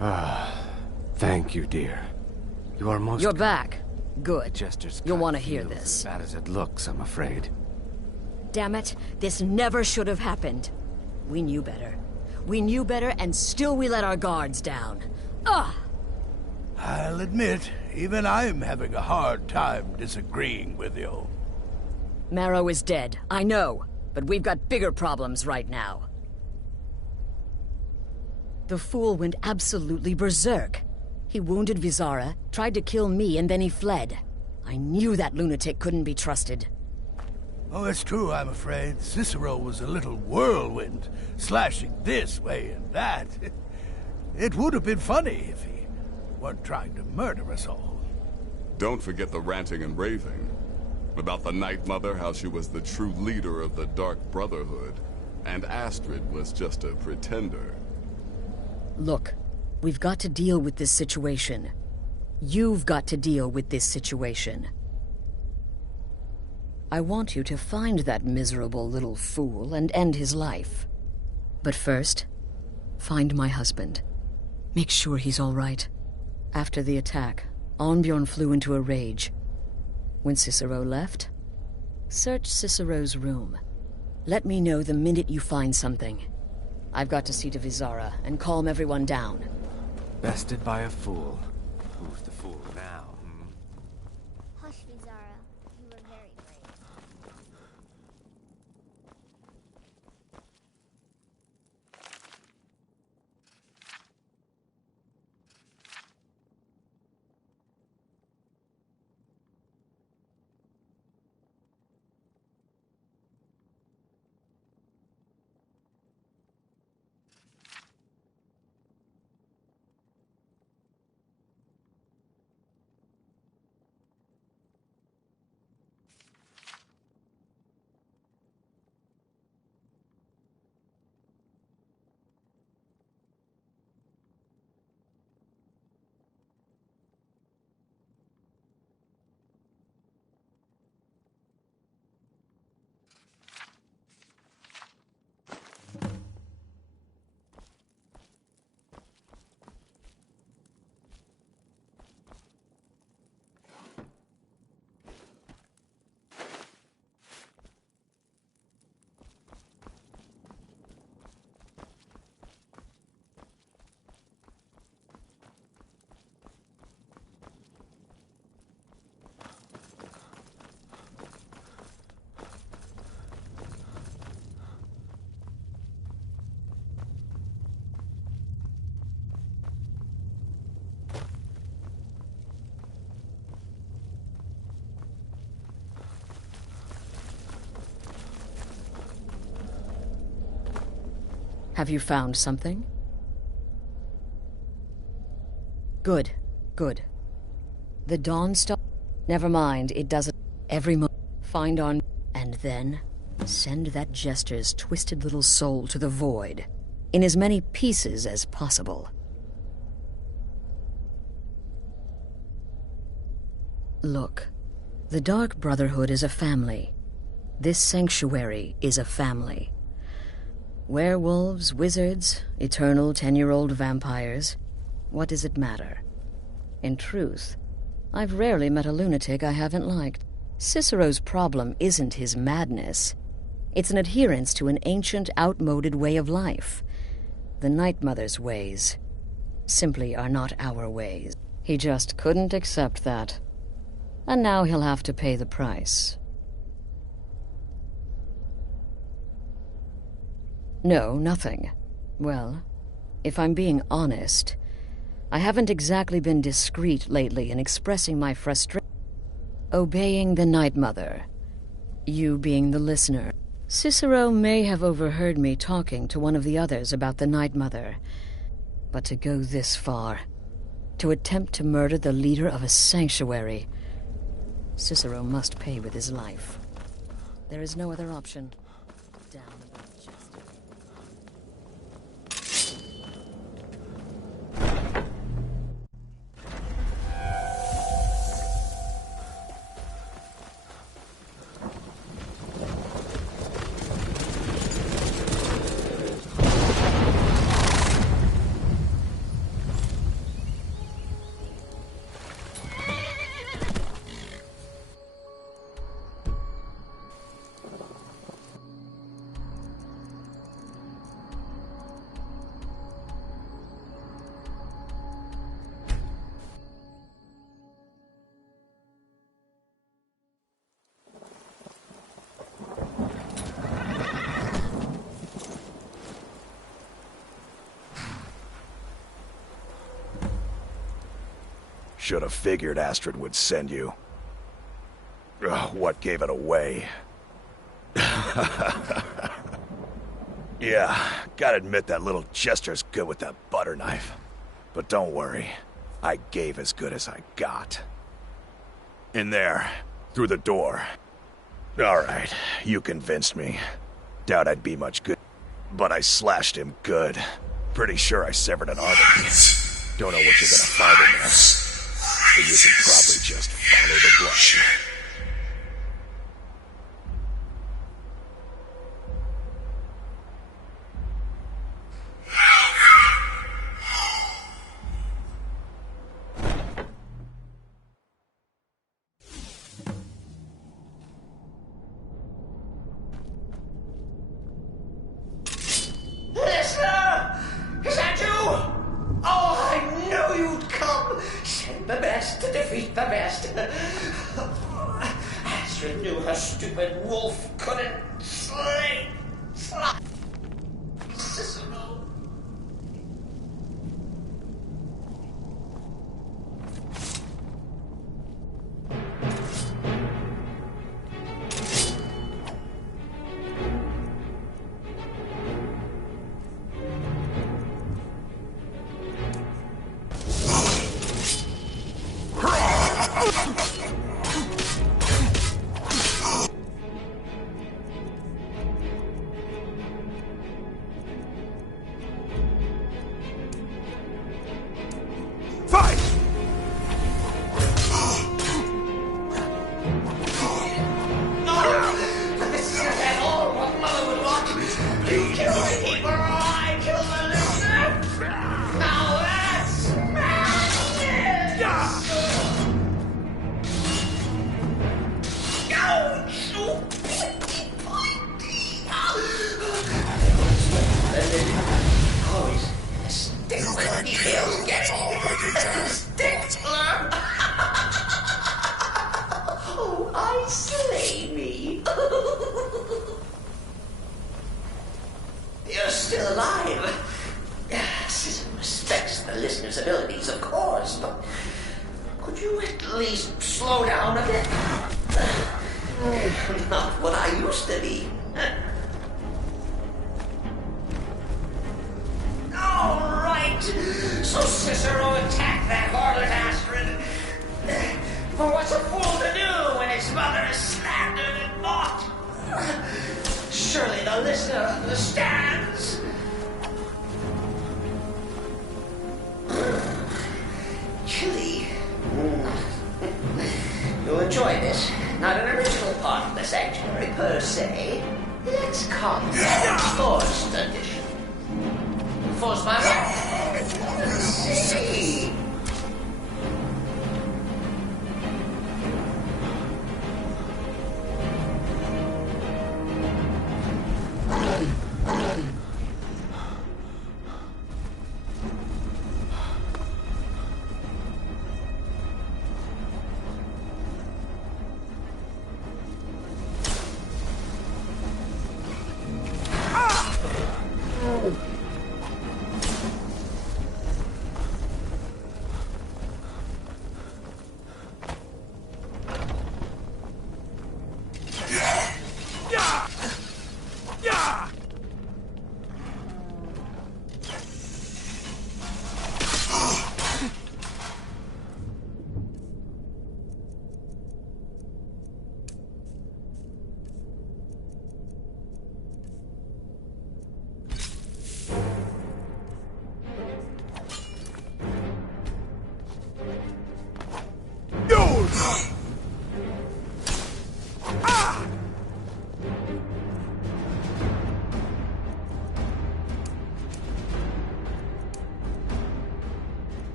Ah, thank you, dear. You are most... You're back. Good. Jester's You'll want to cut hear feels this. As bad as it looks, I'm afraid. Damn it, this never should have happened. We knew better. We knew better, and still we let our guards down. Ugh! I'll admit, even I'm having a hard time disagreeing with you. Marrow is dead, I know, but we've got bigger problems right now. The fool went absolutely berserk. He wounded Vizara, tried to kill me, and then he fled. I knew that lunatic couldn't be trusted. Oh, it's true, I'm afraid. Cicero was a little whirlwind, slashing this way and that. It would have been funny if he weren't trying to murder us all. Don't forget the ranting and raving. About the Night Mother, how she was the true leader of the Dark Brotherhood, and Astrid was just a pretender. Look, we've got to deal with this situation. You've got to deal with this situation. I want you to find that miserable little fool and end his life. But first, find my husband. Make sure he's all right. After the attack, Arnbjorn flew into a rage. When Cicero left, search Cicero's room. Let me know the minute you find something. I've got to see to Vizara and calm everyone down. Bested by a fool. Who's the fool now, Hush, Vizara. You were very brave. Have you found something? Good, good. The Dawn Star... Never mind, it doesn't... Every moment... Find on... And then... Send that jester's twisted little soul to the void. In as many pieces as possible. Look. The Dark Brotherhood is a family. This sanctuary is a family. Werewolves, wizards, eternal 10-year-old vampires. What does it matter? In truth, I've rarely met a lunatic I haven't liked. Cicero's problem isn't his madness. It's an adherence to an ancient, outmoded way of life. The Night Mother's ways simply are not our ways. He just couldn't accept that. And now he'll have to pay the price. No, nothing. Well, if I'm being honest, I haven't exactly been discreet lately in expressing my frustration. Obeying the Night Mother. You being the listener. Cicero may have overheard me talking to one of the others about the Night Mother. But to go this far, to attempt to murder the leader of a sanctuary, Cicero must pay with his life. There is no other option. Down the chest. Should have figured Astrid would send you. Ugh, what gave it away? Yeah, gotta admit that little jester's good with that butter knife. But don't worry, I gave as good as I got. In there, through the door. Alright, you convinced me. Doubt I'd be much good, but I slashed him good. Pretty sure I severed an artery. Don't know what you're gonna find in there. But you can probably just follow the blood. defeat the best. Astrid knew her stupid wolf couldn't slay Cicero. You're still alive. Citizen respects the listener's abilities, of course, but could you at least slow down a bit? Not what I used to be. All right. So Cicero attacked that harlot Astrid. For what's a fool to do when his mother is slandered and mocked? Surely the listener understands. Chilly. You'll enjoy this. Not an original part of the sanctuary per se. Let's call it a forced addition. Force my luck. Let's see.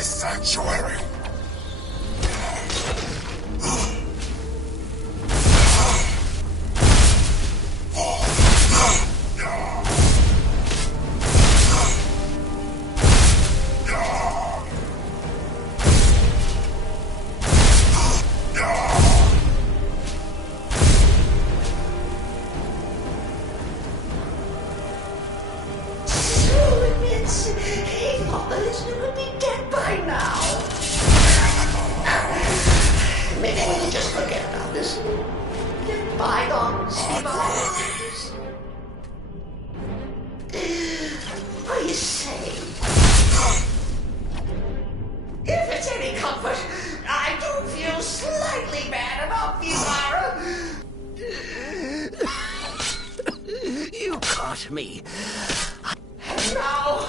Sanctuary. Me. And now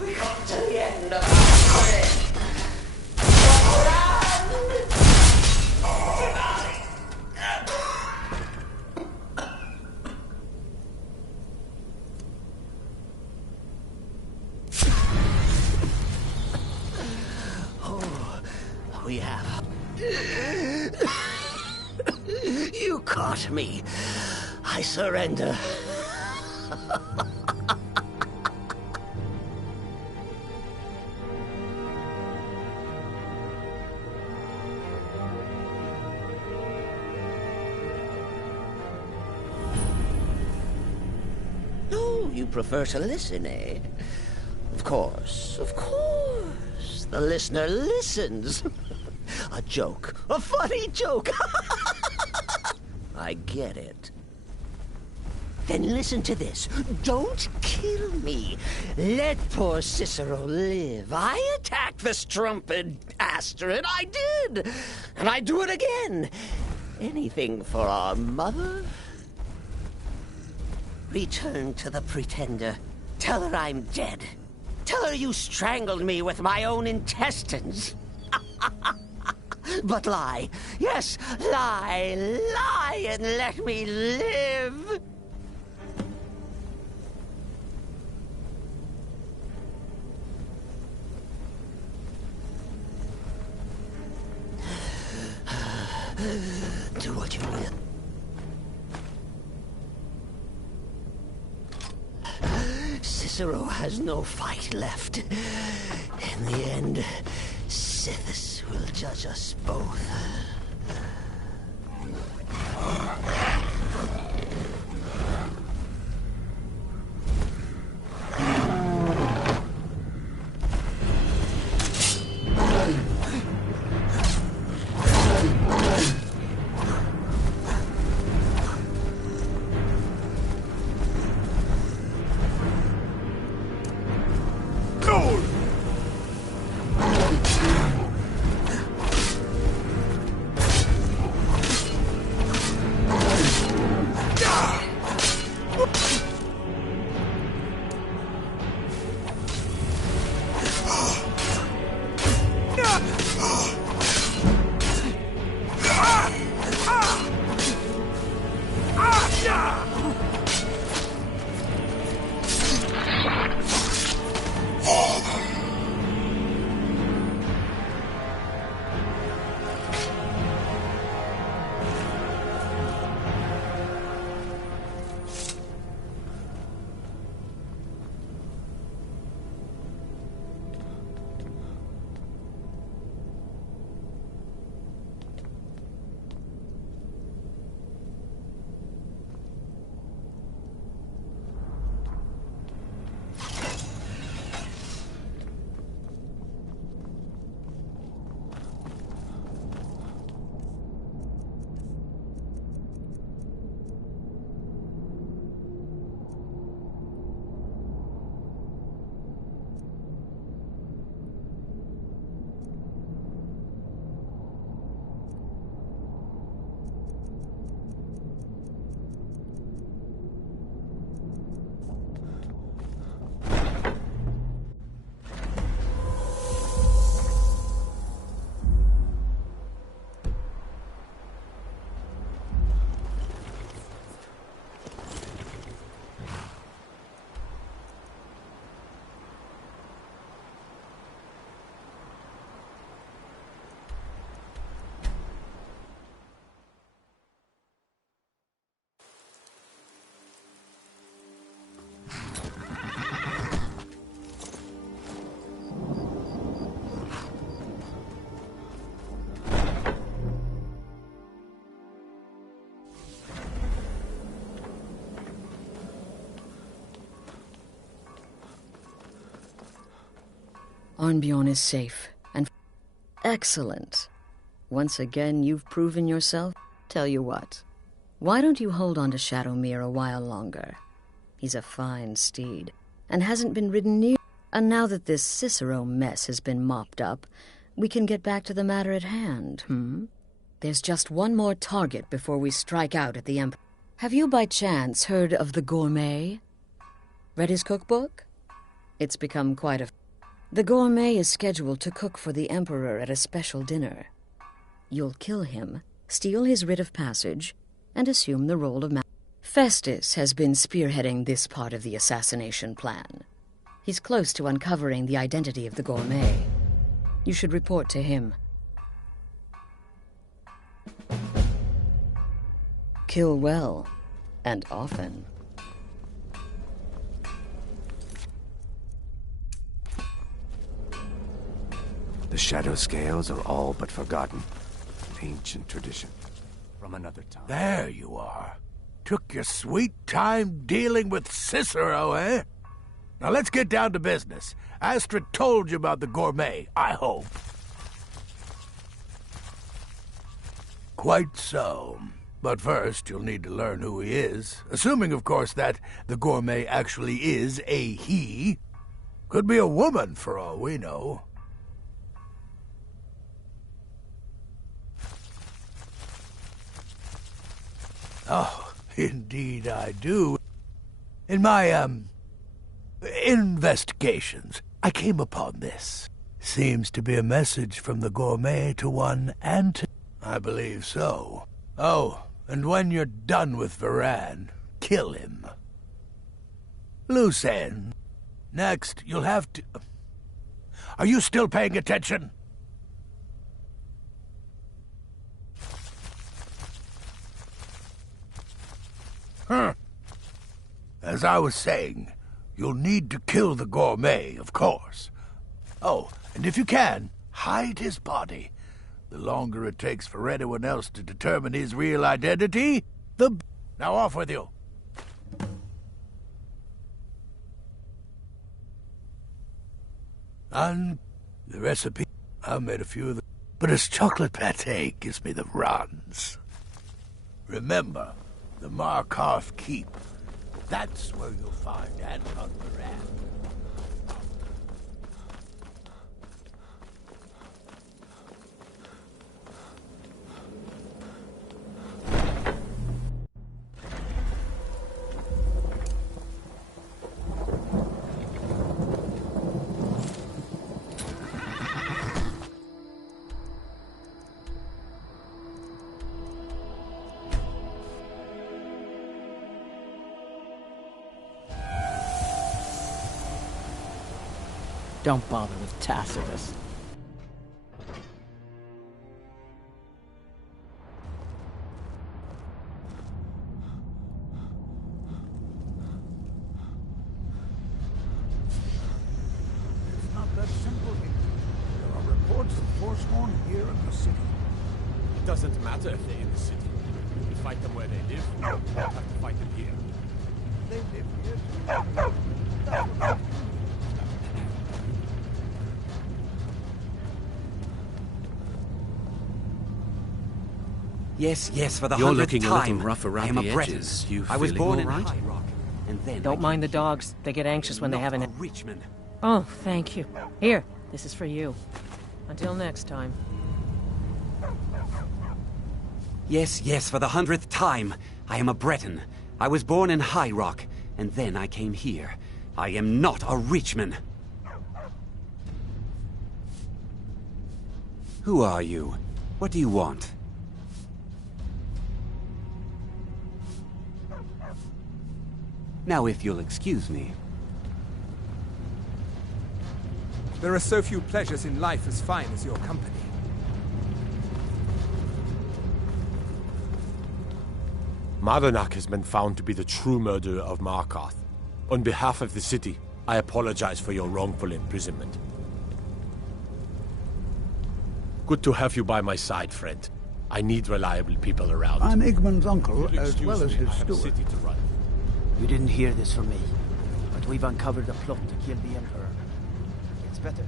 we come to the end of our journey. Oh, we have. You caught me. I surrender. you prefer to listen, eh? Of course, of course. The listener listens. A joke. A funny joke. I get it. Then listen to this. Don't kill me. Let poor Cicero live. I attacked the strumpet Astrid. I did. And I do it again. Anything for our mother? Return to the Pretender. Tell her I'm dead. Tell her you strangled me with my own intestines. But lie. Yes, lie. Lie and let me live. Do what you will. Cicero has no fight left. In the end, Sithis will judge us both. Arnbjorn is safe, and excellent. Once again, you've proven yourself. Tell you what, why don't you hold on to Shadowmere a while longer? He's a fine steed, and hasn't been ridden near. And now that this Cicero mess has been mopped up, we can get back to the matter at hand, There's just one more target before we strike out at the Emperor. Have you by chance heard of the Gourmet? Read his cookbook? It's become quite a... The Gourmet is scheduled to cook for the Emperor at a special dinner. You'll kill him, steal his writ of passage, and assume the role of Festus has been spearheading this part of the assassination plan. He's close to uncovering the identity of the Gourmet. You should report to him. Kill well, and often. The shadow scales are all but forgotten. Ancient tradition. From another time. There you are. Took your sweet time dealing with Cicero, eh? Now let's get down to business. Astrid told you about the gourmet, I hope. Quite so. But first, you'll need to learn who he is. Assuming, of course, that the gourmet actually is a he. Could be a woman, for all we know. Oh, indeed I do. In my, investigations, I came upon this. Seems to be a message from the gourmet to one Anton. I believe so. Oh, and when you're done with Varan, kill him. Loose end. Next, you'll have to... Are you still paying attention? Huh. As I was saying, you'll need to kill the gourmet, of course. Oh, and if you can, hide his body. The longer it takes for anyone else to determine his real identity, the... Now off with you. And the recipe, I made a few of them, but his chocolate pate gives me the runs. Remember, the Markarth Keep. That's where you'll find Anton Varan. Don't bother with Tacitus. It's not that simple. There are reports of Forsworn here in the city. It doesn't matter if they're in the city. We fight them where they live. We have to fight them here. They live here too. That's what I do. Yes, yes, for the You're 100th looking time. a little rough around I am the a Breton. edges. You I was feeling born all in right? High Rock, and then Don't mind the dogs. They get anxious when they haven't... a Richmond. Oh, thank you. Here, this is for you. Until next time. Yes, yes, for the 100th time. I am a Breton. I was born in High Rock, and then I came here. I am not a Richmond. Who are you? What do you want? Now, if you'll excuse me. There are so few pleasures in life as fine as your company. Mardonak has been found to be the true murderer of Markarth. On behalf of the city, I apologize for your wrongful imprisonment. Good to have you by my side, friend. I need reliable people around. I'm Igmund's uncle, If you'll as well as excuse me, his I have a steward. city to run. You didn't hear this from me, but we've uncovered a plot to kill the Emperor. It's better.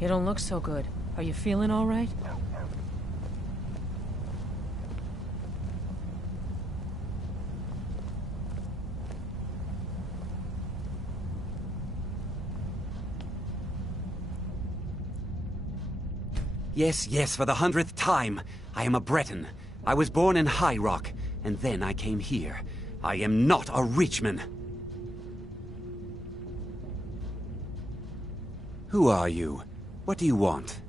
You don't look so good. Are you feeling all right? Yes, yes, for the 100th time. I am a Breton. I was born in High Rock, and then I came here. I am not a Richmond. Who are you? What do you want?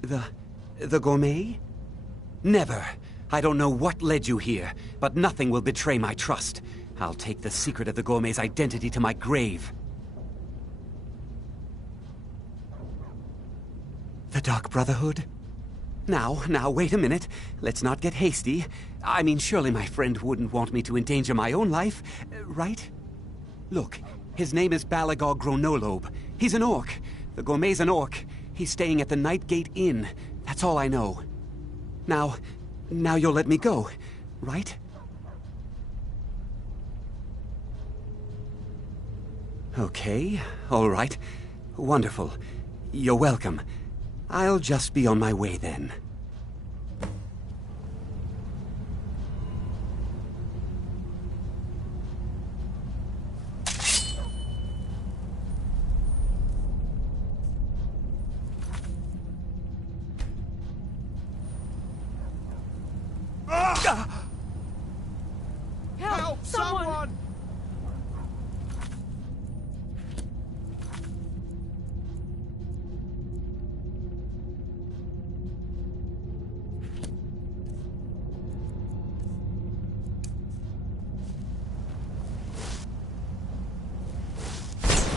The gourmet? Never. I don't know what led you here, but nothing will betray my trust. I'll take the secret of the gourmet's identity to my grave. Dark Brotherhood? Now, wait a minute. Let's not get hasty. I mean, surely my friend wouldn't want me to endanger my own life, right? Look, his name is Balagog Gronolobe. He's an orc. The gourmet's an orc. He's staying at the Nightgate Inn. That's all I know. Now you'll let me go, right? Okay, all right. Wonderful. You're welcome. I'll just be on my way then. Help! Someone!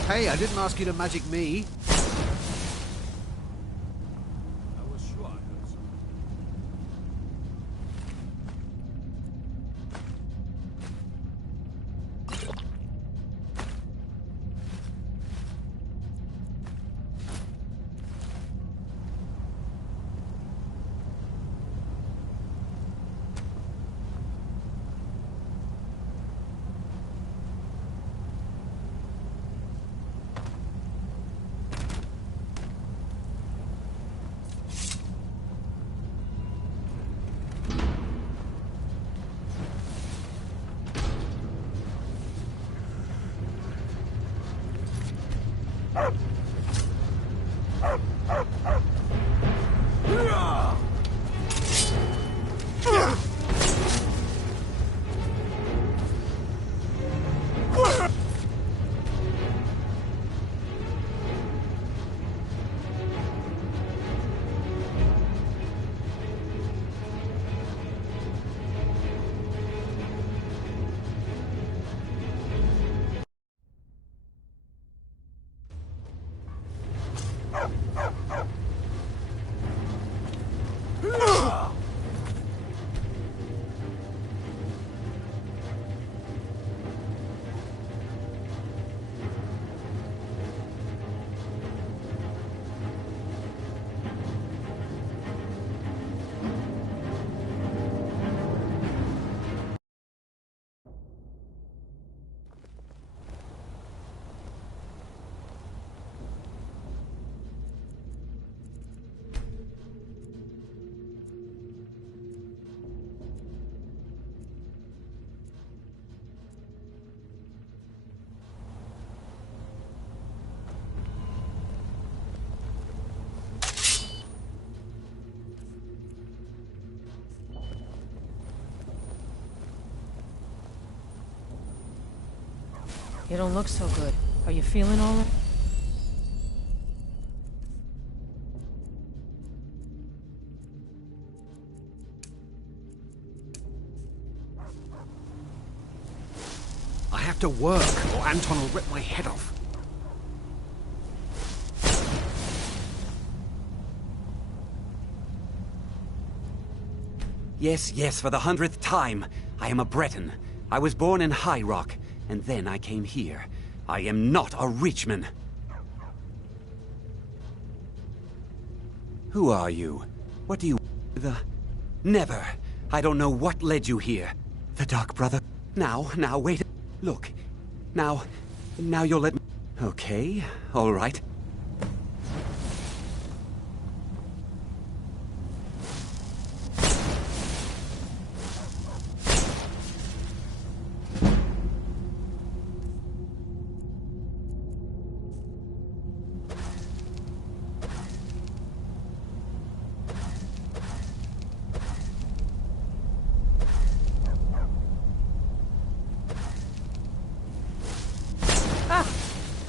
Hey, I didn't ask you to magic me. I was sure I heard something. You don't look so good. Are you feeling all right? I have to work, or Anton will rip my head off. Yes, for the 100th time. I am a Breton. I was born in High Rock, and then I came here. I am not a Reachman. Who are you? What do you... Never. I don't know what led you here. The Dark Brother... Now, wait. Look. Now you'll let me... Okay, all right.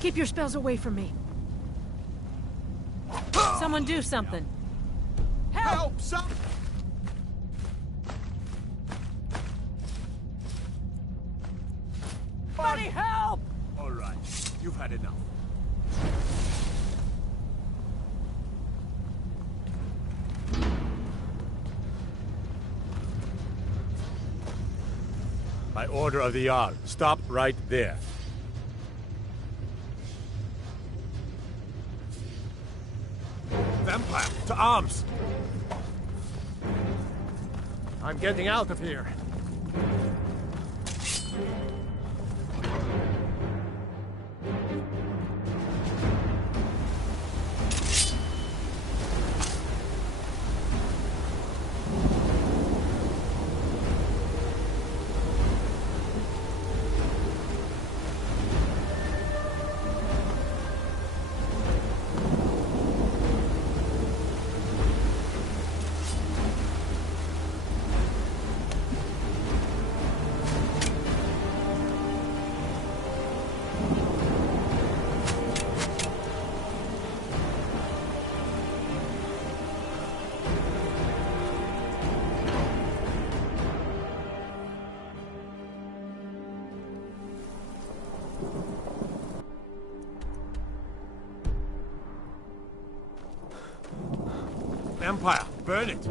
Keep your spells away from me. Someone do something. Help! Buddy, help! All right, you've had enough. order of the Jarl. Stop right there. Vampire, to arms! I'm getting out of here. Empire, burn it!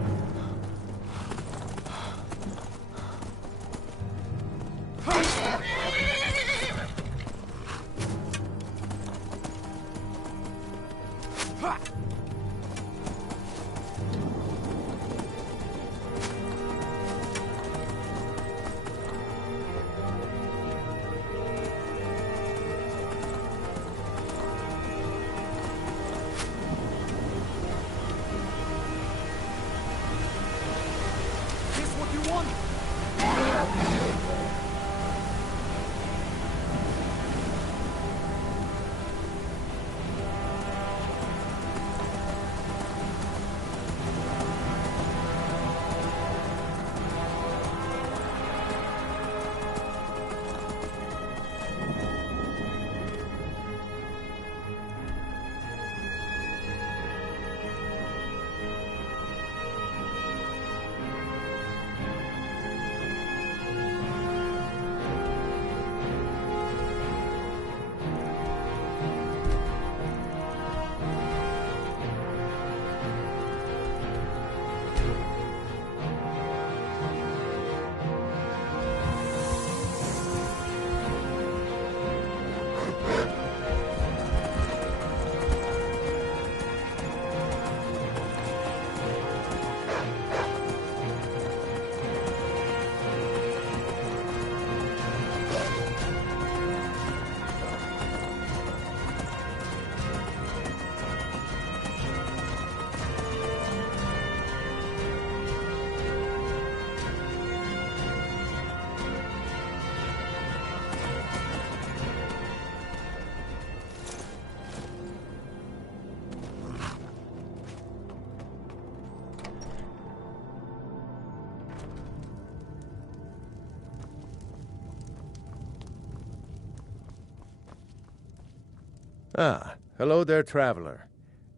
Ah, hello there, traveler.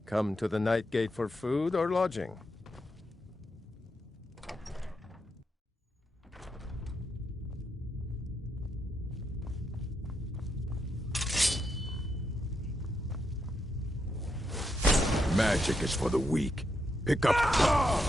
Come to the Night Gate for food or lodging? Magic is for the weak. Pick up...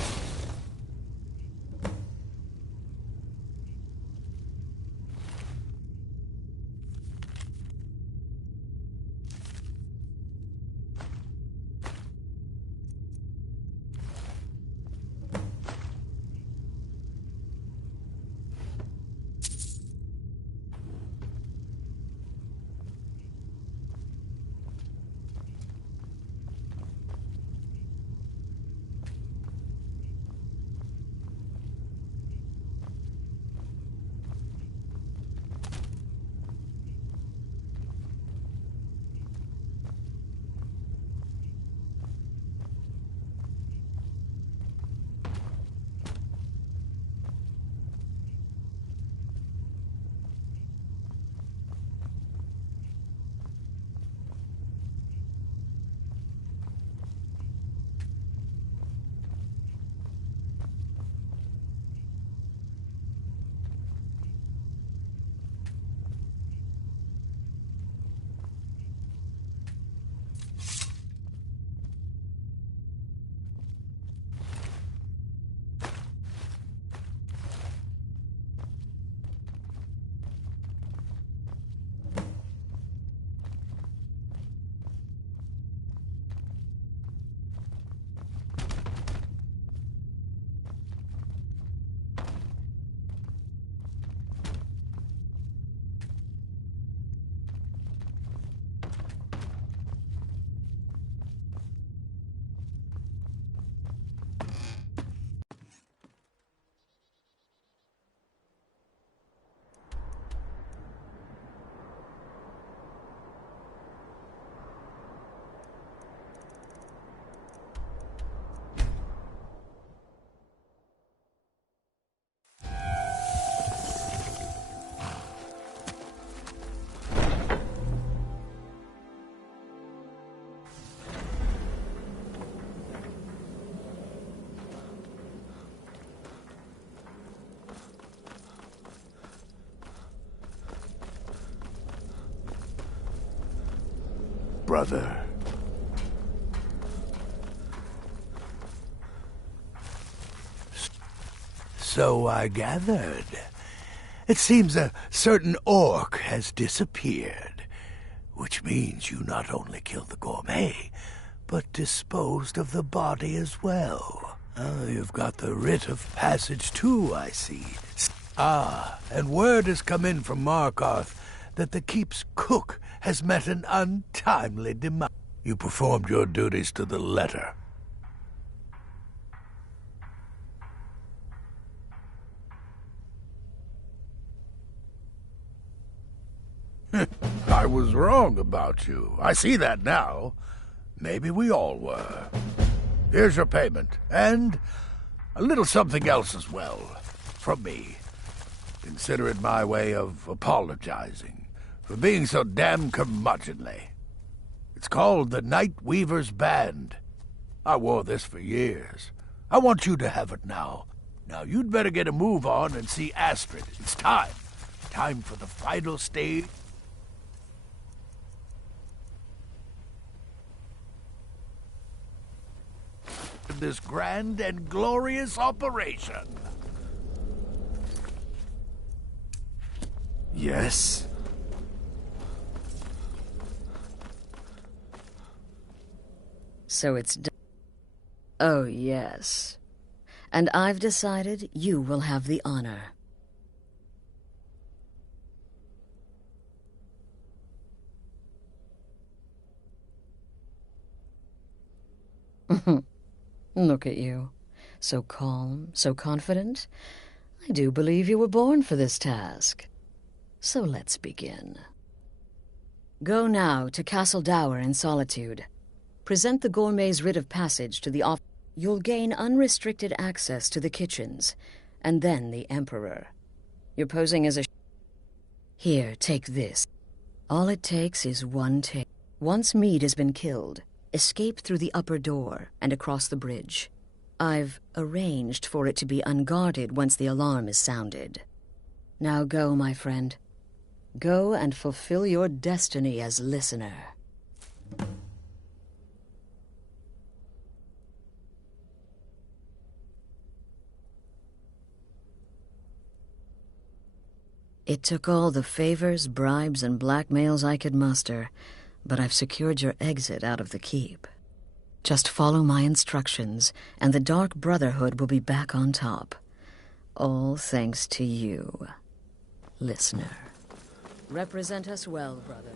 brother. So I gathered. It seems a certain orc has disappeared, which means you not only killed the gourmet, but disposed of the body as well. You've got the writ of passage too, I see. And word has come in from Markarth that the keep's cook has met an untimely demise. You performed your duties to the letter. I was wrong about you. I see that now. Maybe we all were. Here's your payment, and a little something else as well, from me. Consider it my way of apologizing for being so damn curmudgeonly. It's called the Night Weaver's Band. I wore this for years. I want you to have it now. Now you'd better get a move on and see Astrid. It's time. Time for the final stage. This grand and glorious operation. Yes? So it's done. Oh, yes. And I've decided you will have the honor. Look at you. So calm, so confident. I do believe you were born for this task. So let's begin. Go now to Castle Dower in Solitude. Present the gourmet's writ of passage to the off. You'll gain unrestricted access to the kitchens, and then the Emperor. You're posing as a... Here, take this. All it takes is one take. Once Mead has been killed, escape through the upper door and across the bridge. I've arranged for it to be unguarded once the alarm is sounded. Now go, my friend. Go and fulfill your destiny as listener. It took all the favors, bribes, and blackmails I could muster, but I've secured your exit out of the keep. Just follow my instructions, and the Dark Brotherhood will be back on top. All thanks to you, listener. Represent us well, brother.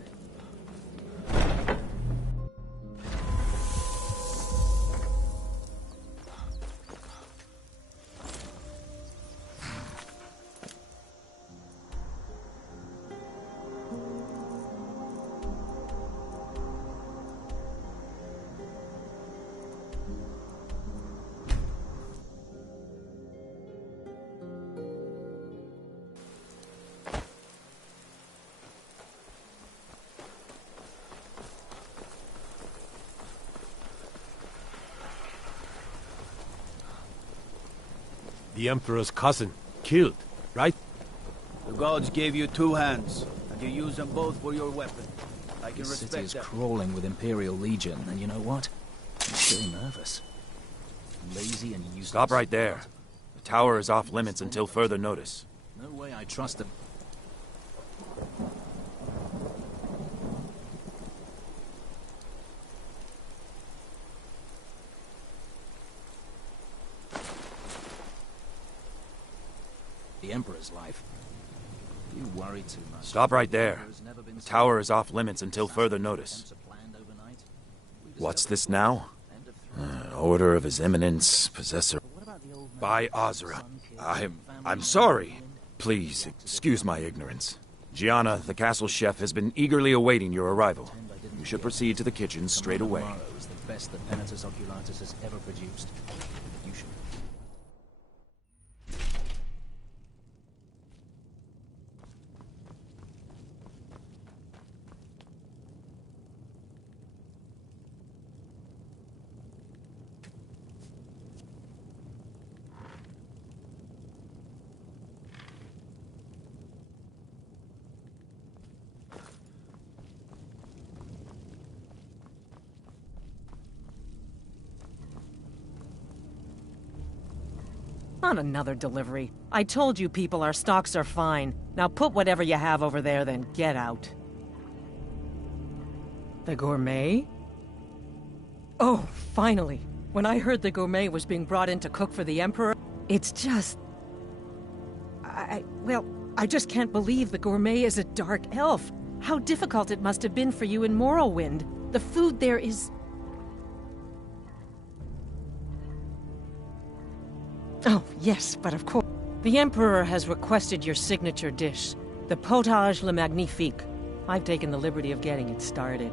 The Emperor's cousin, killed, right? The gods gave you two hands, and you use them both for your weapon. I can This respect city is that. crawling with Imperial Legion, and you know what? I'm still nervous. Lazy and useless. Stop right there. The tower is off limits until further notice. No way I trust them. The Emperor's life. You worry too much. Stop right there. The tower is off limits until further notice. What's this now? Order of His Eminence, Possessor. By Ozra. I'm sorry. Please, excuse my ignorance. Gianna, the castle chef, has been eagerly awaiting your arrival. You should proceed to the kitchen straight away. Is the best that Penitus Oculatus has ever produced. You should... On another delivery. I told you people our stocks are fine. Now put whatever you have over there, then get out. The gourmet? Oh, finally. When I heard the gourmet was being brought in to cook for the Emperor, it's just... Well, I just can't believe the gourmet is a dark elf. How difficult it must have been for you in Morrowind. The food there is... Oh, yes, but of course. The Emperor has requested your signature dish, the potage le magnifique. I've taken the liberty of getting it started.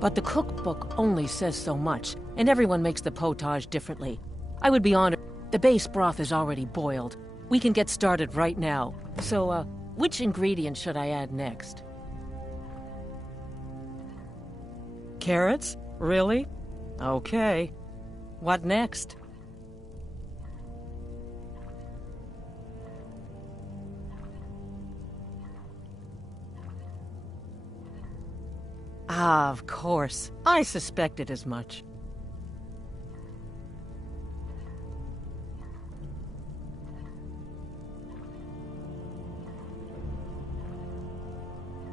But the cookbook only says so much, and everyone makes the potage differently. I would be honored. The base broth is already boiled. We can get started right now. So, which ingredient should I add next? Carrots? Really? Okay. What next? Ah, of course. I suspected as much.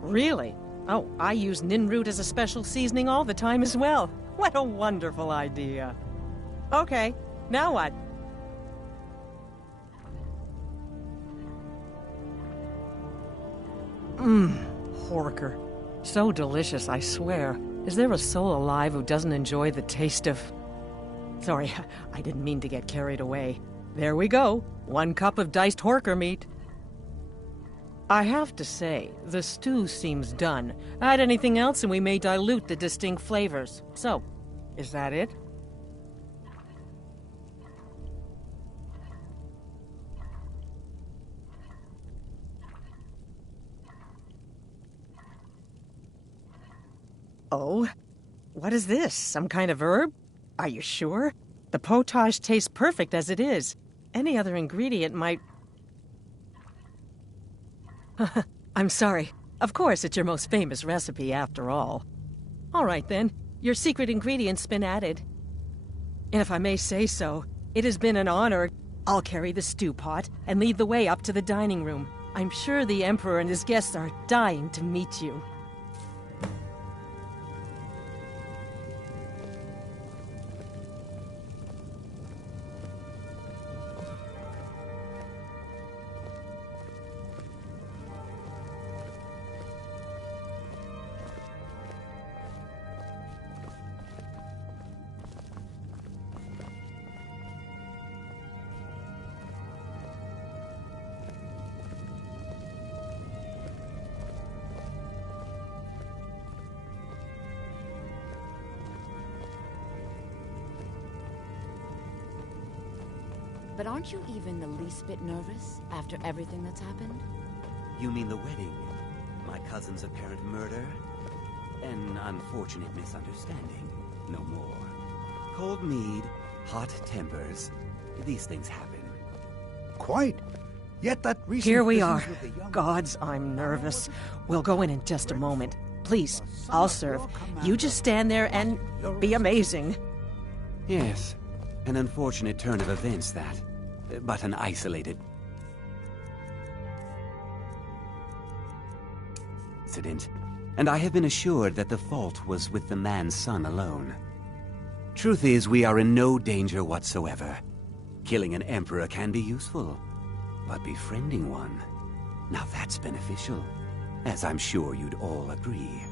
Really? Oh, I use nin root as a special seasoning all the time as well. What a wonderful idea. Okay, now what? Horker. So delicious, I swear. Is there a soul alive who doesn't enjoy the taste of... Sorry, I didn't mean to get carried away. There we go. 1 cup of diced horker meat. I have to say, the stew seems done. Add anything else and we may dilute the distinct flavors. So, is that it? Oh? What is this? Some kind of herb? Are you sure? The potage tastes perfect as it is. Any other ingredient might... I'm sorry. Of course, it's your most famous recipe after all. All right then, your secret ingredient's been added. And if I may say so, it has been an honor. I'll carry the stew pot and lead the way up to the dining room. I'm sure the Emperor and his guests are dying to meet you. But aren't you even the least bit nervous after everything that's happened? You mean the wedding? My cousin's apparent murder? An unfortunate misunderstanding. No more. Cold mead, hot tempers. These things happen. Quite. Yet that recent Here we business are. with the young... Gods, I'm nervous. We'll go in just a moment. Please, I'll serve. You just stand there and be amazing. Yes. An unfortunate turn of events, that. But an isolated incident. And I have been assured that the fault was with the man's son alone. Truth is, we are in no danger whatsoever. Killing an emperor can be useful. But befriending one, now that's beneficial. As I'm sure you'd all agree.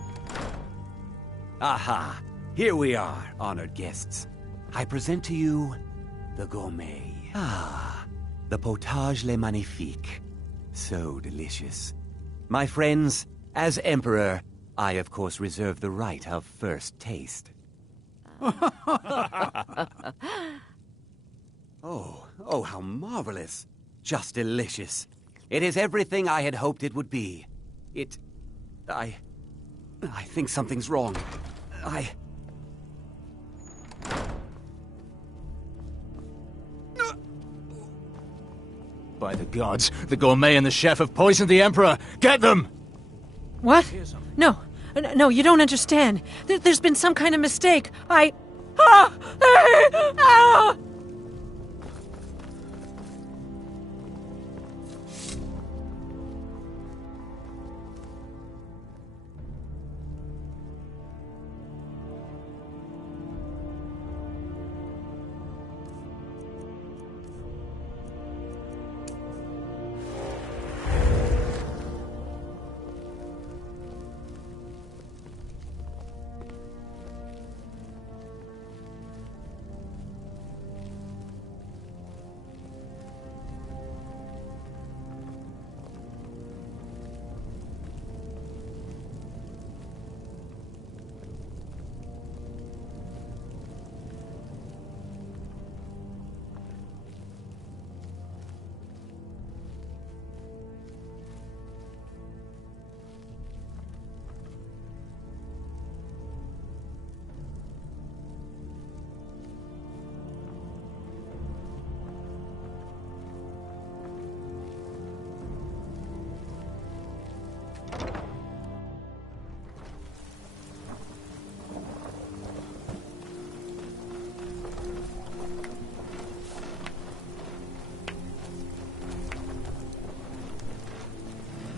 Aha! Here we are, honored guests. I present to you the gourmet. Ah, the potage le magnifique. So delicious. My friends, as Emperor, I of course reserve the right of first taste. Oh, how marvelous. Just delicious. It is everything I had hoped it would be. I think something's wrong. By the gods, the gourmet and the chef have poisoned the Emperor! Get them! What? No, you don't understand. There's been some kind of mistake.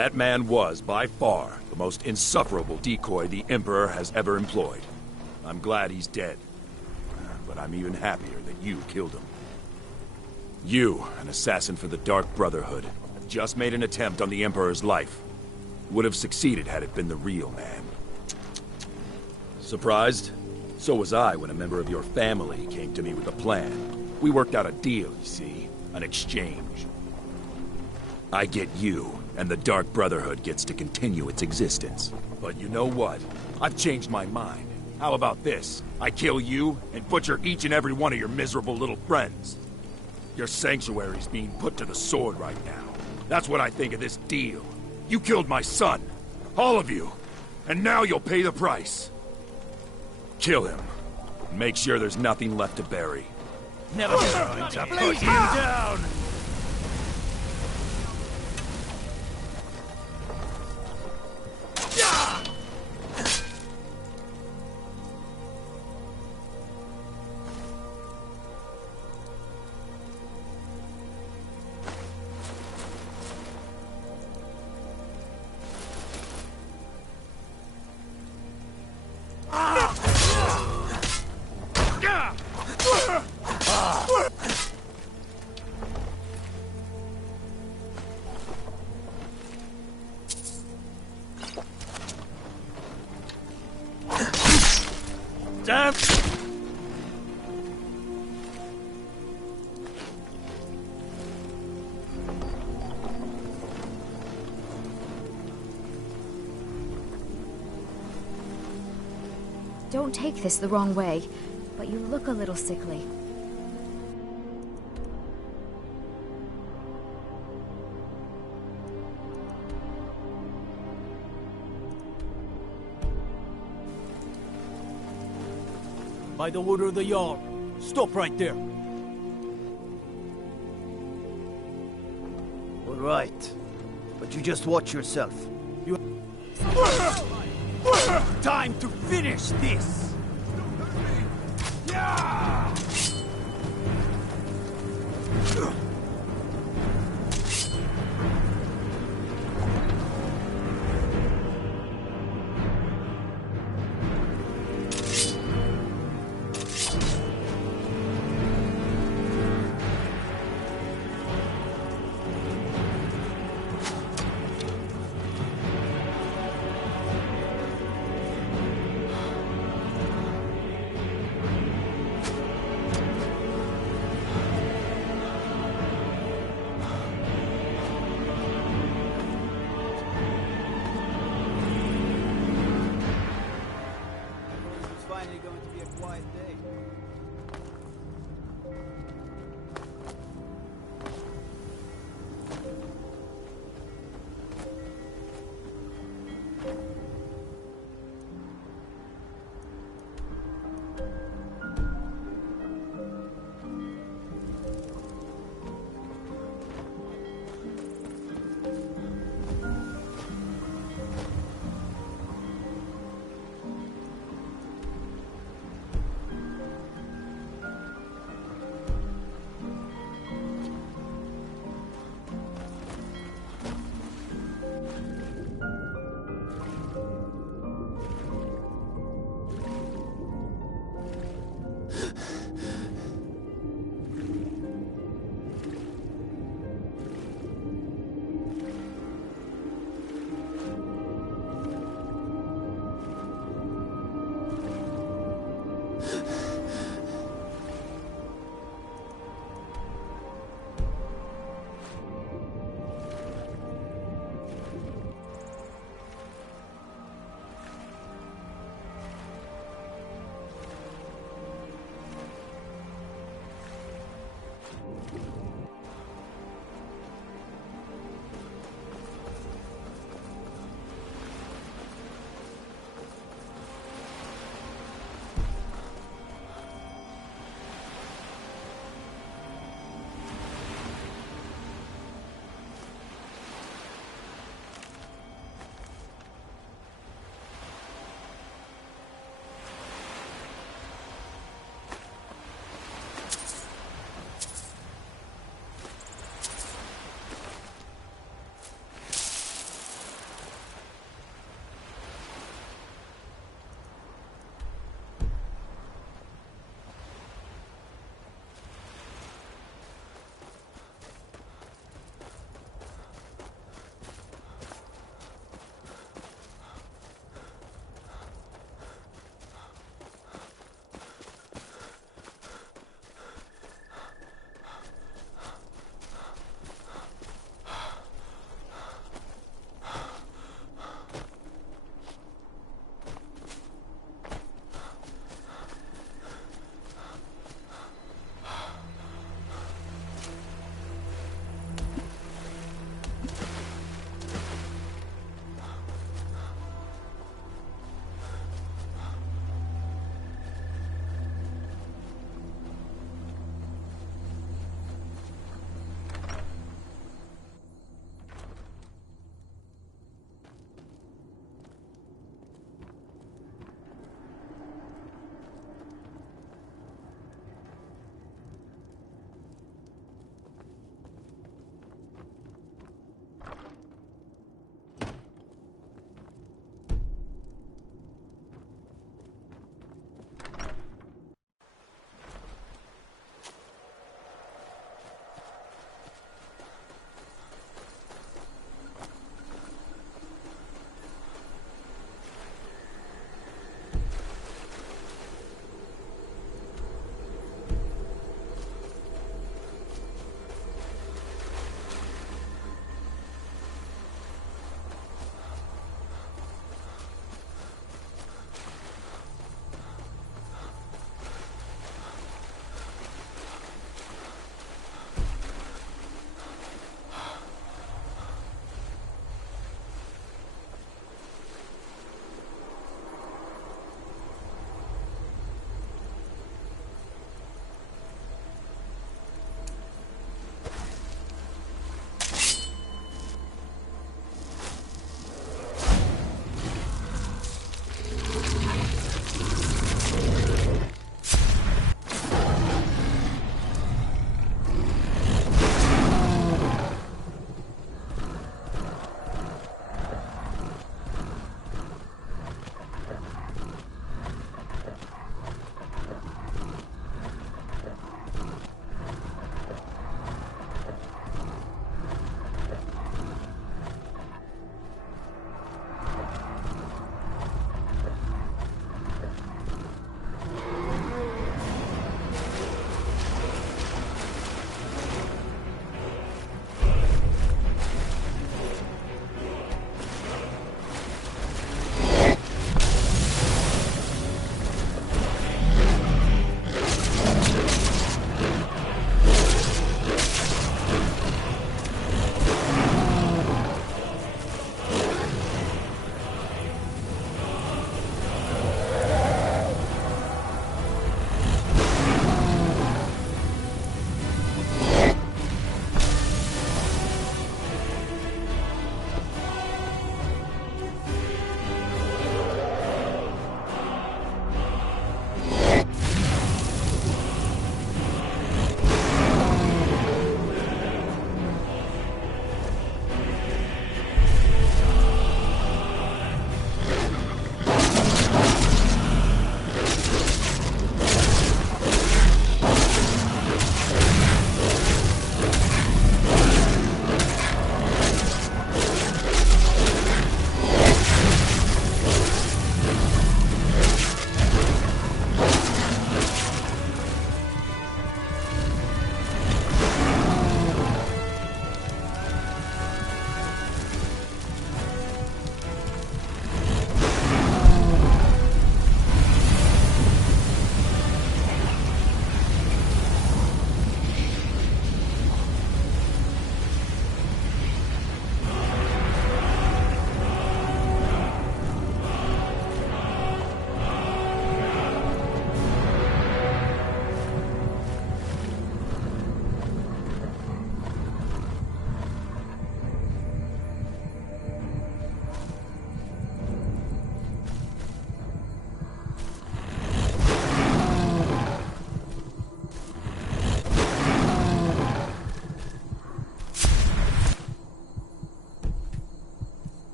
That man was, by far, the most insufferable decoy the Emperor has ever employed. I'm glad he's dead. But I'm even happier that you killed him. You, an assassin for the Dark Brotherhood, have just made an attempt on the Emperor's life. Would have succeeded had it been the real man. Surprised? So was I when a member of your family came to me with a plan. We worked out a deal, you see. An exchange. I get you, and the Dark Brotherhood gets to continue its existence. But you know what? I've changed my mind. How about this? I kill you, and butcher each and every one of your miserable little friends. Your sanctuary's being put to the sword right now. That's what I think of this deal. You killed my son. All of you. And now you'll pay the price. Kill him. And make sure there's nothing left to bury. Never going to put him down! Damn! Don't take this the wrong way, but you look a little sickly. By the order of the Jarl, stop right there. All right, but you just watch yourself. Time to finish this! Yeah!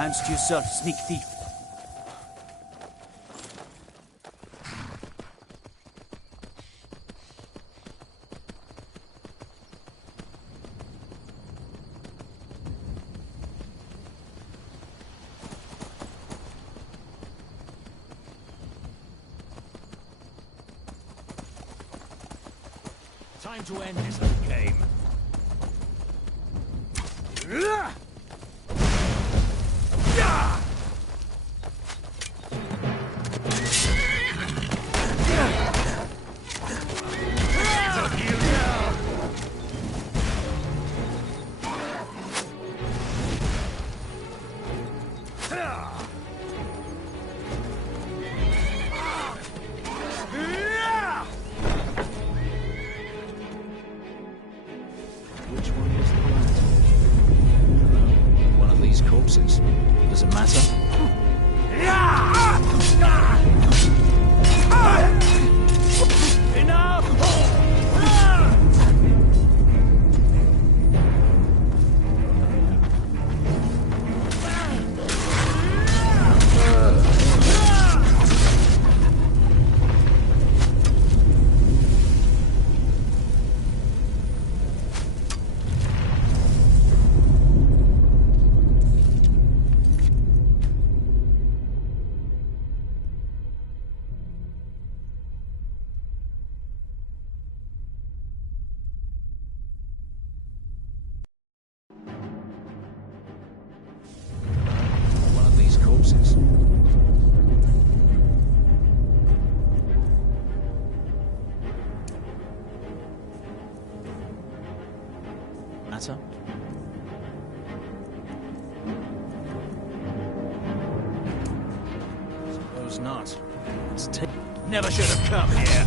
Hands to yourself, sneak thief. Time to end this little game. Which one was the rat? One of these corpses. Does it matter? One of these corpses. Matter? Suppose not. Let's take. Never should have come here.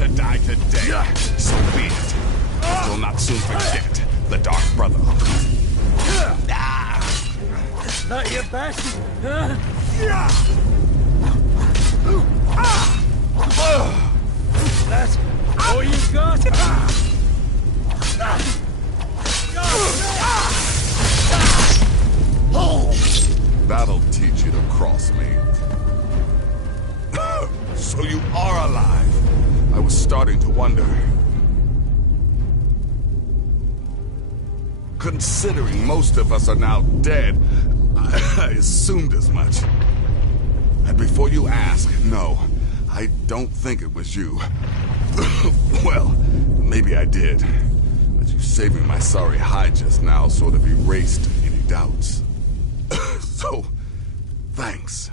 to die today. So be it. But you'll not soon forget the Dark Brotherhood. Not your best, huh? That's all you got? That'll teach you to cross me. So you are alive. I was starting to wonder. Considering most of us are now dead, I assumed as much. And before you ask, no, I don't think it was you. Well, maybe I did. But you saving my sorry hide just now sort of erased any doubts. So, thanks.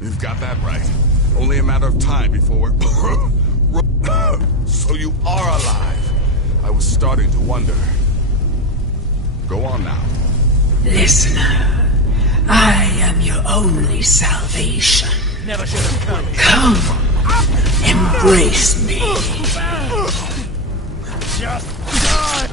You've got that right. Only a matter of time before we're... So you are alive. I was starting to wonder. Go on now. Listener, I am your only salvation. Never should have come. Embrace me. Just die.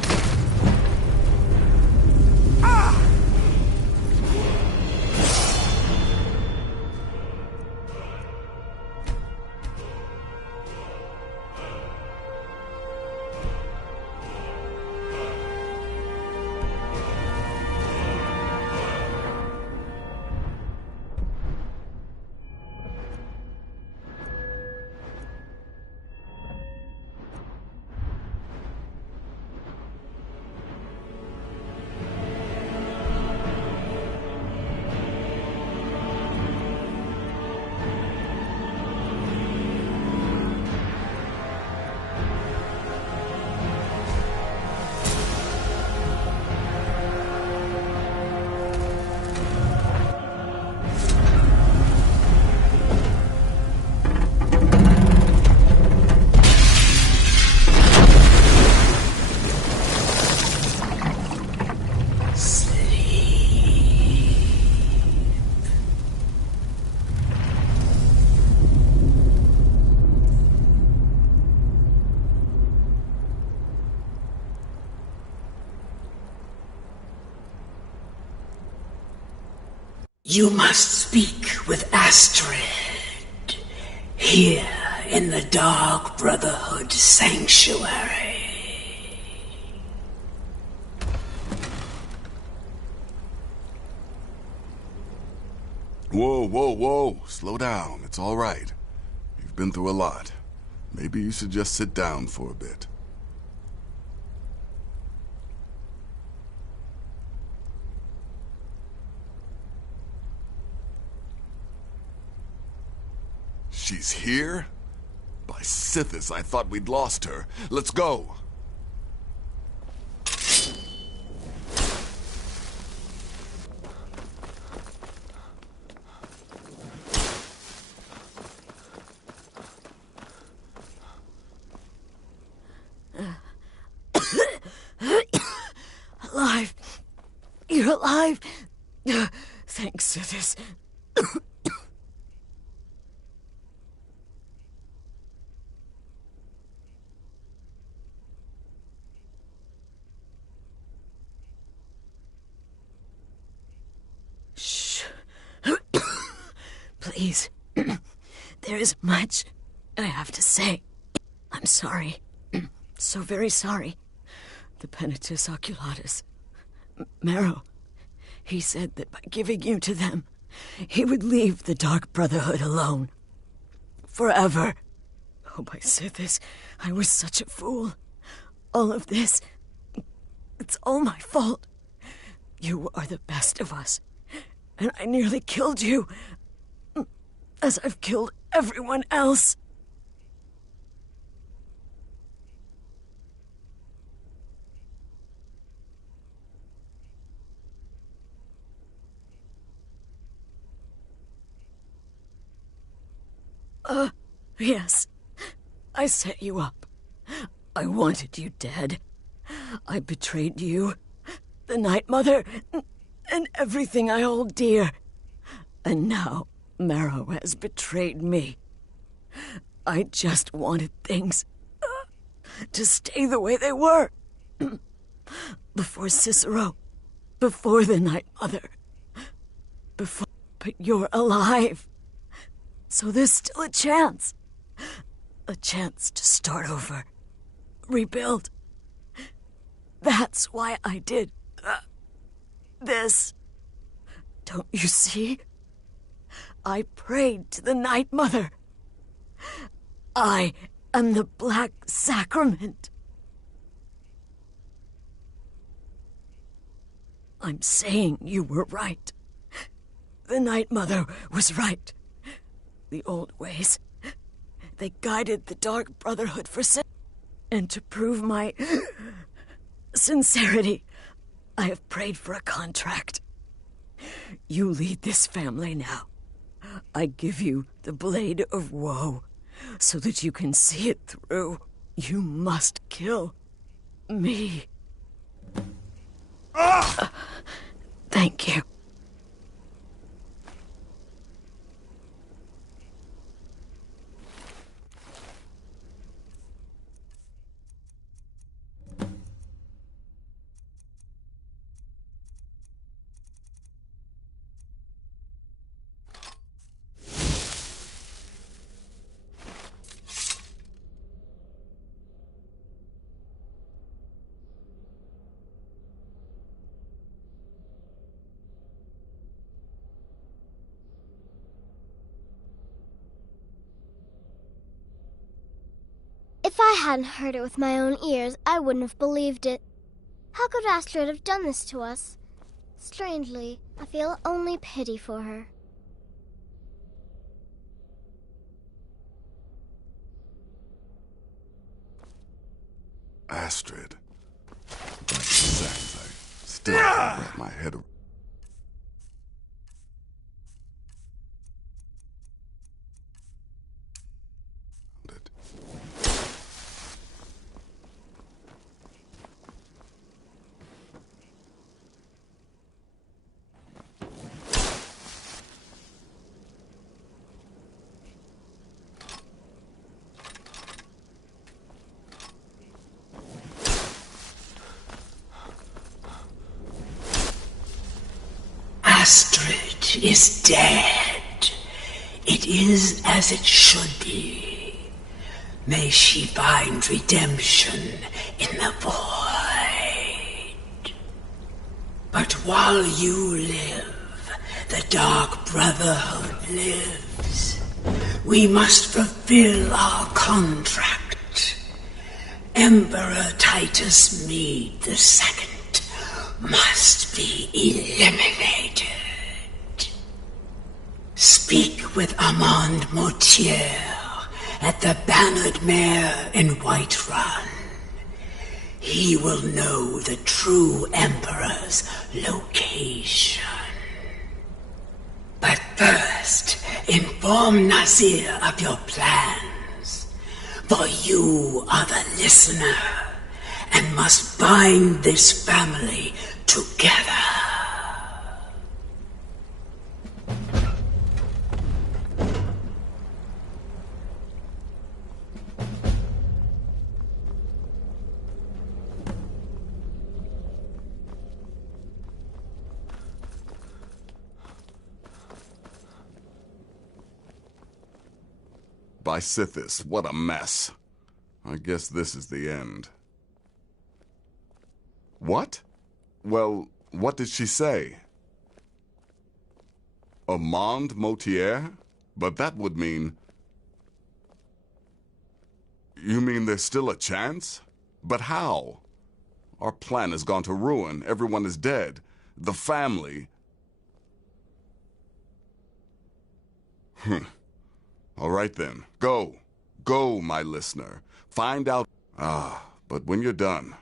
You must speak with Astrid. Here in the Dark Brotherhood Sanctuary. Whoa, whoa, whoa. Slow down. It's all right. You've been through a lot. Maybe you should just sit down for a bit. She's here? By Sithis, I thought we'd lost her. Let's go. Alive. You're alive. Thanks, Sithis. Please. There is much I have to say. I'm sorry. So very sorry. The Penitus Oculatus. Marrow. He said that by giving you to them, he would leave the Dark Brotherhood alone. Forever. Oh, by Sithis, I was such a fool. All of this, it's all my fault. You are the best of us, and I nearly killed you, as I've killed everyone else. Yes. I set you up. I wanted you dead. I betrayed you, the Night Mother, and everything I hold dear. And now Marrow has betrayed me. I just wanted things to stay the way they were. Before Cicero, before the Night Mother, before... But you're alive. So there's still a chance. A chance to start over. Rebuild. That's why I did this. Don't you see? I prayed to the Night Mother. I am the Black Sacrament. I'm saying you were right. The Night Mother was right. The old ways, they guided the Dark Brotherhood for sin. And to prove my sincerity, I have prayed for a contract. You lead this family now. I give you the Blade of Woe, so that you can see it through. You must kill me. Thank you. If I hadn't heard it with my own ears, I wouldn't have believed it. How could Astrid have done this to us? Strangely, I feel only pity for her. Astrid. Back in seconds, I still can't wrap my head around. Astrid is dead. It is as it should be. May she find redemption in the void. But while you live, the Dark Brotherhood lives. We must fulfill our contract. Emperor Titus Mede II must be eliminated. Speak with Armand Mortier at the Bannered Mare in Whiterun. He will know the true Emperor's location. But first, inform Nazir of your plans, for you are the listener and must bind this family together. By Sithis, what a mess. I guess this is the end. What? Well, what did she say? Armand Mortier? But that would mean... You mean there's still a chance? But how? Our plan has gone to ruin. Everyone is dead. The family... All right then. Go. Go, my listener. Find out... but when you're done,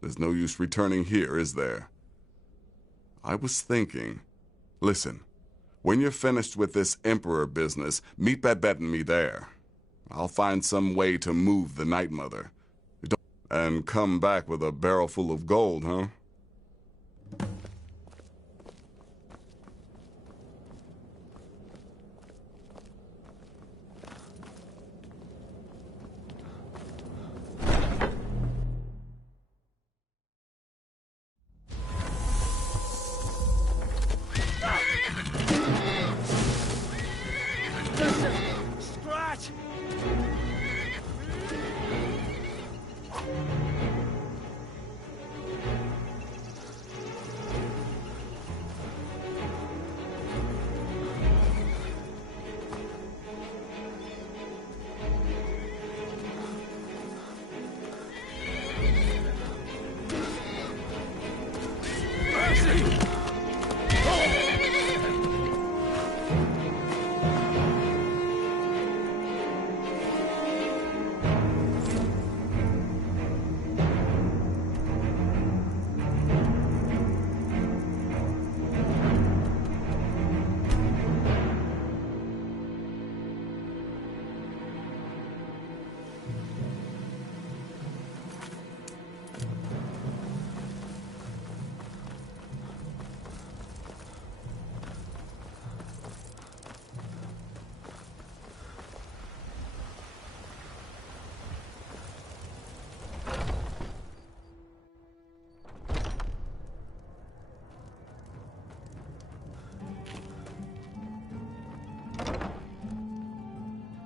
there's no use returning here, is there? I was thinking... Listen, When you're finished with this Emperor business, meet Babette and me there. I'll find some way to move the Night Mother. And come back with a barrel full of gold, huh? Scratch!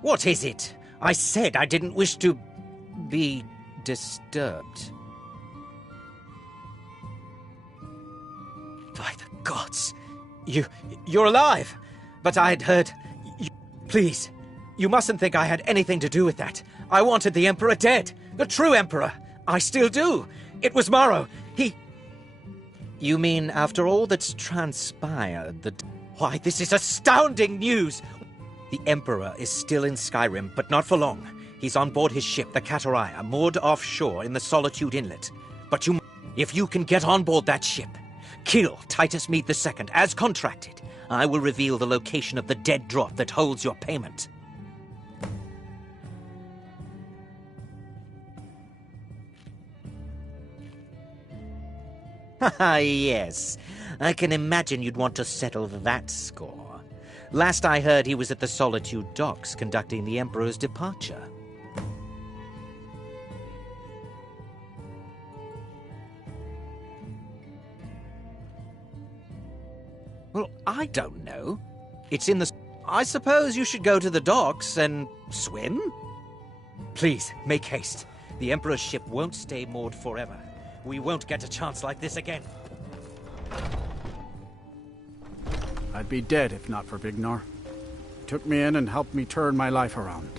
What is it? I said I didn't wish to be disturbed. By the gods! You're alive! But I'd heard... Please, you mustn't think I had anything to do with that. I wanted the Emperor dead. The true Emperor. I still do. It was Morrow. You mean after all that's transpired, that... Why, this is astounding news! The Emperor is still in Skyrim, but not for long. He's on board his ship, the Kataraya, moored offshore in the Solitude Inlet. But if you can get on board that ship, kill Titus Mead II, as contracted, I will reveal the location of the dead drop that holds your payment. Ah, yes. I can imagine you'd want to settle that score. Last I heard, he was at the Solitude docks conducting the Emperor's departure. Well, I don't know. It's in the... I suppose you should go to the docks and swim? Please, make haste. The Emperor's ship won't stay moored forever. We won't get a chance like this again. I'd be dead if not for Vignor. Took me in and helped me turn my life around.